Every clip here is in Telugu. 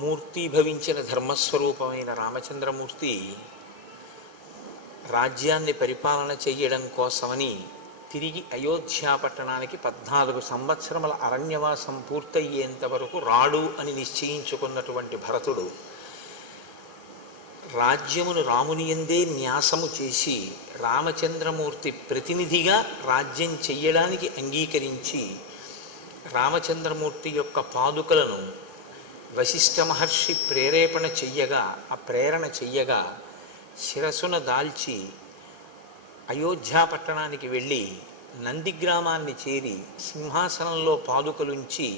మూర్తీభవించిన ధర్మస్వరూపమైన రామచంద్రమూర్తి రాజ్యాన్ని పరిపాలన చెయ్యడం కోసమని తిరిగి అయోధ్యా పట్టణానికి 14 సంవత్సరముల అరణ్యవాసం పూర్తయ్యేంత వరకు రాడు అని నిశ్చయించుకున్నటువంటి భరతుడు రాజ్యమును రాముని యందే న్యాసము చేసి రామచంద్రమూర్తి ప్రతినిధిగా రాజ్యం చెయ్యడానికి అంగీకరించి రామచంద్రమూర్తి యొక్క పాదుకలను వశిష్ఠ మహర్షి ప్రేరణ చెయ్యగా శిరసున దాల్చి అయోధ్యా పట్టణానికి వెళ్ళి నందిగ్రామాన్ని చేరి సింహాసనంలో పాదుకలుంచి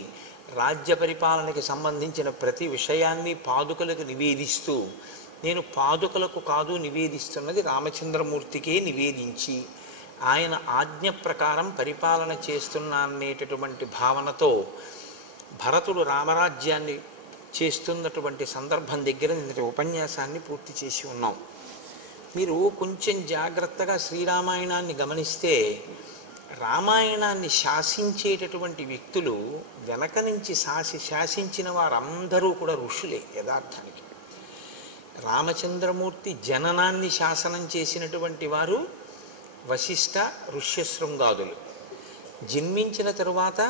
రాజ్య పరిపాలనకి సంబంధించిన ప్రతి విషయాన్ని పాదుకలకు నివేదిస్తూ నేను పాదుకలకు కాదు నివేదిస్తున్నది రామచంద్రమూర్తికే నివేదించి ఆయన ఆజ్ఞ ప్రకారం పరిపాలన చేస్తున్నానేటటువంటి భావనతో భరతుడు రామరాజ్యాన్ని చేస్తున్నటువంటి సందర్భం దగ్గర నిన్నటి ఉపన్యాసాన్ని పూర్తి చేసి ఉన్నాం. మీరు కొంచెం జాగ్రత్తగా శ్రీరామాయణాన్ని గమనిస్తే రామాయణాన్ని శాసించేటటువంటి వ్యక్తులు వెనక నుంచి శాసించిన వారందరూ కూడా ఋషులే. యథార్థానికి రామచంద్రమూర్తి జననాన్ని శాసనం చేసినటువంటి వారు వశిష్ఠ ఋష్యశృంగాదులు, జన్మించిన తరువాత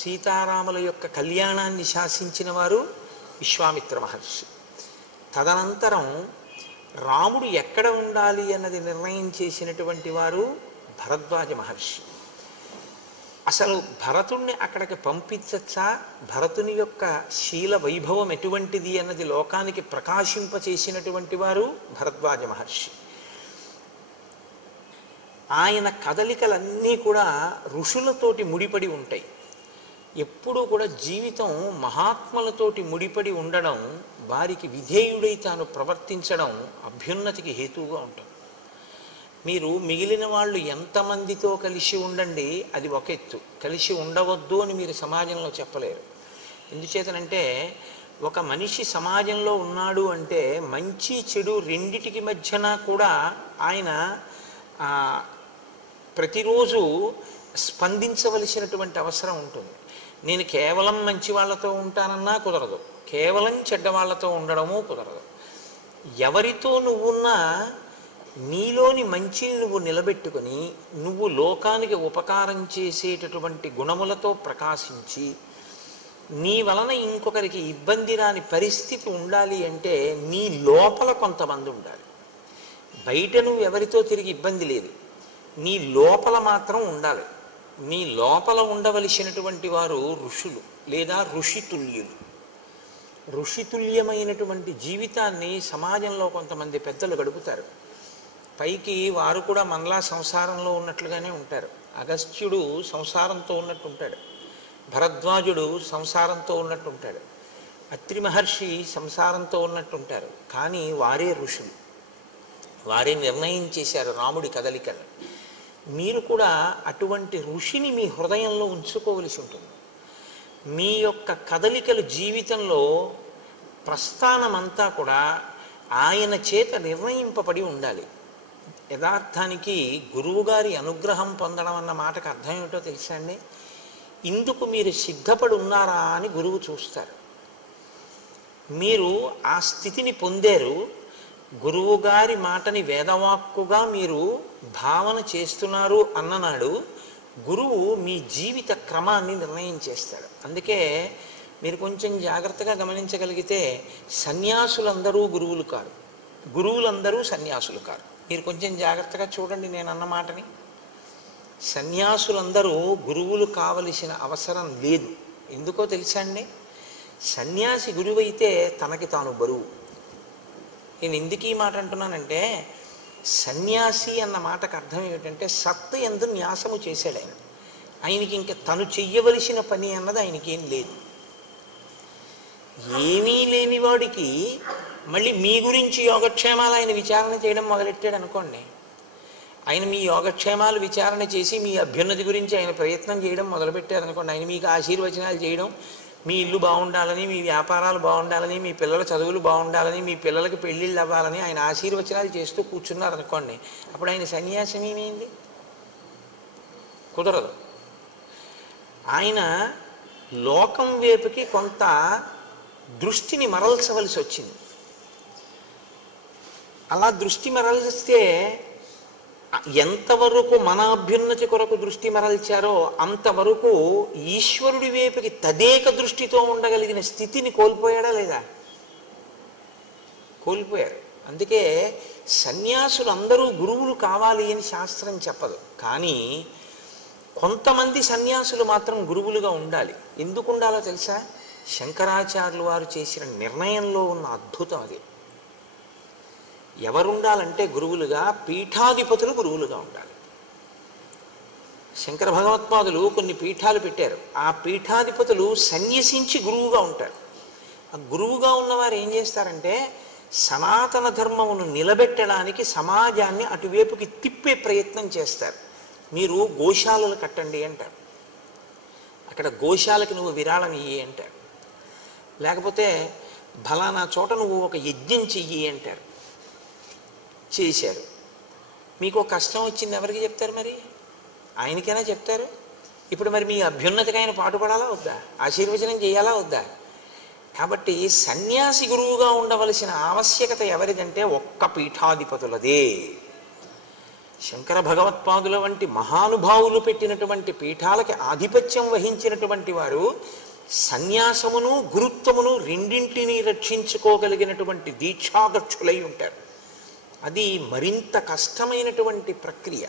సీతారాముల యొక్క కళ్యాణాన్ని శాసించిన వారు విశ్వామిత్ర మహర్షి. తదనంతరం రాముడు ఎక్కడ ఉండాలి అన్నది నిర్ణయం చేసినటువంటి వారు భరద్వాజ మహర్షి. అసలు భరతుణ్ణి అక్కడికి పంపించచ్చా, భరతుని యొక్క శీల వైభవం ఎటువంటిది అన్నది లోకానికి ప్రకాశింపచేసినటువంటి వారు భరద్వాజ మహర్షి. ఆయన కదలికలన్నీ కూడా ఋషులతోటి ముడిపడి ఉంటాయి. ఎప్పుడూ కూడా జీవితం మహాత్ములతోటి ముడిపడి ఉండడం, వారికి విధేయుడై తాను ప్రవర్తించడం అభ్యున్నతికి హేతువుగా ఉంటుంది. మీరు మిగిలిన వాళ్ళు ఎంతమందితో కలిసి ఉండండి, అది ఒక ఎత్తు. కలిసి ఉండవద్దు అని మీరు సమాజంలో చెప్పలేరు. ఎందుచేతనంటే ఒక మనిషి సమాజంలో ఉన్నాడు అంటే మంచి చెడు రెండిటికి మధ్యన కూడా ఆయన ప్రతిరోజు స్పందించవలసినటువంటి అవసరం ఉంటుంది. నేను కేవలం మంచి వాళ్ళతో ఉంటానన్నా కుదరదు, కేవలం చెడ్డవాళ్లతో ఉండడము కుదరదు. ఎవరితో నువ్వున్నా నీలోని మంచిని నువ్వు నిలబెట్టుకొని నువ్వు లోకానికి ఉపకారం చేసేటటువంటి గుణములతో ప్రకాశించి నీ వలన ఇంకొకరికి ఇబ్బంది రాని పరిస్థితి ఉండాలి అంటే నీ లోపల కొంతమంది ఉండాలి. బయట నువ్వు ఎవరితో తిరిగి ఇబ్బంది లేదు, నీ లోపల మాత్రం ఉండాలి. నీ లోపల ఉండవలసినటువంటి వారు ఋషులు లేదా ఋషితుల్యులు. ఋషితుల్యమైనటువంటి జీవితాన్ని సమాజంలో కొంతమంది పెద్దలు గడుపుతారు. పైకి వారు కూడా మనలా సంసారంలో ఉన్నట్లుగానే ఉంటారు. అగస్త్యుడు సంసారంతో ఉన్నట్టు ఉంటాడు, భరద్వాజుడు సంసారంతో ఉన్నట్టు ఉంటాడు, అత్రి మహర్షి సంసారంతో ఉన్నట్టు ఉంటారు. కానీ వారే ఋషులు, వారే నిర్ణయం చేశారు రాముడి కదలికలు. మీరు కూడా అటువంటి ఋషిని మీ హృదయంలో ఉంచుకోవలసి ఉంటుంది. మీ యొక్క కదలికలు జీవితంలో ప్రస్థానమంతా కూడా ఆయన చేత నిర్ణయింపబడి ఉండాలి. యథార్థానికి గురువుగారి అనుగ్రహం పొందడం అన్న మాటకు అర్థం ఏమిటో తెలుసా అండి? ఇందుకు మీరు సిద్ధపడి ఉన్నారా అని గురువు చూస్తారు. మీరు ఆ స్థితిని పొందారు, గురువుగారి మాటని వేదవాక్కుగా మీరు భావన చేస్తున్నారు అన్ననాడు గురువు మీ జీవిత క్రమాన్ని నిర్ణయం చేస్తాడు. అందుకే మీరు కొంచెం జాగ్రత్తగా గమనించగలిగితే సన్యాసులందరూ గురువులు కారు, గురువులందరూ సన్యాసులు కారు. మీరు కొంచెం జాగ్రత్తగా చూడండి నేను అన్న మాటని. సన్యాసులందరూ గురువులు కావలసిన అవసరం లేదు. ఎందుకో తెలుసా అండి? సన్యాసి గురువైతే తనకి తాను బరువు. నేను ఎందుకు ఈ మాట అంటున్నానంటే సన్యాసి అన్న మాటకు అర్థం ఏమిటంటే సత్తు యందు న్యాసము చేశాడు ఆయన. ఆయనకి ఇంకా తను చెయ్యవలసిన పని అన్నది ఆయనకేం లేదు. ఏమీ లేని వాడికి మళ్ళీ మీ గురించి యోగక్షేమాలు ఆయన విచారణ చేయడం మొదలెట్టాడు అనుకోండి, ఆయన మీ యోగక్షేమాలు విచారణ చేసి మీ అభ్యున్నతి గురించి ఆయన ప్రయత్నం చేయడం మొదలుపెట్టారు అనుకోండి, ఆయన మీకు ఆశీర్వచనాలు చేయడం, మీ ఇల్లు బాగుండాలని, మీ వ్యాపారాలు బాగుండాలని, మీ పిల్లల చదువులు బాగుండాలని, మీ పిల్లలకి పెళ్ళిళ్ళు అవ్వాలని ఆయన ఆశీర్వచనాలు చేస్తూ కూర్చున్నారనుకోండి, అప్పుడు ఆయన సన్యాసం ఏమైంది? కుదరదు. ఆయన లోకం వైపుకి కొంత దృష్టిని మరల్చవలసి వచ్చింది. అలా దృష్టి మరల్స్తే ఎంతవరకు మన అభ్యున్నతి కొరకు దృష్టి మరల్చారో అంతవరకు ఈశ్వరుడి వైపుకి తదేక దృష్టితో ఉండగలిగిన స్థితిని కోల్పోయాడా లేదా? కోల్పోయారు. అందుకే సన్యాసులు అందరూ గురువులు కావాలి అని శాస్త్రం చెప్పదు, కానీ కొంతమంది సన్యాసులు మాత్రం గురువులుగా ఉండాలి. ఎందుకు ఉండాలో తెలుసా? శంకరాచార్యులు వారు చేసిన నిర్ణయంలో ఉన్న అద్భుతం అది. ఎవరుండాలంటే గురువులుగా పీఠాధిపతులు గురువులుగా ఉండాలి. శంకర భగవత్పాదులు కొన్ని పీఠాలు పెట్టారు. ఆ పీఠాధిపతులు సన్యసించి గురువుగా ఉంటారు. ఆ గురువుగా ఉన్నవారు ఏం చేస్తారంటే సనాతన ధర్మమును నిలబెట్టడానికి సమాజాన్ని అటువైపుకి తిప్పే ప్రయత్నం చేస్తారు. మీరు గోశాలలు కట్టండి అంటారు, అక్కడ గోశాలకి నువ్వు విరాళం ఇయ్యి అంటారు. లేకపోతే ఫలానా చోట నువ్వు ఒక యజ్ఞం చెయ్యి అంటారు. చేశారు. మీకు కష్టం వచ్చింది ఎవరికి చెప్తారు? మరి ఆయనకైనా చెప్తారు. ఇప్పుడు మరి మీ అభ్యున్నతికైనా పాటుపడాలా వద్దా? ఆశీర్వచనం చేయాలా వద్దా? కాబట్టి సన్యాసి గురువుగా ఉండవలసిన ఆవశ్యకత ఎవరిదంటే ఒక్క పీఠాధిపతులదే. శంకర భగవత్పాదుల వంటి మహానుభావులు పెట్టినటువంటి పీఠాలకి ఆధిపత్యం వహించినటువంటి వారు సన్యాసమును గురుత్వమును రెండింటినీ రక్షించుకోగలిగినటువంటి దీక్షాదక్షులై ఉంటారు. అది మరింత కష్టమైనటువంటి ప్రక్రియ.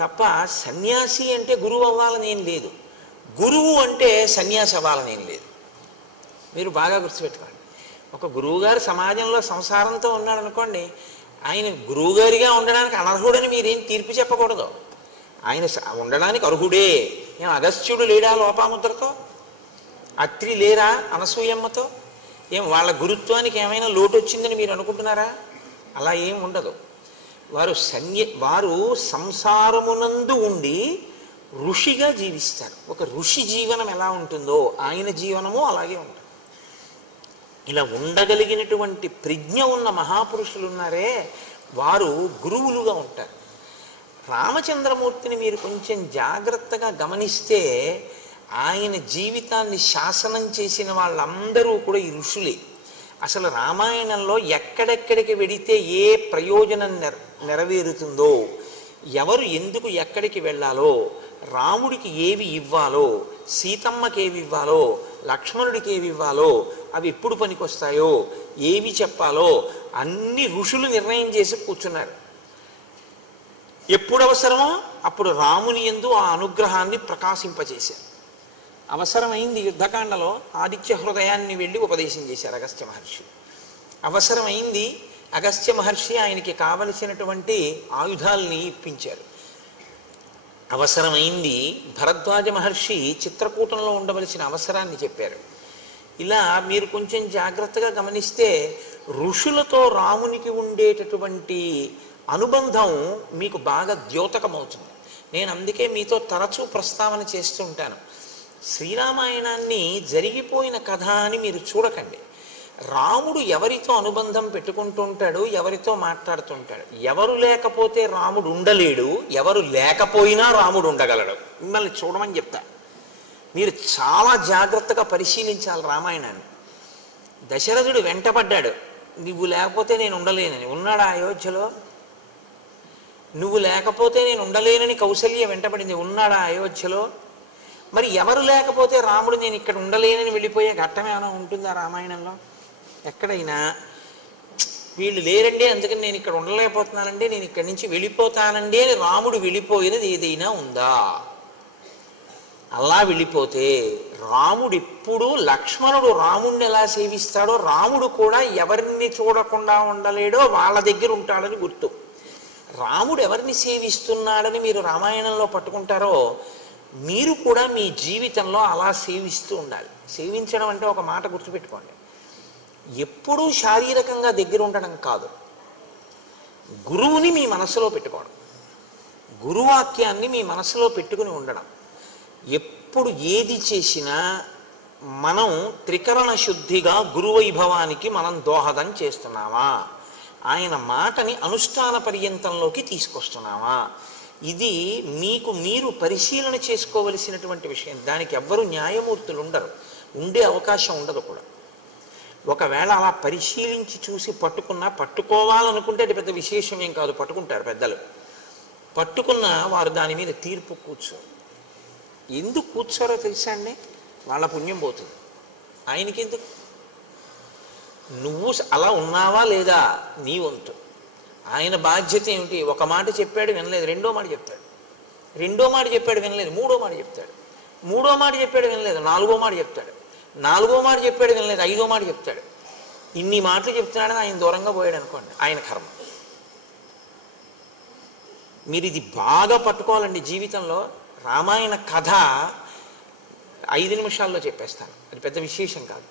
తప్ప సన్యాసి అంటే గురువు అవ్వాలనేం లేదు, గురువు అంటే సన్యాసి అవ్వాలనేం లేదు. మీరు బాగా గుర్తుపెట్టుకోండి. ఒక గురువుగారు సమాజంలో సంసారంతో ఉన్నాడు అనుకోండి, ఆయన గురువుగారిగా ఉండడానికి అనర్హుడని మీరేం తీర్పు చెప్పకూడదు. ఆయన ఉండడానికి అర్హుడే. ఏం అగస్త్యుడు లేడా లోపాముద్రతో? అత్రి లేరా అనసూయమ్మతో? ఏం వాళ్ళ గురుత్వానికి ఏమైనా లోటు వచ్చిందని మీరు అనుకుంటున్నారా? అలా ఏం ఉండదు. వారు సంసారమునందు ఉండి ఋషిగా జీవిస్తారు. ఒక ఋషి జీవనం ఎలా ఉంటుందో ఆయన జీవనము అలాగే ఉంటుంది. ఇలా ఉండగలిగినటువంటి ప్రజ్ఞ ఉన్న మహాపురుషులు ఉన్నారే, వారు గురువులుగా ఉంటారు. రామచంద్రమూర్తిని మీరు కొంచెం జాగ్రత్తగా గమనిస్తే ఆయన జీవితాన్ని శాసనం చేసిన వాళ్ళందరూ కూడా ఈ ఋషులే. అసలు రామాయణంలో ఎక్కడెక్కడికి వెడితే ఏ ప్రయోజనం నెరవేరుతుందో, ఎవరు ఎందుకు ఎక్కడికి వెళ్ళాలో, రాముడికి ఏవి ఇవ్వాలో, సీతమ్మకి ఏవి ఇవ్వాలో, లక్ష్మణుడికి ఏవి ఇవ్వాలో, అవి ఎప్పుడు పనికొస్తాయో, ఏవి చెప్పాలో అన్ని ఋషులు నిర్ణయం చేసి కూర్చున్నారు. ఎప్పుడు అవసరమో అప్పుడు రాముని యందు ఆ అనుగ్రహాన్ని ప్రకాశింపజేశారు. అవసరమైంది యుద్ధకాండలో ఆదిత్య హృదయాన్ని వెళ్ళి ఉపదేశం చేశారు అగస్త్య మహర్షి. అవసరమైంది అగస్త్య మహర్షి ఆయనకి కావలసినటువంటి ఆయుధాలని ఇప్పించారు. అవసరమైంది భరద్వాజ మహర్షి చిత్రకూటంలో ఉండవలసిన అవసరాన్ని చెప్పారు. ఇలా మీరు కొంచెం జాగ్రత్తగా గమనిస్తే ఋషులతో రామునికి ఉండేటటువంటి అనుబంధం మీకు బాగా ద్యోతకమవుతుంది. నేను అందుకే మీతో తరచూ ప్రస్తావన చేస్తూ ఉంటాను. శ్రీరామాయణాన్ని జరిగిపోయిన కథ అని మీరు చూడకండి. రాముడు ఎవరితో అనుబంధం పెట్టుకుంటూ ఉంటాడు, ఎవరితో మాట్లాడుతుంటాడు. ఎవరు లేకపోతే రాముడు ఉండలేడు, ఎవరు లేకపోయినా రాముడు ఉండగలడు. మిమ్మల్ని చూడమని చెప్తా. మీరు చాలా జాగ్రత్తగా పరిశీలించాలి రామాయణాన్ని. దశరథుడు వెంటపడ్డాడు, నువ్వు లేకపోతే నేను ఉండలేనని. ఉన్నాడా అయోధ్యలో? నువ్వు లేకపోతే నేను ఉండలేనని కౌసల్య వెంటపడింది. ఉన్నాడా అయోధ్యలో? మరి ఎవరు లేకపోతే రాముడు నేను ఇక్కడ ఉండలేనని వెళ్ళిపోయే ఘట్టం ఏమైనా ఉంటుందా రామాయణంలో? ఎక్కడైనా వీళ్ళు లేరండి అందుకని నేను ఇక్కడ ఉండలేకపోతున్నానండి, నేను ఇక్కడి నుంచి వెళ్ళిపోతానండి అని రాముడు వెళ్ళిపోయినది ఏదైనా ఉందా? అలా వెళ్ళిపోతే రాముడు ఎప్పుడు, లక్ష్మణుడు రాముడిని ఎలా సేవిస్తాడో రాముడు కూడా ఎవరిని చూడకుండా ఉండలేడో వాళ్ళ దగ్గర ఉంటాడని గుర్తు. రాముడు ఎవరిని సేవిస్తున్నాడని మీరు రామాయణంలో పట్టుకుంటారో మీరు కూడా మీ జీవితంలో అలా సేవిస్తూ ఉండాలి. సేవించడం అంటే ఒక మాట గుర్తుపెట్టుకోండి, ఎప్పుడూ శారీరకంగా దగ్గర ఉండడం కాదు, గురువుని మీ మనసులో పెట్టుకోవడం, గురువాక్యాన్ని మీ మనసులో పెట్టుకుని ఉండడం. ఎప్పుడు ఏది చేసినా మనం త్రికరణ శుద్ధిగా గురువైభవానికి మనం దోహదం చేస్తున్నామా, ఆయన మాటని అనుష్ఠాన పర్యంతంలోకి తీసుకొస్తున్నామా, ఇది మీకు మీరు పరిశీలన చేసుకోవలసినటువంటి విషయం. దానికి ఎవ్వరూ న్యాయమూర్తులు ఉండరు, ఉండే అవకాశం ఉండదు కూడా. ఒకవేళ అలా పరిశీలించి చూసి పట్టుకున్నా, పట్టుకోవాలనుకుంటే అది పెద్ద విశేషం ఏం కాదు, పట్టుకుంటారు పెద్దలు. పట్టుకున్నా వారు దాని మీద తీర్పు కూర్చోరు. ఎందుకు కూర్చోరో తెలుసా అండి? వాళ్ళ పుణ్యం పోతుంది. ఆయనకి ఎందుకు? నువ్వు అలా ఉన్నావా లేదా నీ వంతు. ఆయన బాధ్యత ఏమిటి? ఒక మాట చెప్పాడు వినలేదు, రెండో మాట చెప్తాడు. రెండో మాట చెప్పాడు వినలేదు, మూడో మాట చెప్తాడు. మూడో మాట చెప్పాడు వినలేదు, నాలుగో మాట చెప్తాడు. నాలుగో మాట చెప్పాడు వినలేదు, ఐదో మాట చెప్తాడు. ఇన్ని మాటలు చెప్తున్నాడని ఆయన దూరంగా పోయాడు అనుకోండి, ఆయన కర్మ. మీరు ఇది బాగా పట్టుకోవాలండి జీవితంలో. రామాయణ కథ 5 నిమిషాల్లో చెప్పేస్తాను, అది పెద్ద విశేషం కాదు.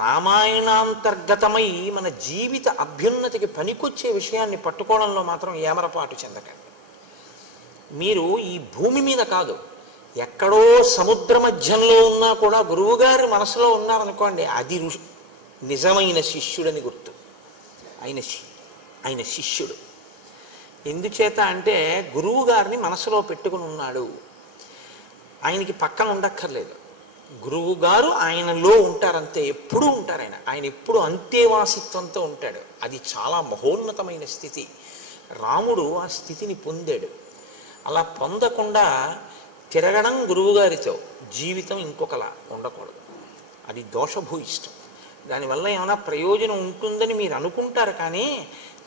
రామాయణాంతర్గతమై మన జీవిత అభ్యున్నతికి పనికొచ్చే విషయాన్ని పట్టుకోవడంలో మాత్రం ఏమరపాటు చెందకండి. మీరు ఈ భూమి మీద కాదు, ఎక్కడో సముద్ర మధ్యంలో ఉన్నా కూడా గురువుగారి మనసులో ఉన్నారనుకోండి, అది నిజమైన శిష్యుడని గుర్తు. ఆయన శిష్యుడు. ఎందుచేత అంటే గురువు గారిని మనసులో పెట్టుకుని ఉన్నాడు. ఆయనకి పక్కన ఉండక్కర్లేదు, గురువు గారు ఆయనలో ఉంటారంతే, ఎప్పుడూ ఉంటారు. ఆయన ఎప్పుడు అంతేవాసిత్వంతో ఉంటాడు. అది చాలా మహోన్నతమైన స్థితి. రాముడు ఆ స్థితిని పొందాడు. అలా పొందకుండా తిరగడం గురువుగారితో, జీవితం ఇంకొకలా ఉండకూడదు. అది దోషభూయిష్టం. దానివల్ల ఏమైనా ప్రయోజనం ఉంటుందని మీరు అనుకుంటారు, కానీ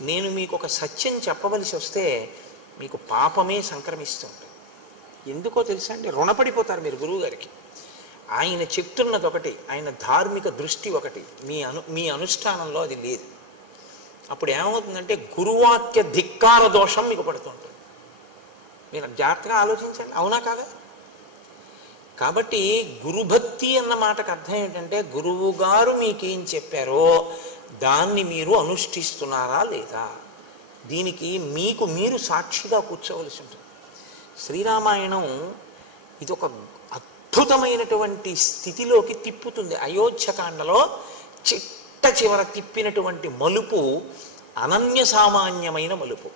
నేను మీకు ఒక సత్యం చెప్పవలసి వస్తే మీకు పాపమే సంక్రమిస్తుంది. ఎందుకో తెలుసా అండి? రుణపడిపోతారు మీరు గురువుగారికి. ఆయన చెప్తున్నది ఒకటి, ఆయన ధార్మిక దృష్టి ఒకటి, మీ అనుష్ఠానంలో అది లేదు. అప్పుడు ఏమవుతుందంటే గురువాక్య ధిక్కార దోషం మీకు పడుతుంటుంది. మీరు జాగ్రత్తగా ఆలోచించండి, అవునా కాదా? కాబట్టి గురుభక్తి అన్న మాటకు అర్థం ఏంటంటే గురువు గారు మీకేం చెప్పారో దాన్ని మీరు అనుష్ఠిస్తున్నారా లేదా, దీనికి మీకు మీరు సాక్షిగా కూర్చోవలసి ఉంటుంది. శ్రీరామాయణం ఇది ఒక అద్భుతమైనటువంటి స్థితిలోకి తిప్పుతుంది. అయోధ్యకాండలో చిట్ట చివర తిప్పినటువంటి మలుపు అనన్య సామాన్యమైన మలుపు.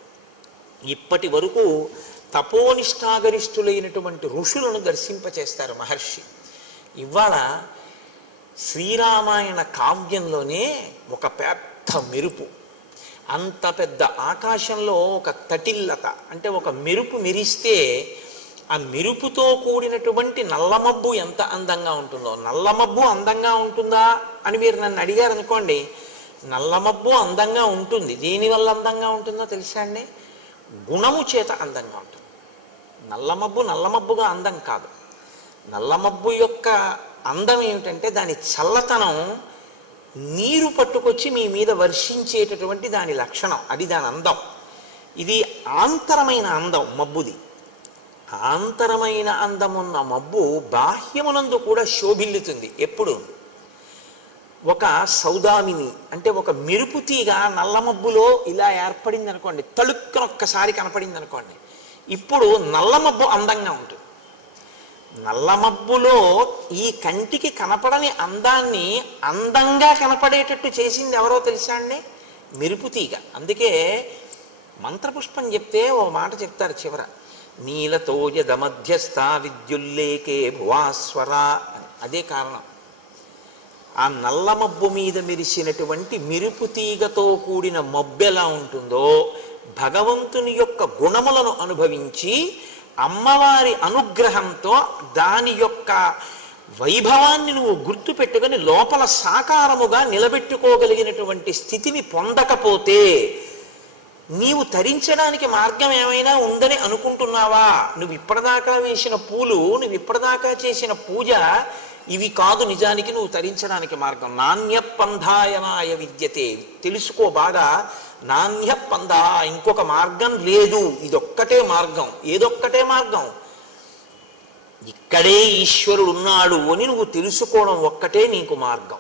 ఇప్పటి వరకు తపోనిష్టాగరిష్ఠులైనటువంటి ఋషులను దర్శింపచేస్తారు మహర్షి. ఇవాళ శ్రీరామాయణ కావ్యంలోనే ఒక పెద్ద మెరుపు, అంత పెద్ద ఆకాశంలో ఒక తటిల్లత, అంటే ఒక మెరుపు మెరిస్తే ఆ మెరుపుతో కూడినటువంటి నల్లమబ్బు ఎంత అందంగా ఉంటుందో. నల్లమబ్బు అందంగా ఉంటుందా అని మీరు నన్ను అడిగారు అనుకోండి, నల్లమబ్బు అందంగా ఉంటుంది. దేనివల్ల అందంగా ఉంటుందో తెలుసా అండి? గుణము చేత అందంగా ఉంటుంది. నల్లమబ్బు నల్లమబ్బుగా అందం కాదు. నల్లమబ్బు యొక్క అందం ఏమిటంటే దాని చల్లతనం నీరు పట్టుకొచ్చి మీ మీద వర్షించేటటువంటి దాని లక్షణం, అది దాని అందం. ఇది ఆంతరమైన అందం మబ్బుది. ఆంతరమైన అందమున్న మబ్బు బాహ్యమునందు కూడా శోభిల్లుతుంది. ఎప్పుడు? ఒక సౌదామిని అంటే ఒక మెరుపు తీగ నల్లమబ్బులో ఇలా ఏర్పడింది అనుకోండి, తళుక్కున ఒక్కసారి కనపడింది అనుకోండి, ఇప్పుడు నల్లమబ్బు అందంగా ఉంటుంది. నల్లమబ్బులో ఈ కంటికి కనపడని అందాన్ని అందంగా కనపడేటట్టు చేసింది ఎవరో తెలుసా అండి? మెరుపు తీగ. అందుకే మంత్రపుష్పం చెప్తే ఓ మాట చెప్తారు చివర, నీలతోయద మధ్యస్థ విద్యుల్లేకే భువాస్వర. అదే కారణం. ఆ నల్ల మబ్బు మీద మెరిసినటువంటి మెరుపు తీగతో కూడిన మబ్బు ఎలా ఉంటుందో, భగవంతుని యొక్క గుణములను అనుభవించి అమ్మవారి అనుగ్రహంతో దాని యొక్క వైభవాన్ని నువ్వు గుర్తు పెట్టుకొని లోపల సాకారముగా నిలబెట్టుకోగలిగినటువంటి స్థితిని పొందకపోతే నీవు తరించడానికి మార్గం ఏమైనా ఉందని అనుకుంటున్నావా? నువ్వు ఇప్పటిదాకా వేసిన పూలు, నువ్వు ఇప్పటిదాకా చేసిన పూజ ఇవి కాదు నిజానికి నువ్వు తరించడానికి మార్గం. నాణ్యపంధాయనాయ విద్యతే. తెలుసుకో బాగా, నాణ్యపంధ, ఇంకొక మార్గం లేదు, ఇదొక్కటే మార్గం. ఏదొక్కటే మార్గం? ఇక్కడే ఈశ్వరుడు ఉన్నాడు అని నువ్వు తెలుసుకోవడం ఒక్కటే నీకు మార్గం.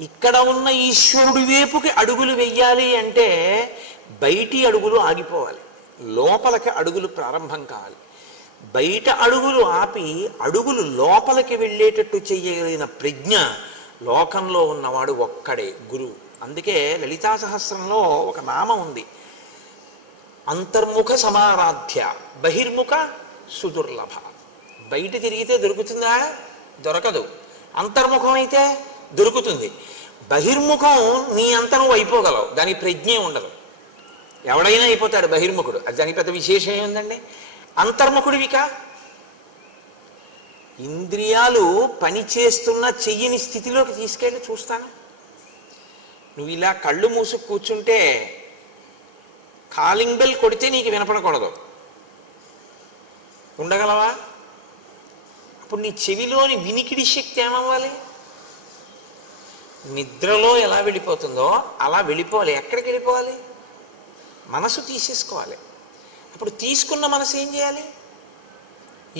ఇక్కడ ఉన్న ఈశ్వరుడి వైపుకి అడుగులు వెయ్యాలి అంటే బయటి అడుగులు ఆగిపోవాలి, లోపలికి అడుగులు ప్రారంభం కావాలి. బయట అడుగులు ఆపి అడుగులు లోపలికి వెళ్ళేటట్టు చేయగలిగిన ప్రజ్ఞ లోకంలో ఉన్నవాడు ఒక్కడే గురువు. అందుకే లలితా సహస్రంలో ఒక నామం ఉంది, అంతర్ముఖ సమారాధ్య బహిర్ముఖ సుదుర్లభ. బయట తిరిగితే దొరుకుతుందా? దొరకదు. అంతర్ముఖం అయితే దొరుకుతుంది. బహిర్ముఖం నీ అంత నువ్వు అయిపోగలవు, దానికి ప్రజ్ఞే ఉండదు. ఎవడైనా అయిపోతాడు బహిర్ముఖుడు, అది దానికి పెద్ద విశేషం ఏముందండి. అంతర్ముఖుడివికా ఇంద్రియాలు పనిచేస్తున్న చెయ్యని స్థితిలోకి తీసుకెళ్ళి చూస్తాను. నువ్వు ఇలా కళ్ళు మూసు కూర్చుంటే కాలింగ్ బెల్ కొడితే నీకు వినపడకూడదు, ఉండగలవా? అప్పుడు నీ చెవిలోని వినికిడి శక్తి ఏమవ్వాలి? నిద్రలో ఎలా వెళ్ళిపోతుందో అలా వెళ్ళిపోవాలి. ఎక్కడికి వెళ్ళిపోవాలి? మనసు తీసేసుకోవాలి. అప్పుడు తీసుకున్న మనసు ఏం చేయాలి?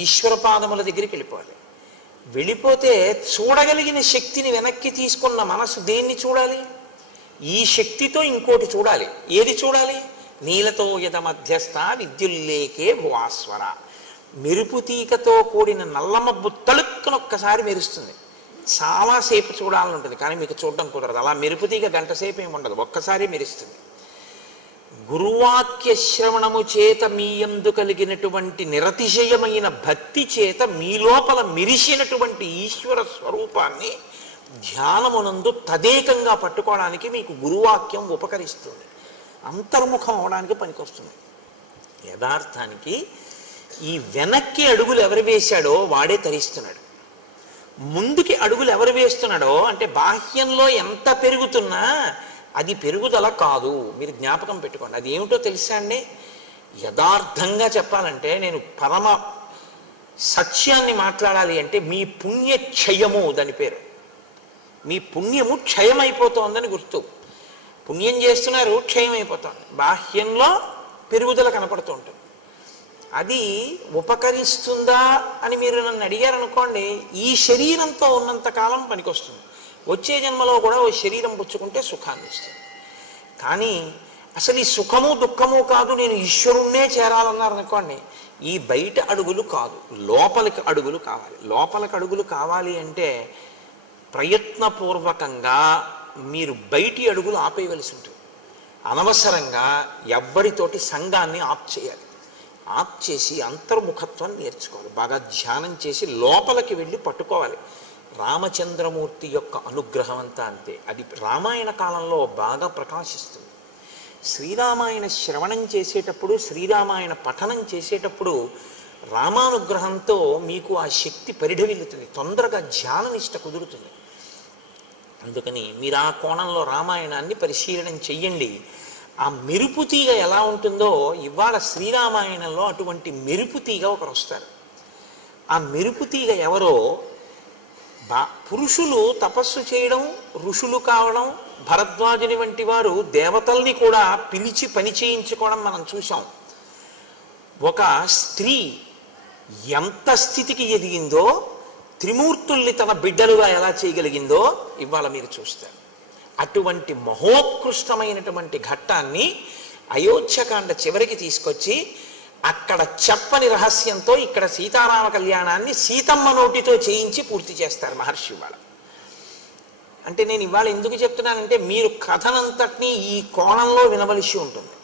ఈశ్వర పాదముల దగ్గరికి వెళ్ళిపోవాలి. వెళ్ళిపోతే చూడగలిగిన శక్తిని వెనక్కి తీసుకున్న మనసు దేన్ని చూడాలి? ఈ శక్తితో ఇంకోటి చూడాలి. ఏది చూడాలి? నీలతో యద మధ్యస్థ విద్యుల్లేకే భువాస్వర. మెరుపు తీకతో కూడిన నల్లమబ్బు తలుక్కునొక్కసారి మెరుస్తుంది. చాలాసేపు చూడాలని ఉంటుంది, కానీ మీకు చూడడం కుదరదు. అలా మెరుపు తీగ గంట సేపు ఏమి ఉండదు, ఒక్కసారి మెరుస్తుంది. గురువాక్య శ్రవణము చేత మీ యందు కలిగినటువంటి నిరతిశయమైన భక్తి చేత మీ లోపల మెరిసినటువంటి ఈశ్వర స్వరూపాన్ని ధ్యానమునందు తదేకంగా పట్టుకోవడానికి మీకు గురువాక్యం ఉపకరిస్తుంది, అంతర్ముఖం అవడానికి పనికొస్తుంది. యథార్థానికి ఈ వెనక్కి అడుగులు ఎవరు వేశాడో వాడే తరిస్తున్నాడు. ముందుకి అడుగులు ఎవరు వేస్తున్నాడో అంటే బాహ్యంలో ఎంత పెరుగుతున్నా అది పెరుగుదల కాదు. మీరు జ్ఞాపకం పెట్టుకోండి. అది ఏమిటో తెలుసా అండి? యథార్థంగా చెప్పాలంటే, నేను పరమ సత్యాన్ని మాట్లాడాలి అంటే, మీ పుణ్యక్షయము దాని పేరు. మీ పుణ్యము క్షయమైపోతోందని గుర్తు. పుణ్యం చేస్తున్నారు, క్షయం అయిపోతుంది. బాహ్యంలో పెరుగుదల కనపడుతూ ఉంటుంది. అది ఉపకరిస్తుందా అని మీరు నన్ను అడిగారనుకోండి, ఈ శరీరంతో ఉన్నంతకాలం పనికొస్తుంది. వచ్చే జన్మలో కూడా ఓ శరీరం పుచ్చుకుంటే సుఖాన్ని ఇస్తుంది. కానీ అసలు ఈ సుఖము దుఃఖము కాదు, నేను ఈశ్వరుణ్ణే చేరాలన్నారనుకోండి, ఈ బయట అడుగులు కాదు, లోపలికి అడుగులు కావాలి. లోపలికి అడుగులు కావాలి అంటే ప్రయత్నపూర్వకంగా మీరు బయటి అడుగులు ఆపేయవలసి ఉంటుంది. అనవసరంగా ఎవ్వరితోటి సంఘాన్ని ఆప్ చేయాలి. ఆప్ చేసి అంతర్ముఖత్వాన్ని నేర్చుకోవాలి. బాగా ధ్యానం చేసి లోపలికి వెళ్ళి పట్టుకోవాలి. రామచంద్రమూర్తి యొక్క అనుగ్రహం అంతా అంతే. అది రామాయణ కాలంలో బాగా ప్రకాశిస్తుంది. శ్రీరామాయణ శ్రవణం చేసేటప్పుడు, శ్రీరామాయణ పఠనం చేసేటప్పుడు రామానుగ్రహంతో మీకు ఆ శక్తి పరిఢవిల్లుతుంది, తొందరగా ధ్యాననిష్ట కుదురుతుంది. అందుకని మీరు ఆ కోణంలో రామాయణాన్ని పరిశీలనం చెయ్యండి. ఆ మెరుపు తీగ ఎలా ఉంటుందో ఇవాళ శ్రీరామాయణంలో అటువంటి మెరుపు తీగ ఒకరు వస్తారు. ఆ మెరుపు తీగ ఎవరో? పురుషులు తపస్సు చేయడం, ఋషులు కావడం, భరద్వాజుని వంటి వారు దేవతల్ని కూడా పిలిచి పని చేయించుకోవడం మనం చూసాం. ఒక స్త్రీ ఎంత స్థితికి ఎదిగిందో, త్రిమూర్తుల్ని తన బిడ్డలుగా ఎలా చేయగలిగిందో ఇవాళ మీరు చూస్తారు. అటువంటి మహోత్కృష్టమైనటువంటి ఘట్టాన్ని అయోధ్యకాండ చివరికి తీసుకొచ్చి అక్కడ చెప్పని రహస్యంతో ఇక్కడ సీతారామ కళ్యాణాన్ని సీతమ్మ నోటితో చేయించి పూర్తి చేస్తారు మహర్షి ఇవాళ. అంటే నేను ఇవాళ ఎందుకు చెప్తున్నానంటే, మీరు కథనంతటినీ ఈ కోణంలో వినవలసి ఉంటుంది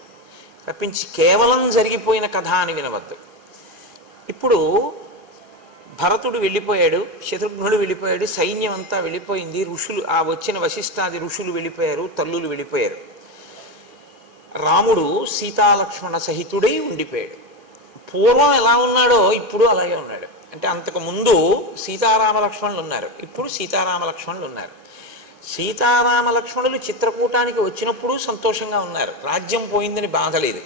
తప్పించి కేవలం జరిగిపోయిన కథ అని వినవద్దు. ఇప్పుడు భరతుడు వెళ్ళిపోయాడు, శత్రుఘ్నుడు వెళ్ళిపోయాడు, సైన్యం అంతా వెళ్ళిపోయింది, ఋషులు ఆ వచ్చిన వశిష్ఠాది ఋషులు వెళ్ళిపోయారు, తల్లులు వెళ్ళిపోయారు. రాముడు సీతాలక్ష్మణ సహితుడై ఉండిపోయాడు. పూర్వం ఎలా ఉన్నాడో ఇప్పుడు అలాగే ఉన్నాడు. అంటే అంతకు ముందు సీతారామ లక్ష్మణులు ఉన్నారు, ఇప్పుడు సీతారామ లక్ష్మణులు ఉన్నారు. సీతారామ లక్ష్మణులు చిత్రకూటానికి వచ్చినప్పుడు సంతోషంగా ఉన్నారు, రాజ్యం పోయిందని బాధ లేదు.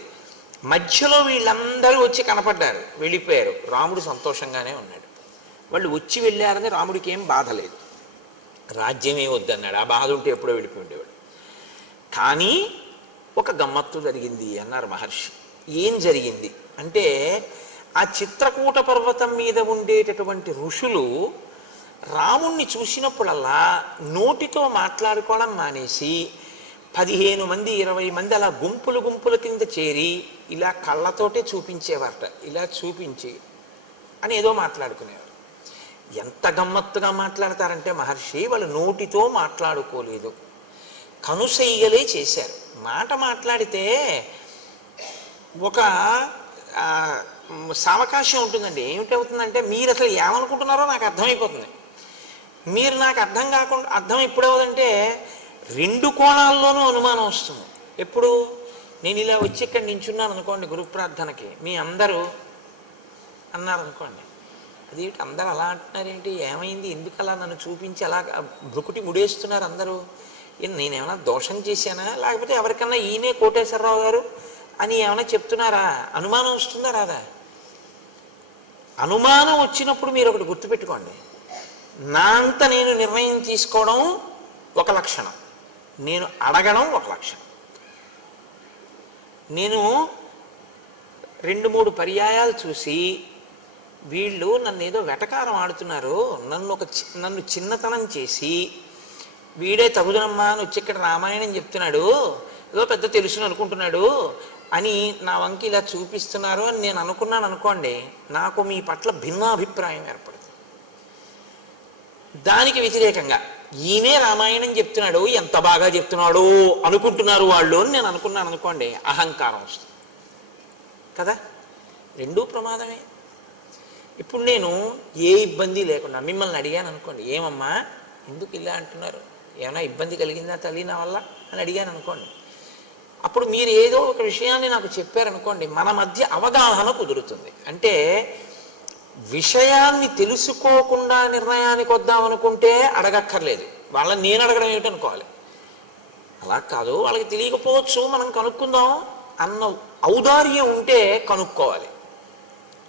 మధ్యలో వీళ్ళందరూ వచ్చి కనపడ్డారు, వెళ్ళిపోయారు, రాముడు సంతోషంగానే ఉన్నాడు. వాళ్ళు వచ్చి వెళ్ళారని రాముడికి ఏం బాధ లేదు, రాజ్యమే వద్దన్నాడు. ఆ బాధ ఉంటే ఎప్పుడో వెళ్ళిపోయి ఉండేవాడు. కానీ ఒక గమ్మత్తు జరిగింది అన్నారు మహర్షి. ఏం జరిగింది అంటే, ఆ చిత్రకూట పర్వతం మీద ఉండేటటువంటి ఋషులు రాముణ్ణి చూసినప్పుడల్లా నోటితో మాట్లాడుకోవడం మానేసి 15 మంది 20 మంది అలా గుంపులు గుంపుల కింద చేరి ఇలా కళ్ళతోటే చూపించేవారట. ఇలా చూపించి అని ఏదో మాట్లాడుకునేవారు. ఎంత గమ్మత్తుగా మాట్లాడతారంటే మహర్షి, వాళ్ళు నోటితో మాట్లాడుకోలేదు, కనుసైగలే చేశారు. మాట మాట్లాడితే ఒక సావకాశం ఉంటుందండి. ఏమిటవుతుందంటే, మీరు అసలు ఏమనుకుంటున్నారో నాకు అర్థమైపోతుంది. మీరు నాకు అర్థం కాకుండా, అర్థం ఎప్పుడవుతుందంటే రెండు కోణాల్లోనూ అనుమానం వస్తుంది. ఎప్పుడు నేను ఇలా వచ్చి ఇక్కడ నించున్నాను అనుకోండి గురు ప్రార్థనకి, మీ అందరూ అన్నారనుకోండి, అదేంటి అందరూ అలా అంటున్నారేంటి, ఏమైంది, ఎందుకు అలా నన్ను చూపించి అలా భృకుటి ముడేస్తున్నారు అందరూ, నేనేమైనా దోషం చేశానా, లేకపోతే ఎవరికన్నా ఈయనే కోటేశ్వరరావు గారు అని ఏమైనా చెప్తున్నారా, అనుమానం వస్తుందా రాదా? అనుమానం వచ్చినప్పుడు మీరు ఒకటి గుర్తుపెట్టుకోండి, నా అంత నేను నిర్ణయం తీసుకోవడం ఒక లక్షణం, నేను అడగడం ఒక లక్షణం. నేను 2-3 పర్యాయాలు చూసి వీళ్ళు నన్ను ఏదో వెటకారం ఆడుతున్నారు, నన్ను చిన్నతనం చేసి వీడే తగుదనమ్మా అని వచ్చి ఇక్కడ రామాయణం చెప్తున్నాడు, ఏదో పెద్ద తెలుసుని అనుకుంటున్నాడు అని నా వంకి ఇలా చూపిస్తున్నారు అని నేను అనుకున్నాను అనుకోండి, నాకు మీ పట్ల భిన్నాభిప్రాయం ఏర్పడుతుంది. దానికి వ్యతిరేకంగా ఈయనే రామాయణం చెప్తున్నాడు, ఎంత బాగా చెప్తున్నాడు అనుకుంటున్నారు వాళ్ళు అని నేను అనుకున్నాను అనుకోండి, అహంకారం వస్తుంది కదా. రెండూ ప్రమాదమే. ఇప్పుడు నేను ఏ ఇబ్బంది లేకుండా మిమ్మల్ని అడిగాను అనుకోండి, ఏమమ్మా ఎందుకు ఇలా అంటున్నారు, ఏమైనా ఇబ్బంది కలిగిందా తల్లి నా వల్ల అని అడిగాను అనుకోండి, అప్పుడు మీరు ఏదో ఒక విషయాన్ని నాకు చెప్పారనుకోండి, మన మధ్య అవగాహన కుదురుతుంది. అంటే విషయాన్ని తెలుసుకోకుండా నిర్ణయానికి వద్దామనుకుంటే అడగక్కర్లేదు, వాళ్ళని నేను అడగడం ఏమిటనుకోవాలి. అలా కాదు, వాళ్ళకి తెలియకపోవచ్చు, మనం కనుక్కుందాం అన్న ఔదార్యం ఉంటే కనుక్కోవాలి.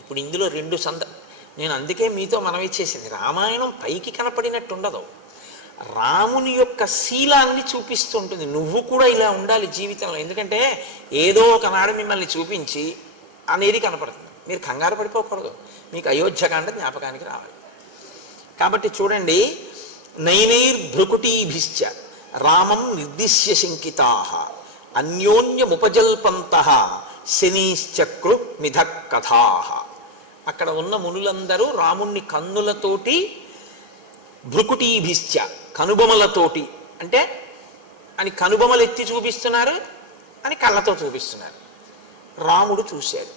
ఇప్పుడు ఇందులో నేను అందుకే మీతో మనవి చేసేది, రామాయణం పైకి కనపడినట్టు ఉండదు, రాముని యొక్క శీలాన్ని చూపిస్తూ ఉంటుంది. నువ్వు కూడా ఇలా ఉండాలి జీవితంలో, ఎందుకంటే ఏదో ఒకనాడు మిమ్మల్ని చూపించి అనేది కనపడుతుంది, మీరు కంగారు పడిపోకూడదు, మీకు అయోధ్యకాండ జ్ఞాపకానికి రావాలి. కాబట్టి చూడండి, నైనైర్భృకుటీభిశ్చ రామం నిర్దిశ్య శంకితాః అన్యోన్యముపజల్పంతః శనీశ్చక్రు మిథ కథాః. అక్కడ ఉన్న మునులందరూ రాముణ్ణి కన్నులతోటి, భృకుటీభిశ్చ కనుబొమలతోటి, అంటే అని కనుబొమలు ఎత్తి చూపిస్తున్నారు అని కళ్ళతో చూపిస్తున్నారు. రాముడు చూశాడు,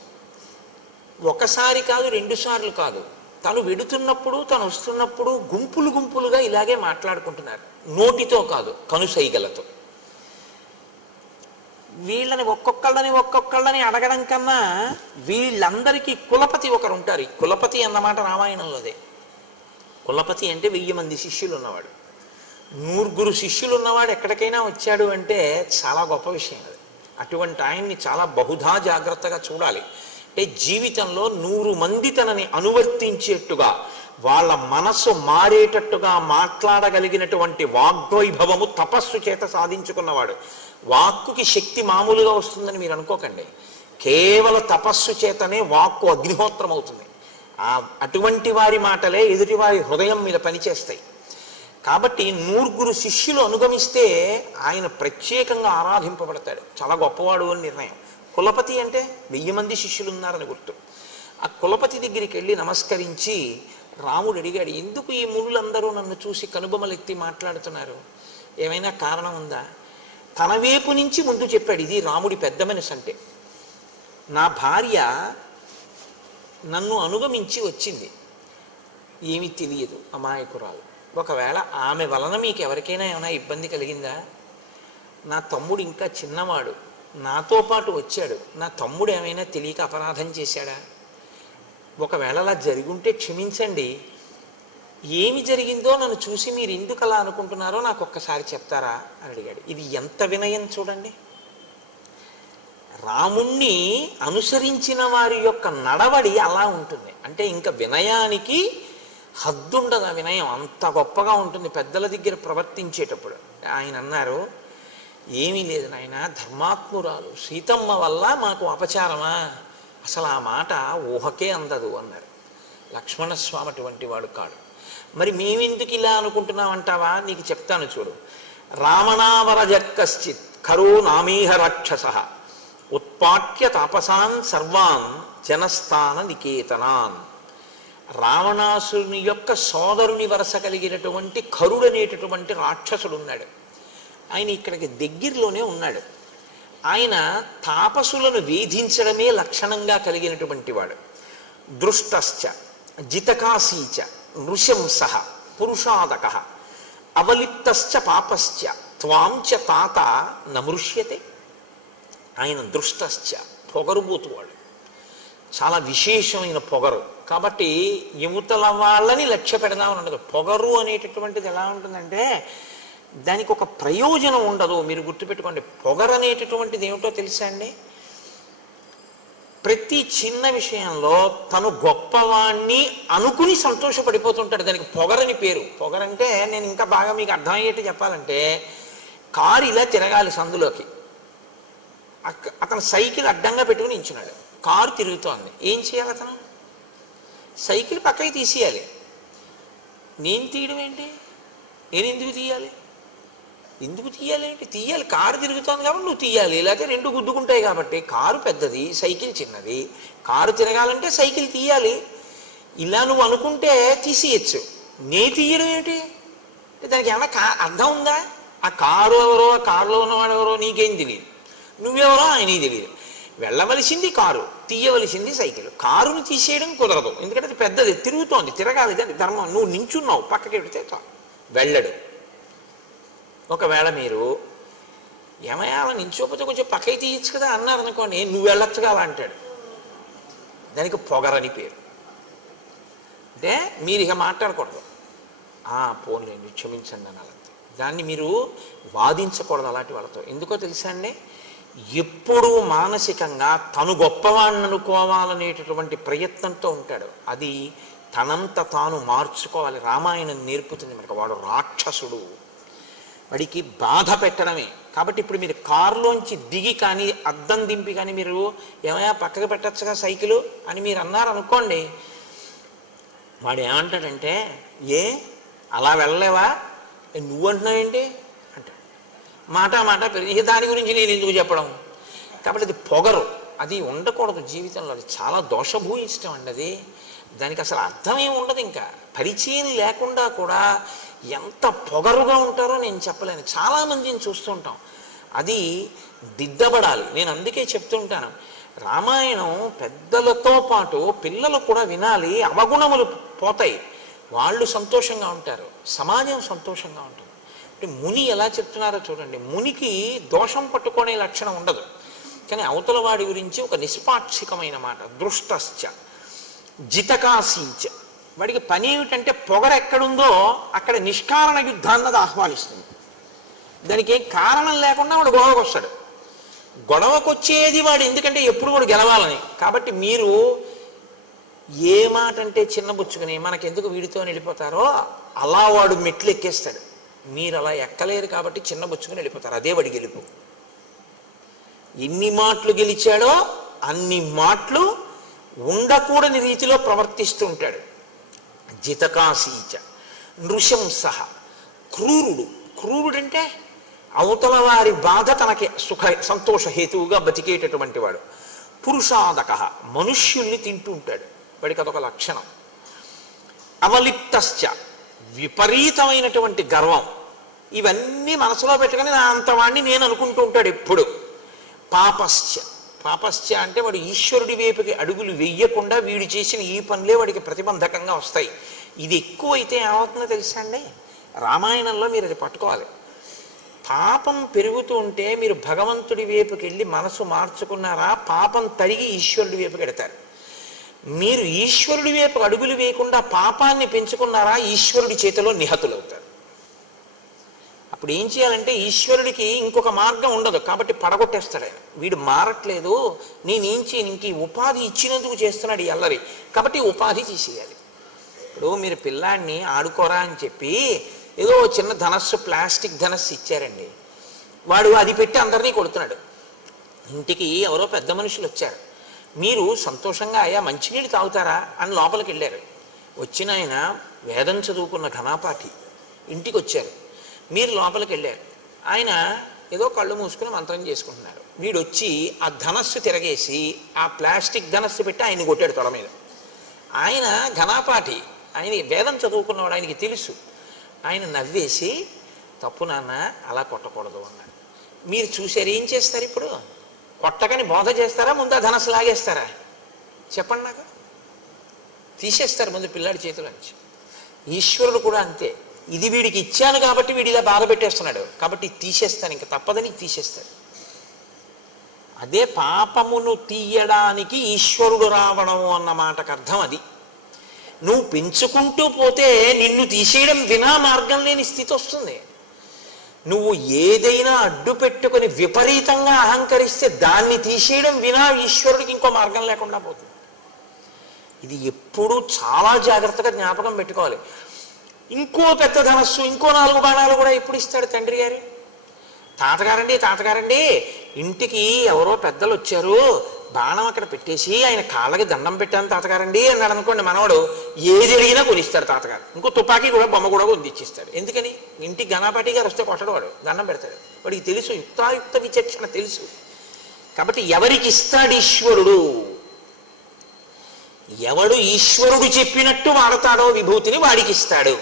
ఒకసారి కాదు 2 సార్లు కాదు, తను వెడుతున్నప్పుడు తను వస్తున్నప్పుడు గుంపులు గుంపులుగా ఇలాగే మాట్లాడుకుంటున్నారు, నోటితో కాదు కనుసైగలతో. వీళ్ళని ఒక్కొక్కళ్ళని అడగడం కన్నా వీళ్ళందరికీ కులపతి ఒకరు ఉంటారు. కులపతి అన్నమాట రామాయణంలోదే. కులపతి అంటే 1000 మంది శిష్యులు ఉన్నవాడు, 100 శిష్యులు ఉన్నవాడు ఎక్కడికైనా వచ్చాడు అంటే చాలా గొప్ప విషయం అది. అటువంటి ఆయన్ని చాలా బహుధా జాగ్రత్తగా చూడాలి. అంటే జీవితంలో 100 మంది తనని అనువర్తించేట్టుగా, వాళ్ళ మనసు మారేటట్టుగా మాట్లాడగలిగినటువంటి వాగ్వైభవము తపస్సు చేత సాధించుకున్నవాడు. వాక్కుకి శక్తి మామూలుగా వస్తుందని మీరు అనుకోకండి, కేవల తపస్సు చేతనే వాక్కు అగ్నిహోత్రం అవుతుంది. అటువంటి వారి మాటలే ఎదుటివారి హృదయం మీద పనిచేస్తాయి. కాబట్టి 100 శిష్యులు అనుగమిస్తే ఆయన ప్రత్యేకంగా ఆరాధింపబడతాడు, చాలా గొప్పవాడు అని నిర్ణయం. కులపతి అంటే 1000 మంది శిష్యులు ఉన్నారని గుర్తు. ఆ కులపతి దగ్గరికి వెళ్ళి నమస్కరించి రాముడు అడిగాడు, ఎందుకు ఈ మునులందరూ నన్ను చూసి కనుబొమలెత్తి మాట్లాడుతున్నారు, ఏమైనా కారణం ఉందా? తన వైపు నుంచి ముందు చెప్పాడు, ఇది రాముడి పెద్ద మనసు అంటే. నా భార్య నన్ను అనుగమించి వచ్చింది, ఏమీ తెలియదు, అమాయకురాలు. ఒకవేళ ఆమె వలన మీకు ఎవరికైనా ఏమైనా ఇబ్బంది కలిగిందా? నా తమ్ముడు ఇంకా చిన్నవాడు, నాతో పాటు వచ్చాడు, నా తమ్ముడు ఏమైనా తెలియక అపరాధం చేశాడా? ఒకవేళ అలా జరుగుంటే క్షమించండి, ఏమి జరిగిందో నన్ను చూసి మీరు ఎందుకు అలా అనుకుంటున్నారో నాకు ఒక్కసారి చెప్తారా అని అడిగాడు. ఇది ఎంత వినయం చూడండి. రాముణ్ణి అనుసరించిన వారి యొక్క నడవడి అలా ఉంటుంది. అంటే ఇంకా వినయానికి హద్దుండదు, ఆ వినయం అంత గొప్పగా ఉంటుంది పెద్దల దగ్గర ప్రవర్తించేటప్పుడు. ఆయన అన్నారు, ఏమీ లేదు నాయన, ధర్మాత్మురాలు సీతమ్మ వల్ల మాకు అపచారమా, అసలు ఆ మాట ఊహకే అందదు అన్నారు. లక్ష్మణస్వామి అటువంటి వాడు కాడు. మరి మేమెందుకు ఇలా అనుకుంటున్నామంటావా? నీకు చెప్తాను చూడు. రావణావరజ కశ్చిత్ ఖరో నామీహ రాక్షస ఉత్పాట్య తాపసాన్ సర్వాన్ జనస్థాన నికేతనాన్. రావణాసురుని యొక్క సోదరుని వరస కలిగినటువంటి ఖరుడనేటటువంటి రాక్షసుడు ఉన్నాడు. ఆయన ఇక్కడికి దగ్గరలోనే ఉన్నాడు. ఆయన తాపసులను వేధించడమే లక్షణంగా కలిగినటువంటి వాడు. దృష్టశ్చ జితకాశీచ నృశంస పురుషాదక అవలిప్తశ్చ పాపశ్చ త్వాంచ తాత నమృష్యతే. ఆయన దృష్టశ్చ, పొగరుబోతువాడు, చాలా విశేషమైన పొగరు. కాబట్టి యువతల వాళ్ళని లక్ష్య పెడదామని ఉండదు. పొగరు అనేటటువంటిది ఎలా ఉంటుందంటే దానికి ఒక ప్రయోజనం ఉండదు. మీరు గుర్తుపెట్టుకోండి, పొగరు అనేటటువంటిది ఏమిటో తెలుసా అండి? ప్రతి చిన్న విషయంలో తను గొప్పవాణ్ణి అనుకుని సంతోషపడిపోతుంటాడు. దానికి పొగరని పేరు. పొగరంటే నేను ఇంకా బాగా మీకు అర్థమయ్యేట్టు చెప్పాలంటే, కారు ఇలా తిరగాలి సందులోకి, అతను సైకిల్ అడ్డంగా పెట్టుకుని నించున్నాడు, కారు తిరుగుతోంది. ఏం చేయాలి? అతను సైకిల్ పక్కకి తీసేయాలి. నేను తీయడం ఏంటి? నేను ఎందుకు తీయాలి? ఎందుకు తీయాలి ఏంటి? తీయాలి, కారు తిరుగుతోంది కాబట్టి నువ్వు తీయాలి. లేకపోతే రెండు గుద్దుకుంటాయి కాబట్టి. కారు పెద్దది, సైకిల్ చిన్నది. కారు తిరగాలంటే సైకిల్ తీయాలి. ఇలా నువ్వు అనుకుంటే తీసేయచ్చు. నే తీయడం ఏమిటి అంటే దానికి ఏమన్నా అర్థం ఉందా? ఆ కారు ఎవరో, ఆ కారులో ఉన్నవాడు ఎవరో నీకేం తెలియదు, నువ్వెవరో ఆయనకి తెలియదు. వెళ్ళవలసింది కారు, తీయవలసింది సైకిల్. కారుని తీసేయడం కుదరదు, ఎందుకంటే అది పెద్దది, తిరుగుతోంది, తిరగాలి, దాని ధర్మం. నువ్వు నించున్నావు, పక్కకి పెడితే వెళ్ళడు. ఒకవేళ మీరు ఏమయ్యా అలా నించోపోతే కొంచెం పక్కకి తీయచ్చు కదా అన్నారు అనుకోండి, నువ్వు వెళ్ళొచ్చుగా అలా అంటాడు. దానికి పొగరని పేరు. అంటే మీరు ఇక మాట్లాడకూడదు, పోన్లేండి క్షమించండి అని. అలాంటి దాన్ని మీరు వాదించకూడదు అలాంటి వాళ్ళతో. ఎందుకో తెలుసా అండి, ఎప్పుడూ మానసికంగా తను గొప్పవాణ్ణి అనుకోవాలనేటటువంటి ప్రయత్నంతో ఉంటాడు. అది తనంత తాను మార్చుకోవాలి. రామాయణం నేర్పుతుంది మనకు. వాడు రాక్షసుడు, వాడికి బాధ పెట్టడమే. కాబట్టి ఇప్పుడు మీరు కారులోంచి దిగి కానీ అద్దం దింపి కానీ మీరు ఏమయ్యా పక్కకు పెట్టచ్చుగా సైకిలు అని మీరు అన్నారు అనుకోండి, వాడు ఏమంటాడంటే, ఏ అలా వెళ్ళలేవా, నువ్వంటున్నావేంటి అంటాడు. మాట పెరిగి దాని గురించి నేను ఎందుకు చెప్పడం. కాబట్టి అది పొగరు, అది ఉండకూడదు జీవితంలో. అది చాలా దోషభూయిష్టం అండి. అది దానికి అసలు అర్థమేమి ఉండదు. ఇంకా పరిచయం లేకుండా కూడా ఎంత పొగరుగా ఉంటారో నేను చెప్పలేను. చాలామందిని చూస్తూ ఉంటాం. అది దిద్దబడాలి. నేను అందుకే చెప్తూ ఉంటాను, రామాయణం పెద్దలతో పాటు పిల్లలు కూడా వినాలి. అవగుణములు పోతాయి, వాళ్ళు సంతోషంగా ఉంటారు, సమాజం సంతోషంగా ఉంటుంది. అంటే ముని ఎలా చెప్తున్నారో చూడండి. మునికి దోషం పట్టుకునే లక్షణం ఉండదు, కానీ అవతల వాడి గురించి ఒక నిష్పాక్షికమైన మాట. దృష్టశ్చ జితకాశీచ. వాడికి పని ఏమిటంటే పొగర ఎక్కడుందో అక్కడ నిష్కారణ యుద్ధాన్నది ఆహ్వానిస్తుంది. దానికి ఏం కారణం లేకుండా వాడు గొడవకు వస్తాడు. గొడవకొచ్చేది వాడు ఎందుకంటే ఎప్పుడు వాడు గెలవాలని. కాబట్టి మీరు ఏ మాట అంటే చిన్నబుచ్చుకుని మనకెందుకు వీడితో వెళ్ళిపోతారో అలా వాడు మెట్లు ఎక్కేస్తాడు. మీరు అలా ఎక్కలేరు కాబట్టి చిన్నబుచ్చుకుని వెళ్ళిపోతారు. అదే వాడి గెలుపు. ఎన్ని మాటలు గెలిచాడో అన్ని మాటలు ఉండకూడని రీతిలో ప్రవర్తిస్తూ ఉంటాడు. జితకాశీచ నృశంస. క్రూరుడు. క్రూరుడంటే అవతల వారి బాధ తనకి సంతోష హేతువుగా బతికేటటువంటి వాడు. పురుషాదక. మనుష్యుల్ని తింటూ ఉంటాడు, వాడికి అదొక లక్షణం. అవలిప్తశ్చ. విపరీతమైనటువంటి గర్వం. ఇవన్నీ మనసులో పెట్టుకుని నా అంతవాణ్ణి నేను అనుకుంటూ ఉంటాడు ఎప్పుడు. పాపశ్చ. పాపశ్చ అంటే వాడు ఈశ్వరుడి వైపుకి అడుగులు వెయ్యకుండా వీడు చేసిన ఈ పనులే వాడికి ప్రతిబంధకంగా వస్తాయి. ఇది ఎక్కువైతే ఏమవుతుందో తెలుసా అండి, రామాయణంలో మీరు అది పట్టుకోవాలి. పాపం పెరుగుతూ ఉంటే మీరు భగవంతుడి వైపుకి వెళ్ళి మనసు మార్చుకున్నారా, పాపం తరిగి ఈశ్వరుడి వైపుకి ఎడతారు. మీరు ఈశ్వరుడి వైపు అడుగులు వేయకుండా పాపాన్ని పెంచుకున్నారా, ఈశ్వరుడి చేతిలో నిహతులవుతారు. అప్పుడు ఏం చేయాలంటే ఈశ్వరుడికి ఇంకొక మార్గం ఉండదు, కాబట్టి పడగొట్టేస్తాడు ఆయన. వీడు మారట్లేదు, నేనేం చేయను, ఇంక ఉపాధి ఇచ్చినందుకు చేస్తున్నాడు ఈ అల్లరి, కాబట్టి ఉపాధి తీసేయాలి. ఇప్పుడు మీరు పిల్లాడిని ఆడుకోరా అని చెప్పి ఏదో చిన్న ధనస్సు, ప్లాస్టిక్ ధనస్సు ఇచ్చారండి, వాడు అది పెట్టి అందరినీ కొడుతున్నాడు. ఇంటికి ఎవరో పెద్ద మనుషులు వచ్చారు, మీరు సంతోషంగా అయ్యా మంచినీళ్ళు తాగుతారా అని లోపలికి వెళ్ళారు. వచ్చిన ఆయన వేదం చదువుకున్న ఘనాపాఠి. ఇంటికి వచ్చారు, మీరు లోపలికి వెళ్ళారు, ఆయన ఏదో కళ్ళు మూసుకుని మంత్రం చేసుకుంటున్నారు. వీడు వచ్చి ఆ ధనస్సు తిరగేసి ఆ ప్లాస్టిక్ ధనస్సు పెట్టి ఆయన కొట్టాడు తొడ మీద. ఆయన ఘనాపాఠి, ఆయన వేదం చదువుకున్నవాడు, ఆయనకి తెలుసు. ఆయన నవ్వేసి తప్పు నాన్న అలా కొట్టకూడదు అన్నాడు. మీరు చూసారు, ఏం చేస్తారు ఇప్పుడు? కొట్టకని బోధ చేస్తారా, ముందు ఆ ధనస్సు లాగేస్తారా? చెప్పండి నాకు. తీసేస్తారు ముందు పిల్లాడి చేతిలో నుంచి. ఈశ్వరుడు కూడా అంతే. ఇది వీడికి ఇచ్చాను కాబట్టి వీడి ఇలా బాధ పెట్టేస్తున్నాడు, కాబట్టి తీసేస్తాను, ఇంకా తప్పదని తీసేస్తాడు. అదే పాపమును తీయడానికి ఈశ్వరుడు రావడం అన్న మాటకు అర్థం అది. నువ్వు పెంచుకుంటూ పోతే నిన్ను తీసేయడం వినా మార్గం లేని స్థితి వస్తుంది. నువ్వు ఏదైనా అడ్డు పెట్టుకుని విపరీతంగా అహంకరిస్తే దాన్ని తీసేయడం వినా ఈశ్వరుడికి ఇంకో మార్గం లేకుండా పోతుంది. ఇది ఎప్పుడూ చాలా జాగ్రత్తగా జ్ఞాపకం పెట్టుకోవాలి. ఇంకో పెద్ద ధనస్సు, ఇంకో 4 బాణాలు కూడా ఎప్పుడు ఇస్తాడు తండ్రి గారు? తాతగారండి ఇంటికి ఎవరో పెద్దలు వచ్చారు, బాణం అక్కడ పెట్టేసి ఆయన కాళ్ళకి దండం పెట్టాను తాతగారండి అన్నాడు అనుకోండి, మనవాడు ఏది అడిగినా కొనిస్తాడు తాతగారు. ఇంకో తుపాకీ కూడా బొమ్మ కూడా కొనిచ్చిస్తాడు. ఎందుకని? ఇంటికి గణపతి గారు వస్తే కొట్టడు, వాడు దండం పెడతాడు. వాడికి తెలుసు, యుక్తాయుక్త విచక్షణ తెలుసు. కాబట్టి ఎవరికి ఇస్తాడు ఈశ్వరుడు? ఎవడు ఈశ్వరుడు చెప్పినట్టు వాడతాడో విభూతిని వాడికి ఇస్తాడు.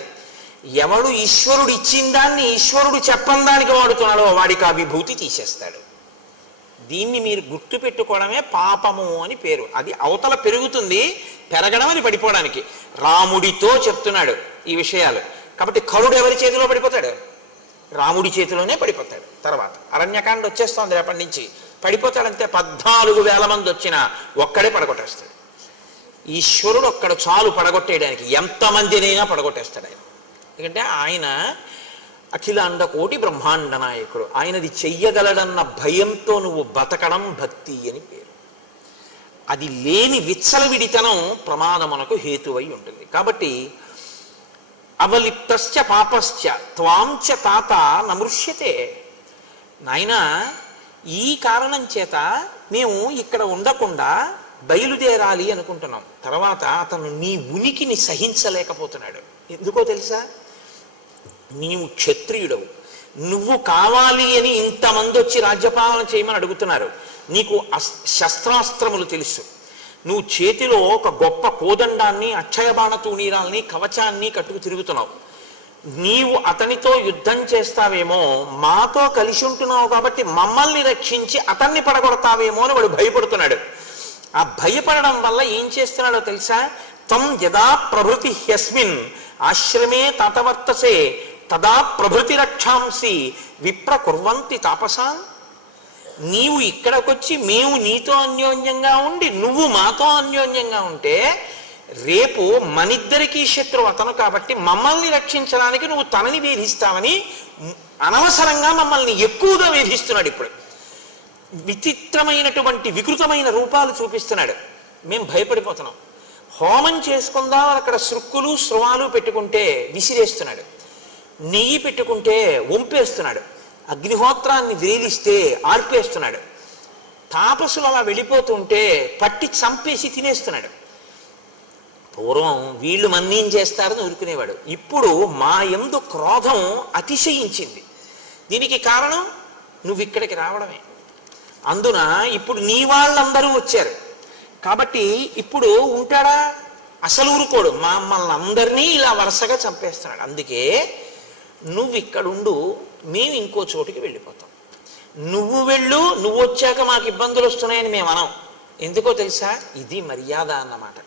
ఎవడు ఈశ్వరుడు ఇచ్చిన దాన్ని ఈశ్వరుడు చెప్పని దానికి వాడుతున్నాడో వాడికి ఆ విభూతి తీసేస్తాడు. దీన్ని మీరు గుర్తు పెట్టుకోవడమే పాపము అని పేరు. అది అవతల పెరుగుతుంది, పెరగడం అని పడిపోవడానికి. రాముడితో చెప్తున్నాడు ఈ విషయాలు. కాబట్టి కరుడు ఎవరి చేతిలో పడిపోతాడు? రాముడి చేతిలోనే పడిపోతాడు. తర్వాత అరణ్యకాండ వచ్చేస్తోంది రేపటి నుంచి, పడిపోతాడంతే. 14,000 మంది వచ్చినా ఒక్కడే పడగొట్టేస్తాడు. ఈశ్వరుడు ఒక్కడ చాలు పడగొట్టేయడానికి, ఎంతమందినైనా పడగొట్టేస్తాడు ఆయన. ఎందుకంటే ఆయన అఖిలాండ కోటి బ్రహ్మాండ నాయకుడు. ఆయనది చెయ్యగలడన్న భయంతో నువ్వు బతకడం భక్తి అని పేరు. అది లేని విచ్చలవిడితనం ప్రమాదమునకు హేతువై ఉంటుంది. కాబట్టి అవలిప్తశ్చ పాపశ్చ త్వాంచ తాత నమృష్యతే. నాయన, ఈ కారణం చేత మేము ఇక్కడ ఉండకుండా బయలుదేరాలి అనుకుంటున్నాం. తర్వాత అతను నీ ఉనికిని సహించలేకపోతున్నాడు. ఎందుకో తెలుసా? నీవు క్షత్రియుడవు, నువ్వు కావాలి అని ఇంతమంది వచ్చి రాజ్యపాలన చేయమని అడుగుతున్నారు. నీకు శస్త్రాస్త్రములు తెలుసు, నువ్వు చేతిలో ఒక గొప్ప కోదండాన్ని, అక్షయబాణ తూణీరాల్ని, కవచాన్ని కట్టుకు తిరుగుతున్నావు. నీవు అతనితో యుద్ధం చేస్తావేమో, మాతో కలిసి ఉంటున్నావు కాబట్టి మమ్మల్ని రక్షించి అతన్ని పడగొడతావేమో అని వాడు భయపడుతున్నాడు. ఆ భయపడడం వల్ల ఏం చేస్తున్నాడో తెలుసా? తం యదా ప్రభృతి హ్యస్మిన్ ఆశ్రమే తాతవర్తసే తదా ప్రభృతి రక్షాంసి విప్ర కుర్వంతి తాపసాన్. నీవు ఇక్కడికొచ్చి మేము నీతో అన్యోన్యంగా ఉండి నువ్వు మాతో అన్యోన్యంగా ఉంటే రేపు మనిద్దరికీ శత్రువు అతను కాబట్టి మమ్మల్ని రక్షించడానికి నువ్వు తనని వేధిస్తావని అనవసరంగా మమ్మల్ని ఎక్కువగా వేధిస్తున్నాడు. ఇప్పుడు విచిత్రమైనటువంటి వికృతమైన రూపాలు చూపిస్తున్నాడు. మేము భయపడిపోతున్నాం. హోమం చేసుకుందాం అక్కడ సృక్కులు స్రవాలు పెట్టుకుంటే విసిరేస్తున్నాడు, నెయ్యి పెట్టుకుంటే వంపేస్తున్నాడు, అగ్నిహోత్రాన్ని వేలిస్తే ఆర్పేస్తున్నాడు, తాపసులు అలా వెళ్ళిపోతుంటే పట్టి చంపేసి తినేస్తున్నాడు. పూర్వం వీళ్ళు మన్నేం చేస్తారని ఊరుకునేవాడు. ఇప్పుడు మా యందు క్రోధం అతిశయించింది. దీనికి కారణం నువ్వు ఇక్కడికి రావడమే. అందున ఇప్పుడు నీ వాళ్ళందరూ వచ్చారు కాబట్టి ఇప్పుడు ఉంటాడా? అసలు ఊరుకోడు. మమ్మల్ని అందరినీ ఇలా వరుసగా చంపేస్తున్నాడు. అందుకే నువ్వు ఇక్కడుండు, మేము ఇంకో చోటుకి వెళ్ళిపోతాం. నువ్వు వెళ్ళు, నువ్వు వచ్చాక మాకు ఇబ్బందులు వస్తున్నాయని మేము అనం. ఎందుకో తెలుసా? ఇది మర్యాద అన్నమాట.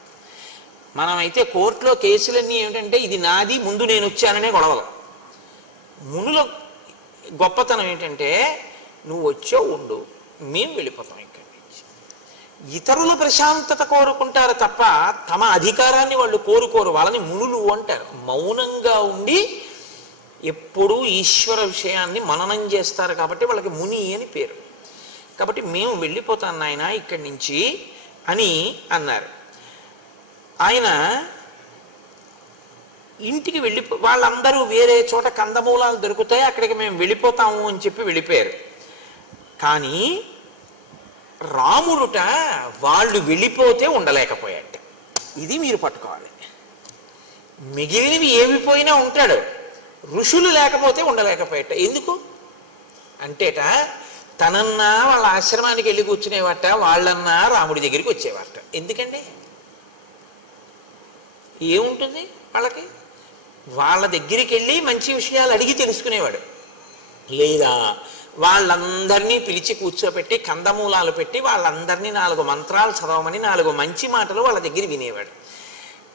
మనమైతే కోర్టులో కేసులన్నీ ఏమిటంటే ఇది నాది, ముందు నేను వచ్చాననే గొడవలు. మునుల గొప్పతనం ఏంటంటే నువ్వు వచ్చావు ఉండు, మేము వెళ్ళిపోతాం ఇక్కడి నుంచి. ఇతరుల ప్రశాంతత కోరుకుంటారు తప్ప తమ అధికారాన్ని వాళ్ళు కోరుకోరు. వాళ్ళని మునులు అంటారు. మౌనంగా ఉండి ఎప్పుడూ ఈశ్వర విషయాన్ని మననం చేస్తారు కాబట్టి వాళ్ళకి ముని అని పేరు. కాబట్టి మేము వెళ్ళిపోతాం నాయన ఇక్కడి నుంచి అని అన్నారు. ఆయన ఇంటికి వాళ్ళందరూ వేరే చోట కందమూలాలు దొరుకుతాయి అక్కడికి మేము వెళ్ళిపోతాము అని చెప్పి వెళ్ళిపోయారు. కానీ రాముడుట వాళ్ళు వెళ్ళిపోతే ఉండలేకపోయాట. ఇది మీరు పట్టుకోవాలి. మిగిలినవి ఏవి పోయినా ఉంటాడు, ఋషులు లేకపోతే ఉండలేకపోయాట. ఎందుకు అంటేట తనన్నా వాళ్ళ ఆశ్రమానికి వెళ్ళి కూర్చునేవాట, వాళ్ళన్నా రాముడి దగ్గరికి వచ్చేవాట. ఎందుకండి? ఏముంటుంది వాళ్ళకి? వాళ్ళ దగ్గరికి వెళ్ళి మంచి విషయాలు అడిగి తెలుసుకునేవాడు. లేదా వాళ్ళందరినీ పిలిచి కూర్చోపెట్టి కందమూలాలు పెట్టి వాళ్ళందరినీ 4 మంత్రాలు చదవమని 4 మంచి మాటలు వాళ్ళ దగ్గర వినేవాడు.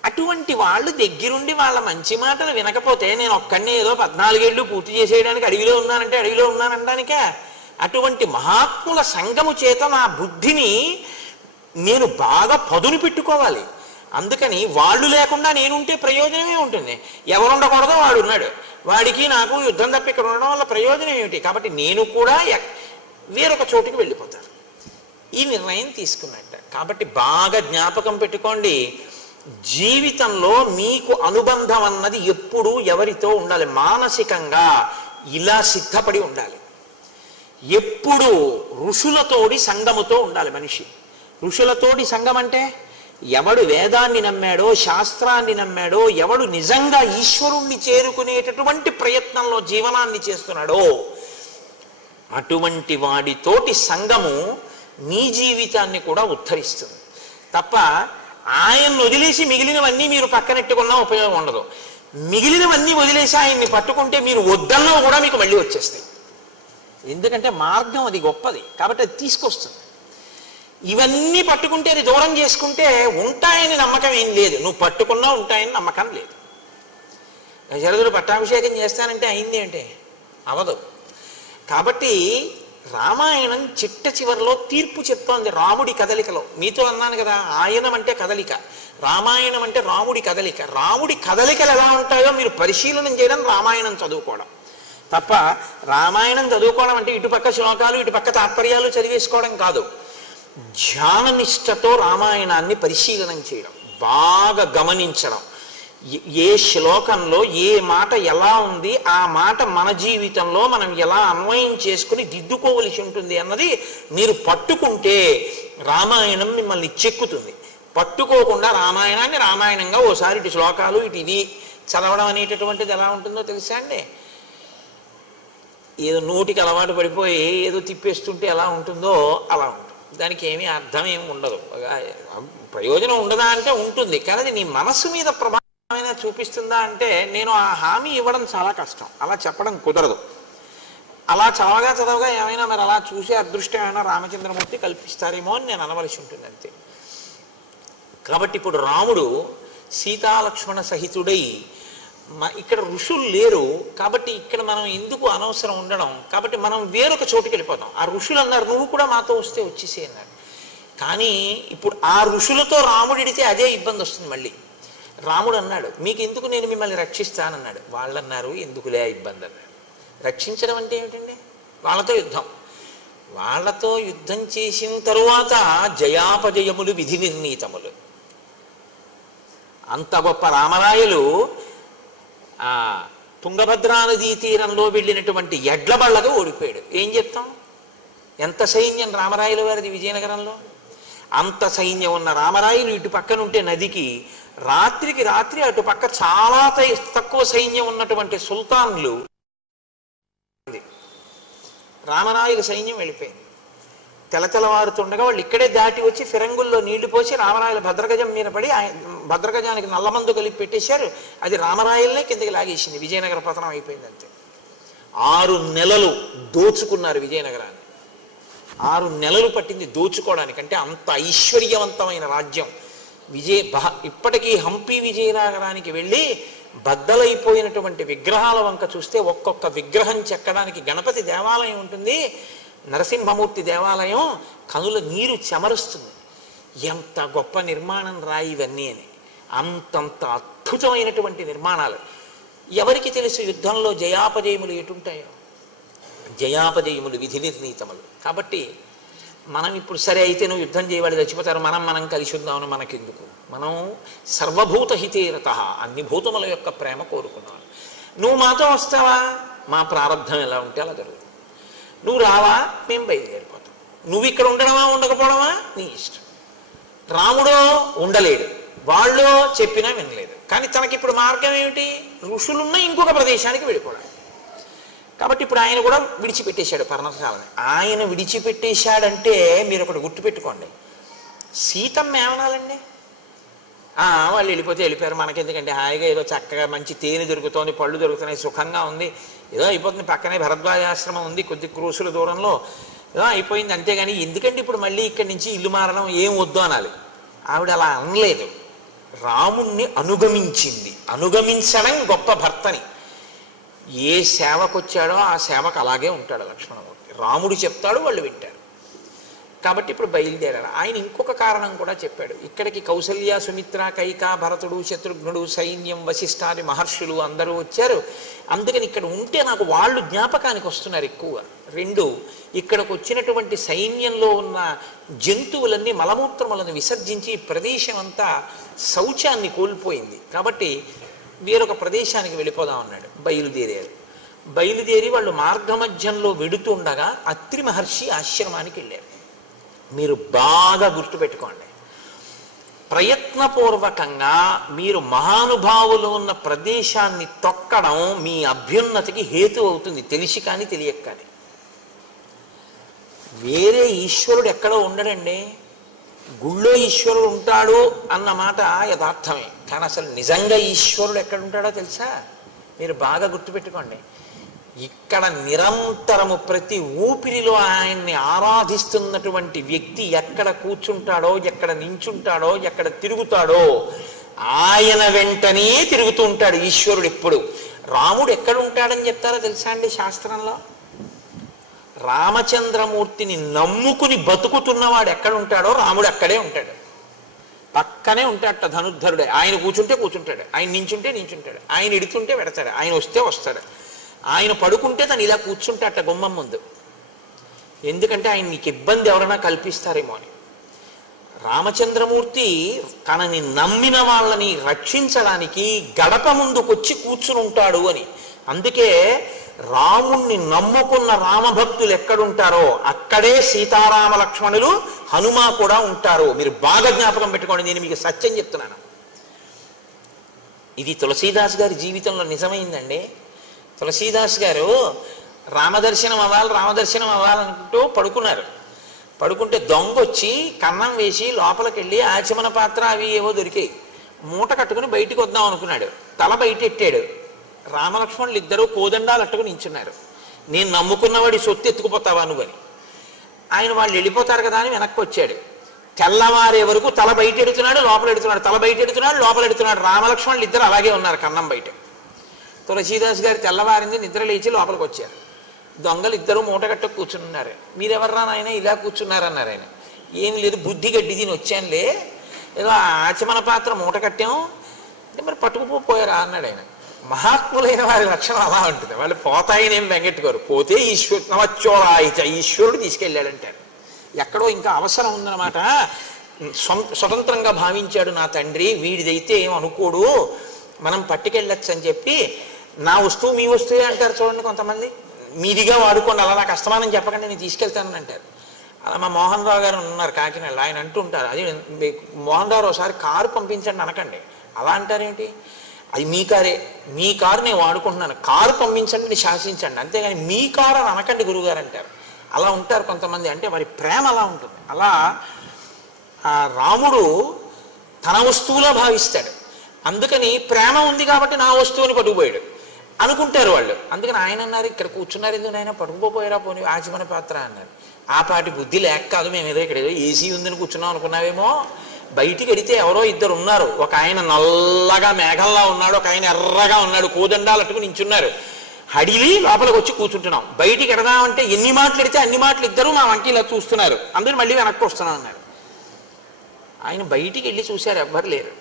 అటువంటి వాళ్ళు దగ్గరుండి వాళ్ళ మంచి మాటలు వినకపోతే నేను ఒక్కడినే ఏదో 14 ఏళ్ళు పూర్తి చేసేయడానికి అడవిలో ఉన్నానంటే అడవిలో ఉన్నానడానికే. అటువంటి మహాత్ముల సంగము చేత నా బుద్ధిని నేను బాగా పదును పెట్టుకోవాలి. అందుకని వాళ్ళు లేకుండా నేనుంటే ప్రయోజనమే ఉంటుంది. ఎవరుండకూడదో వాడు ఉన్నాడు, వాడికి నాకు యుద్ధం తప్ప ఇక్కడ ఉండడం వల్ల ప్రయోజనం ఏమిటి? కాబట్టి నేను కూడా వేరొక చోటుకి వెళ్ళిపోతాను. ఈ నిర్ణయం తీసుకున్నట్ట. కాబట్టి బాగా జ్ఞాపకం పెట్టుకోండి, జీవితంలో మీకు అనుబంధం అన్నది ఎప్పుడూ ఎవరితో ఉండాలి? మానసికంగా ఇలా సిద్ధపడి ఉండాలి. ఎప్పుడు ఋషులతోడి సంగముతో ఉండాలి మనిషి. ఋషులతోటి సంగం అంటే ఎవడు వేదాన్ని నమ్మాడో, శాస్త్రాన్ని నమ్మాడో, ఎవడు నిజంగా ఈశ్వరుణ్ణి చేరుకునేటటువంటి ప్రయత్నంలో జీవనాన్ని చేస్తున్నాడో అటువంటి వాడితోటి సంగము నీ జీవితాన్ని కూడా ఉద్ధరిస్తుంది తప్ప ఆయన్ని వదిలేసి మిగిలినవన్నీ మీరు పక్కనెట్టుకున్నా ఉపయోగం ఉండదు. మిగిలినవన్నీ వదిలేసి ఆయన్ని పట్టుకుంటే మీరు వద్దన్నా కూడా మీకు మళ్ళీ వచ్చేస్తాయి. ఎందుకంటే మార్గం అది గొప్పది కాబట్టి అది తీసుకొస్తుంది. ఇవన్నీ పట్టుకుంటే అది దూరం చేసుకుంటే ఉంటాయని నమ్మకం ఏం లేదు. నువ్వు పట్టుకున్నా ఉంటాయని నమ్మకం లేదు. దశరథుడు పట్టాభిషేకం చేస్తానంటే అయింది అంటే అవదు. కాబట్టి రామాయణం చిట్ట చివరిలో తీర్పు చెప్తోంది రాముడి కదలికలో. మీతో అన్నాను కదా, ఆయనం అంటే కదలిక, రామాయణం అంటే రాముడి కదలిక. రాముడి కదలికలు ఎలా ఉంటాయో మీరు పరిశీలనం చేయడం రామాయణం చదువుకోవడం తప్ప. రామాయణం చదువుకోవడం అంటే ఇటుపక్క శ్లోకాలు ఇటుపక్క తాత్పర్యాలు చదివేసుకోవడం కాదు. ధ్యాననిష్టతో రామాయణాన్ని పరిశీలనం చేయడం, బాగా గమనించడం, ఏ శ్లోకంలో ఏ మాట ఎలా ఉంది, ఆ మాట మన జీవితంలో మనం ఎలా అన్వయం చేసుకుని దిద్దుకోవలసి ఉంటుంది అన్నది మీరు పట్టుకుంటే రామాయణం మిమ్మల్ని చెక్కుతుంది. పట్టుకోకుండా రామాయణాన్ని రామాయణంగా ఓసారి ఇటు శ్లోకాలు ఇటు ఇది చదవడం అనేటటువంటిది ఎలా ఉంటుందో తెలుసా అండి? ఏదో నోటికి అలవాటు పడిపోయి ఏదో తిప్పేస్తుంటే ఎలా ఉంటుందో అలా ఉంటుంది. దానికి ఏమీ అర్థం ఏమి ఉండదు, ప్రయోజనం ఉండదా అంటే ఉంటుంది, కానీ నీ మనస్సు మీద ప్రభావం చూపిస్తుందా అంటే నేను ఆ హామీ ఇవ్వడం చాలా కష్టం, అలా చెప్పడం కుదరదు. అలా చదవగా ఏమైనా మరి అలా చూసే అదృష్టం ఏమైనా రామచంద్రమూర్తి కల్పిస్తారేమో అని నేను అనవలసి ఉంటుంది అంతే. కాబట్టి ఇప్పుడు రాముడు సీతాలక్ష్మణ సహితుడై, ఇక్కడ ఋషులు లేరు కాబట్టి ఇక్కడ మనం ఎందుకు అనవసరం ఉండడం, కాబట్టి మనం వేరొక చోటుకి వెళ్ళిపోతాం. ఆ ఋషులు అన్నారు నువ్వు కూడా మాతో వస్తే వచ్చేసే అన్నారు. కానీ ఇప్పుడు ఆ ఋషులతో రాముడు ఇడితే అదే ఇబ్బంది వస్తుంది మళ్ళీ. రాముడు అన్నాడు మీకు ఎందుకు, నేను మిమ్మల్ని రక్షిస్తానన్నాడు. వాళ్ళు అన్నారు ఎందుకులే ఇబ్బంది అన్నాడు. రక్షించడం అంటే ఏమిటండి? వాళ్ళతో యుద్ధం. వాళ్ళతో యుద్ధం చేసిన తరువాత జయాపజయములు విధి నిర్ణీతములు. అంత గొప్ప రామరాయలు తుంగభద్రా నదీ తీరంలో వెళ్ళినటువంటి ఎడ్ల బళ్ళగా ఓడిపోయాడు. ఏం చెప్తాం? ఎంత సైన్యం రామరాయల వారిది విజయనగరంలో. అంత సైన్యం ఉన్న రామరాయలు ఇటు పక్కనుంటే నదికి, రాత్రికి రాత్రి అటు పక్క చాలా తక్కువ సైన్యం ఉన్నటువంటి సుల్తాన్లు, రామరాయల సైన్యం వెళ్ళిపోయింది. తెల్లవారుతుండగా వాళ్ళు ఇక్కడే దాటి వచ్చి ఫిరంగుల్లో నీళ్లు పోసి రామరాయల భద్రగజం మీద పడి భద్రగజానికి నల్లమందు కలిపి పెట్టేశారు. అది రామరాయలనే కిందకి లాగేసింది. విజయనగర పతనం అయిపోయింది అంతే. 6 నెలలు దోచుకున్నారు విజయనగరాన్ని. 6 నెలలు పట్టింది దోచుకోవడానికి. అంటే అంత ఐశ్వర్యవంతమైన రాజ్యం. ఇప్పటికీ హంపి విజయనగరానికి వెళ్ళి బద్దలైపోయినటువంటి విగ్రహాల వంక చూస్తే ఒక్కొక్క విగ్రహం చెక్కడానికి గణపతి దేవాలయం ఉంటుంది, నరసింహమూర్తి దేవాలయం, కనుల నీరు చెమరుస్తుంది. ఎంత గొప్ప నిర్మాణం రాయి ఇవన్నీ అని. అంతంత అద్భుతమైనటువంటి నిర్మాణాలు. ఎవరికి తెలుసు యుద్ధంలో జయాపజయములు ఎటుంటాయో? జయాపజయములు విధి నిర్ణీతములు. కాబట్టి మనం ఇప్పుడు సరే అయితే నువ్వు యుద్ధం చేయవాడు చచ్చిపోతారు, మనం కలిసి ఉందామని మనకెందుకు? మనం సర్వభూత హితేరత, అన్ని భూతముల యొక్క ప్రేమ కోరుకున్నావు. నువ్వు మాతో వస్తావా? మా ప్రారంభం ఎలా ఉంటే అలా జరుగుతుంది. నువ్వు రావా? మేము బయలుదేరిపోతాం. నువ్వు ఇక్కడ ఉండడమా ఉండకపోవడమా నీ ఇష్టం. రాముడో ఉండలేడు, వాళ్ళు చెప్పినా వినలేదు. కానీ తనకి ఇప్పుడు మార్గం ఏమిటి? ఋషులున్న ఇంకొక ప్రదేశానికి వెళ్ళిపోవడం. కాబట్టి ఇప్పుడు ఆయన కూడా విడిచిపెట్టేశాడు పర్ణశాలని. ఆయన విడిచిపెట్టేశాడంటే మీరు ఒకటి గుర్తుపెట్టుకోండి, సీతమ్మ ఏమనాలండి? వాళ్ళు వెళ్ళిపోతే వెళ్ళిపోయారు, మనకెందుకంటే హాయిగా ఏదో చక్కగా మంచి తేనె దొరుకుతోంది, పళ్ళు దొరుకుతున్నాయి, సుఖంగా ఉంది, ఏదో అయిపోతుంది, పక్కనే భరద్వాజాశ్రమం ఉంది కొద్ది క్రూసుల దూరంలో, ఏదో అయిపోయింది అంతేగాని ఎందుకంటే ఇప్పుడు మళ్ళీ ఇక్కడి నుంచి ఇల్లు మారడం ఏం వద్దు అనాలి. ఆవిడ అలా అనలేదు. రాముణ్ణి అనుగమించింది. అనుగమించడం గొప్ప భర్తని. ఏ సేవకొచ్చాడో ఆ సేవకు అలాగే ఉంటాడు లక్ష్మణమూర్తి. రాముడు చెప్తాడు, వాళ్ళు వింటారు. కాబట్టి ఇప్పుడు బయలుదేరాడు. ఆయన ఇంకొక కారణం కూడా చెప్పాడు. ఇక్కడికి కౌసల్య, సుమిత్ర, కైక, భరతుడు, శత్రుఘ్నుడు, సైన్యం, వశిష్ఠాది మహర్షులు అందరూ వచ్చారు. అందుకని ఇక్కడ ఉంటే నాకు వాళ్ళు జ్ఞాపకానికి వస్తున్నారు ఎక్కువగా. రెండు, ఇక్కడికి వచ్చినటువంటి సైన్యంలో ఉన్న జంతువులన్నీ మలమూత్రములను విసర్జించి ప్రదేశం అంతా శౌచాన్ని కోల్పోయింది. కాబట్టి వేరొక ప్రదేశానికి వెళ్ళిపోదాం అన్నాడు. బయలుదేరారు. బయలుదేరి వాళ్ళు మార్గమధ్యంలో వెడుతుండగా అత్రి మహర్షి ఆశ్రమానికి వెళ్ళారు. మీరు బాగా గుర్తుపెట్టుకోండి, ప్రయత్నపూర్వకంగా మీరు మహానుభావులు ఉన్న ప్రదేశాన్ని తొక్కడం మీ అభ్యున్నతికి హేతు అవుతుంది, తెలిసి కానీ తెలియక కానీ. వేరే ఈశ్వరుడు ఎక్కడో ఉండడండి. గుళ్ళో ఈశ్వరుడు ఉంటాడు అన్న మాట యథార్థమే, కానీ అసలు నిజంగా ఈశ్వరుడు ఎక్కడ ఉంటాడో తెలుసా? మీరు బాగా గుర్తుపెట్టుకోండి. ఇక్కడ నిరంతరము ప్రతి ఊపిరిలో ఆయన్ని ఆరాధిస్తున్నటువంటి వ్యక్తి ఎక్కడ కూర్చుంటాడో, ఎక్కడ నించుంటాడో, ఎక్కడ తిరుగుతాడో ఆయన వెంటనే తిరుగుతూ ఉంటాడు ఈశ్వరుడు ఎప్పుడు. రాముడు ఎక్కడ ఉంటాడని చెప్తారో తెలుసా అండి శాస్త్రంలో? రామచంద్రమూర్తిని నమ్ముకుని బతుకుతున్నవాడు ఎక్కడ ఉంటాడో రాముడు అక్కడే ఉంటాడు. పక్కనే ఉంటాడట ధనుర్ధరుడే. ఆయన కూర్చుంటే కూర్చుంటాడు, ఆయన నించుంటే నించుంటాడు, ఆయన ఎడుతుంటే పెడతాడు, ఆయన వస్తే వస్తాడు. ఆయన పడుకుంటే తను ఇలా కూర్చుంటాట గుమ్మం ముందు. ఎందుకంటే ఆయన నీకు ఇబ్బంది ఎవరైనా కల్పిస్తారేమో అని. రామచంద్రమూర్తి తనని నమ్మిన వాళ్ళని రక్షించడానికి గడప ముందుకొచ్చి కూర్చుని ఉంటాడు అని. అందుకే రాముణ్ణి నమ్ముకున్న రామభక్తులు ఎక్కడుంటారో అక్కడే సీతారామ లక్ష్మణులు, హనుమ కూడా ఉంటారు. మీరు బాగా జ్ఞాపకం పెట్టుకోండి, నేను మీకు సత్యం చెప్తున్నాను. ఇది తులసీదాస్ గారి జీవితంలో నిజమైందండి. తులసీదాస్ గారు రామదర్శనం అవ్వాలనుకుంటూ పడుకున్నారు. పడుకుంటే దొంగ వచ్చి కన్నం వేసి లోపలికి వెళ్ళి ఆచమన పాత్ర అవి ఏవో దొరికాయి. మూట కట్టుకుని బయటికి వద్దాం అనుకున్నాడు. తల బయట ఎట్టాడు. రామలక్ష్మణులు ఇద్దరు కోదండాలు అట్టుకుని నించున్నారు. నేను నమ్ముకున్నవాడి సొత్తు ఎత్తుకుపోతావా నువ్వని. ఆయన వాళ్ళు వెళ్ళిపోతారు కదా అని వెనక్కి వచ్చాడు. తెల్లవారే వరకు తల బయట ఎడుతున్నాడు, లోపల ఎడుతున్నాడు, తల బయట ఎడుతున్నాడు, లోపల ఎడుతున్నాడు. రామలక్ష్మణులు ఇద్దరు అలాగే ఉన్నారు కన్నం బయట. తులసీదాస్ గారి తెల్లవారింది, నిద్ర లేచి లోపలికి వచ్చారు. దొంగలు ఇద్దరు మూట కట్ట కూర్చున్నారు. మీరెవర్రా నాయన ఇలా కూర్చున్నారన్నారు ఆయన. ఏం లేదు, బుద్ధి గడ్డి దీని వచ్చానులే, ఏదో ఆచమన పాత్ర మూట కట్టాం అంటే మరి పట్టుకుపోయారా అన్నాడు ఆయన. మహాత్ములైన వారి లక్షణం అలా ఉంటుంది. వాళ్ళు పోతాయని ఏం వెంగట్టుకోరు. పోతే ఈశ్వరుడు తీసుకెళ్ళాడంటారు. ఎక్కడో ఇంకా అవసరం ఉందన్నమాట. స్వతంత్రంగా భావించాడు నా తండ్రి, వీడిదైతే ఏం అనుకోడు, మనం పట్టుకెళ్ళచ్చు అని చెప్పి నా వస్తువు మీ వస్తువే అంటారు చూడండి కొంతమంది. మీదిగా వాడుకోండి, అలా నాకు అస్తమానం చెప్పకండి, నేను తీసుకెళ్తానని అంటారు. అలా మా మోహన్ రావు గారు ఉన్నారు కాకినాడలో, ఆయన అంటుంటారు, అది మోహన్ రావు ఒకసారి కారు పంపించండి అనకండి. అలా అంటారేంటి? అది మీ కారే, మీ కారు నేను వాడుకుంటున్నాను, కారు పంపించండి, నేను శాసించండి, అంతేగాని మీ కారు అని అనకండి గురువుగారు అంటారు. అలా ఉంటారు కొంతమంది. అంటే వారి ప్రేమ అలా ఉంటుంది. అలా ఆ రాముడు తన వస్తువులా భావిస్తాడు. అందుకని ప్రేమ ఉంది కాబట్టి నా వస్తువుని పట్టుకుపోయాడు అనుకుంటారు వాళ్ళు. అందుకని ఆయన అన్నారు, ఇక్కడ కూర్చున్నారు ఎందుకు ఆయన, పట్టుకుపోయారా పోనీ ఆచమన పాత్ర అన్నారు. ఆ పాటి బుద్ధి లేక కాదు, మేము ఏదో ఇక్కడ ఏదో ఏసీ ఉందని కూర్చున్నాం అనుకున్నావేమో. బయటికి వెడితే ఎవరో ఇద్దరు ఉన్నారు. ఒక ఆయన నల్లగా మేఘంలా ఉన్నాడు, ఒక ఆయన ఎర్రగా ఉన్నాడు, కోదండాలు అట్టుకుని నించున్నారు. హడిలి లోపలికి వచ్చి కూర్చుంటున్నాం. బయటికి ఎడదామంటే ఎన్ని మాటలు ఎడితే అన్ని మాటలు ఇద్దరు మా వంటి ఇలా చూస్తున్నారు. అందరూ మళ్ళీ వెనక్కి వస్తున్నాం అన్నారు. ఆయన బయటికి వెళ్ళి చూశారు, ఎవ్వరు లేరు.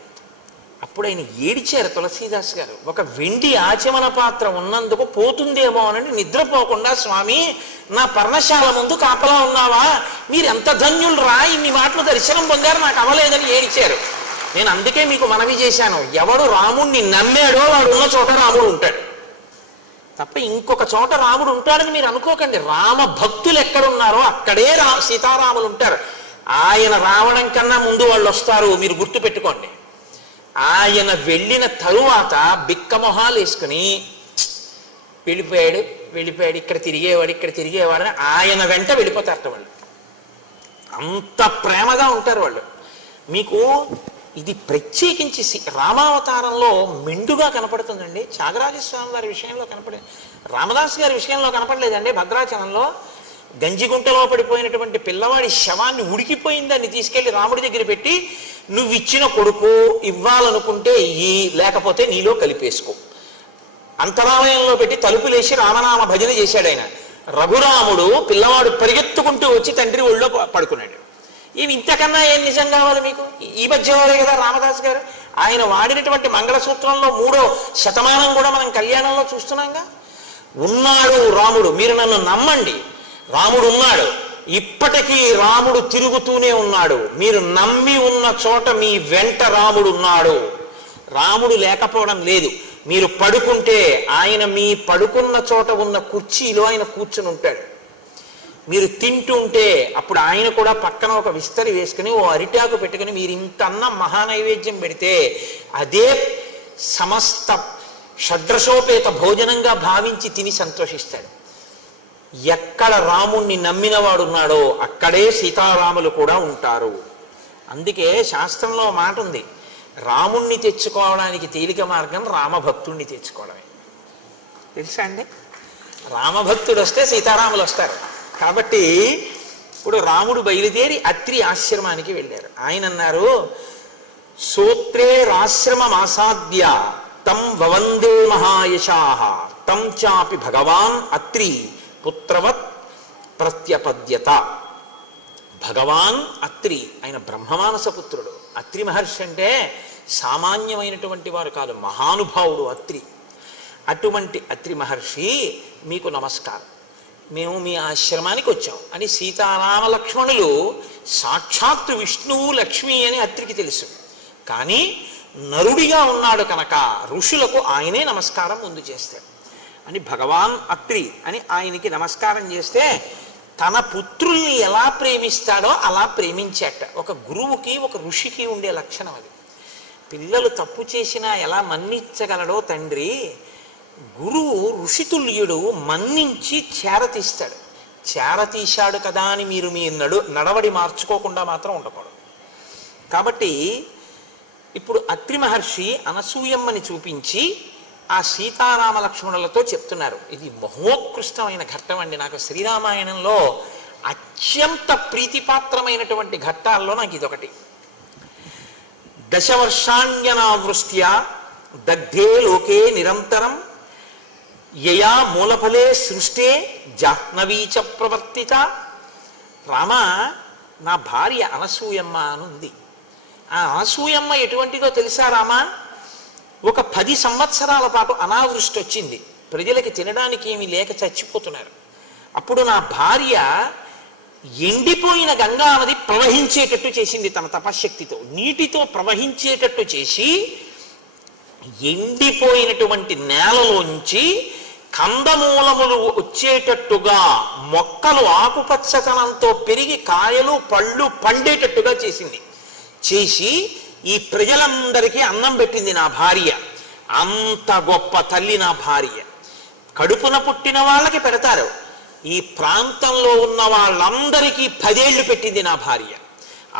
అప్పుడు ఆయన ఏడిచారు తులసీదాస్ గారు. ఒక వెండి ఆచమన పాత్ర ఉన్నందుకు పోతుందేమో అని నిద్రపోకుండా, స్వామి నా పర్ణశాల ముందు కాపలా ఉన్నావా, మీరు ఎంత ధన్యులు రా, ఇన్ని మాటలు దర్శనం పొందారు, నాకు అవ్వలేదని ఏడిచారు. నేను అందుకే మీకు మనవి చేశాను, ఎవడు రాముణ్ణి నమ్మాడో వాడు ఉన్న చోట రాముడు ఉంటాడు తప్ప ఇంకొక చోట రాముడు ఉంటాడని మీరు అనుకోకండి. రామ భక్తులు ఎక్కడున్నారో అక్కడే సీతారాములు ఉంటారు. ఆయన రావడం కన్నా ముందు వాళ్ళు వస్తారు, మీరు గుర్తుపెట్టుకోండి. ఆయన వెళ్ళిన తరువాత బిక్కమొహాలు వేసుకుని వెళ్ళిపోయాడు, ఇక్కడ తిరిగేవాడు అని ఆయన వెంట వెళ్ళిపోతారట వాళ్ళు. అంత ప్రేమగా ఉంటారు వాళ్ళు. మీకు ఇది ప్రత్యేకించి రామావతారంలో మెండుగా కనపడుతుందండి. త్యాగరాజస్వామి వారి విషయంలో కనపడేది, రామదాస్ గారి విషయంలో కనపడలేదండి. భద్రాచలంలో గంజిగుంటలో పడిపోయినటువంటి పిల్లవాడి శవాన్ని ఉడికిపోయిందాన్ని తీసుకెళ్లి రాముడి దగ్గర పెట్టి నువ్వు ఇచ్చిన కొడుకు ఇవ్వాలనుకుంటే ఇయ్యి, లేకపోతే నీలో కలిపేసుకో. అంతరాలయంలో పెట్టి తలుపులేసి రామనామ భజన చేశాడు ఆయన. రఘురాముడు పిల్లవాడు పరిగెత్తుకుంటూ వచ్చి తండ్రి ఒళ్ళో పడుకున్నాడు. ఇవి ఇంతకన్నా ఏం నిజం కావాలి మీకు? ఈ మధ్యవాడే కదా రామదాస్ గారు. ఆయన వాడినటువంటి మంగళసూత్రంలో 3వ శతమానం కూడా మనం కళ్యాణంలో చూస్తున్నాంగా. ఉన్నాడు రాముడు, మీరు నన్ను నమ్మండి, రాముడు ఉన్నాడు, ఇప్పటికీ రాముడు తిరుగుతూనే ఉన్నాడు. మీరు నమ్మి ఉన్న చోట మీ వెంట రాముడు ఉన్నాడు. రాముడు లేకపోవడం లేదు. మీరు పడుకుంటే ఆయన మీ పడుకున్న చోట ఉన్న కుర్చీలో ఆయన కూర్చుని ఉంటాడు. మీరు తింటుంటే అప్పుడు ఆయన కూడా పక్కన ఒక విస్తరి వేసుకుని ఓ అరిటాకు పెట్టుకుని మీరు ఇంత అన్నం మహానైవేద్యం పెడితే అదే సమస్త షడ్రసోపేత భోజనంగా భావించి తిని సంతోషిస్తాడు. ఎక్కడ రాముణ్ణి నమ్మినవాడున్నాడో అక్కడే సీతారాములు కూడా ఉంటారు. అందుకే శాస్త్రంలో మాట ఉంది, రాముణ్ణి తెచ్చుకోవడానికి తేలిక మార్గం రామభక్తుణ్ణి తెచ్చుకోవడమే. తెలుసా అండి? రామభక్తుడు వస్తే సీతారాములు వస్తారు. కాబట్టి ఇప్పుడు రాముడు బయలుదేరి అత్రి ఆశ్రమానికి వెళ్ళారు. ఆయన అన్నారు, సూత్రే రాశ్రమమాసాద్య తం వవందే మహాయశాః తం చాపి భగవాన్ అత్రి పుత్రవత్ ప్రత్యపద్యత. భగవాన్ అత్రి, ఆయన బ్రహ్మమానస పుత్రుడు. అత్రి మహర్షి అంటే సామాన్యమైనటువంటి వారు కాదు, మహానుభావుడు అత్రి. అటువంటి అత్రి మహర్షి మీకు నమస్కారం, మేము మీ ఆశ్రమానికి వచ్చాం అని సీతారామ లక్ష్మణులు సాక్షాత్తు విష్ణువు లక్ష్మి అని అత్రికి తెలుసు. కానీ నరుడిగా ఉన్నాడు కనుక ఋషులకు ఆయనే నమస్కారం ముందు చేస్తాడు అని భగవాన్ అత్రి అని ఆయనకి నమస్కారం చేస్తే తన పుత్రుల్ని ఎలా ప్రేమిస్తాడో అలా ప్రేమించాట. ఒక గురువుకి ఒక ఋషికి ఉండే లక్షణం అది. పిల్లలు తప్పు చేసినా ఎలా మన్నించగలడో తండ్రి, గురువు ఋషితుల్యుడు మన్నించి చేరతీస్తాడు. చేరతీశాడు కదా అని మీరు మీ నడవడి మార్చుకోకుండా మాత్రం ఉండకూడదు. కాబట్టి ఇప్పుడు అత్రి మహర్షి అనసూయమ్మని చూపించి ఆ సీతారామ లక్ష్మణులతో చెప్తున్నారు. ఇది మహోత్కృష్టమైన ఘట్టం అండి. నాకు శ్రీరామాయణంలో అత్యంత ప్రీతిపాత్రమైనటువంటి ఘట్టాల్లో నాకు ఇదొకటి. దశవర్షాణ్యనావృష్ట్యా దగ్ధే లోకే నిరంతరం యయా మూలఫలే సృష్టే జాహ్నవీచ ప్రవర్తిత. రామ, నా భార్య అనసూయమ్మ అనుంది. ఆ అనసూయమ్మ ఎటువంటిదో తెలుసా రామా? ఒక 10 సంవత్సరాల పాటు అనావృష్టి వచ్చింది, ప్రజలకి తినడానికి ఏమీ లేక చచ్చిపోతున్నారు. అప్పుడు నా భార్య ఎండిపోయిన గంగా నది ప్రవహించేటట్టు చేసింది తన తపశ్శక్తితో. నీటితో ప్రవహించేటట్టు చేసి ఎండిపోయినటువంటి నేలలోంచి కందమూలములు వచ్చేటట్టుగా, మొక్కలు ఆకుపచ్చతనంతో పెరిగి కాయలు పళ్ళు పండేటట్టుగా చేసింది. చేసి ఈ ప్రజలందరికీ అన్నం పెట్టింది నా భార్య. అంత గొప్ప తల్లి నా భార్య. కడుపున పుట్టిన వాళ్ళకి పెడతారు, ఈ ప్రాంతంలో ఉన్న వాళ్ళందరికీ 10 ఏళ్ళు పెట్టింది నా భార్య.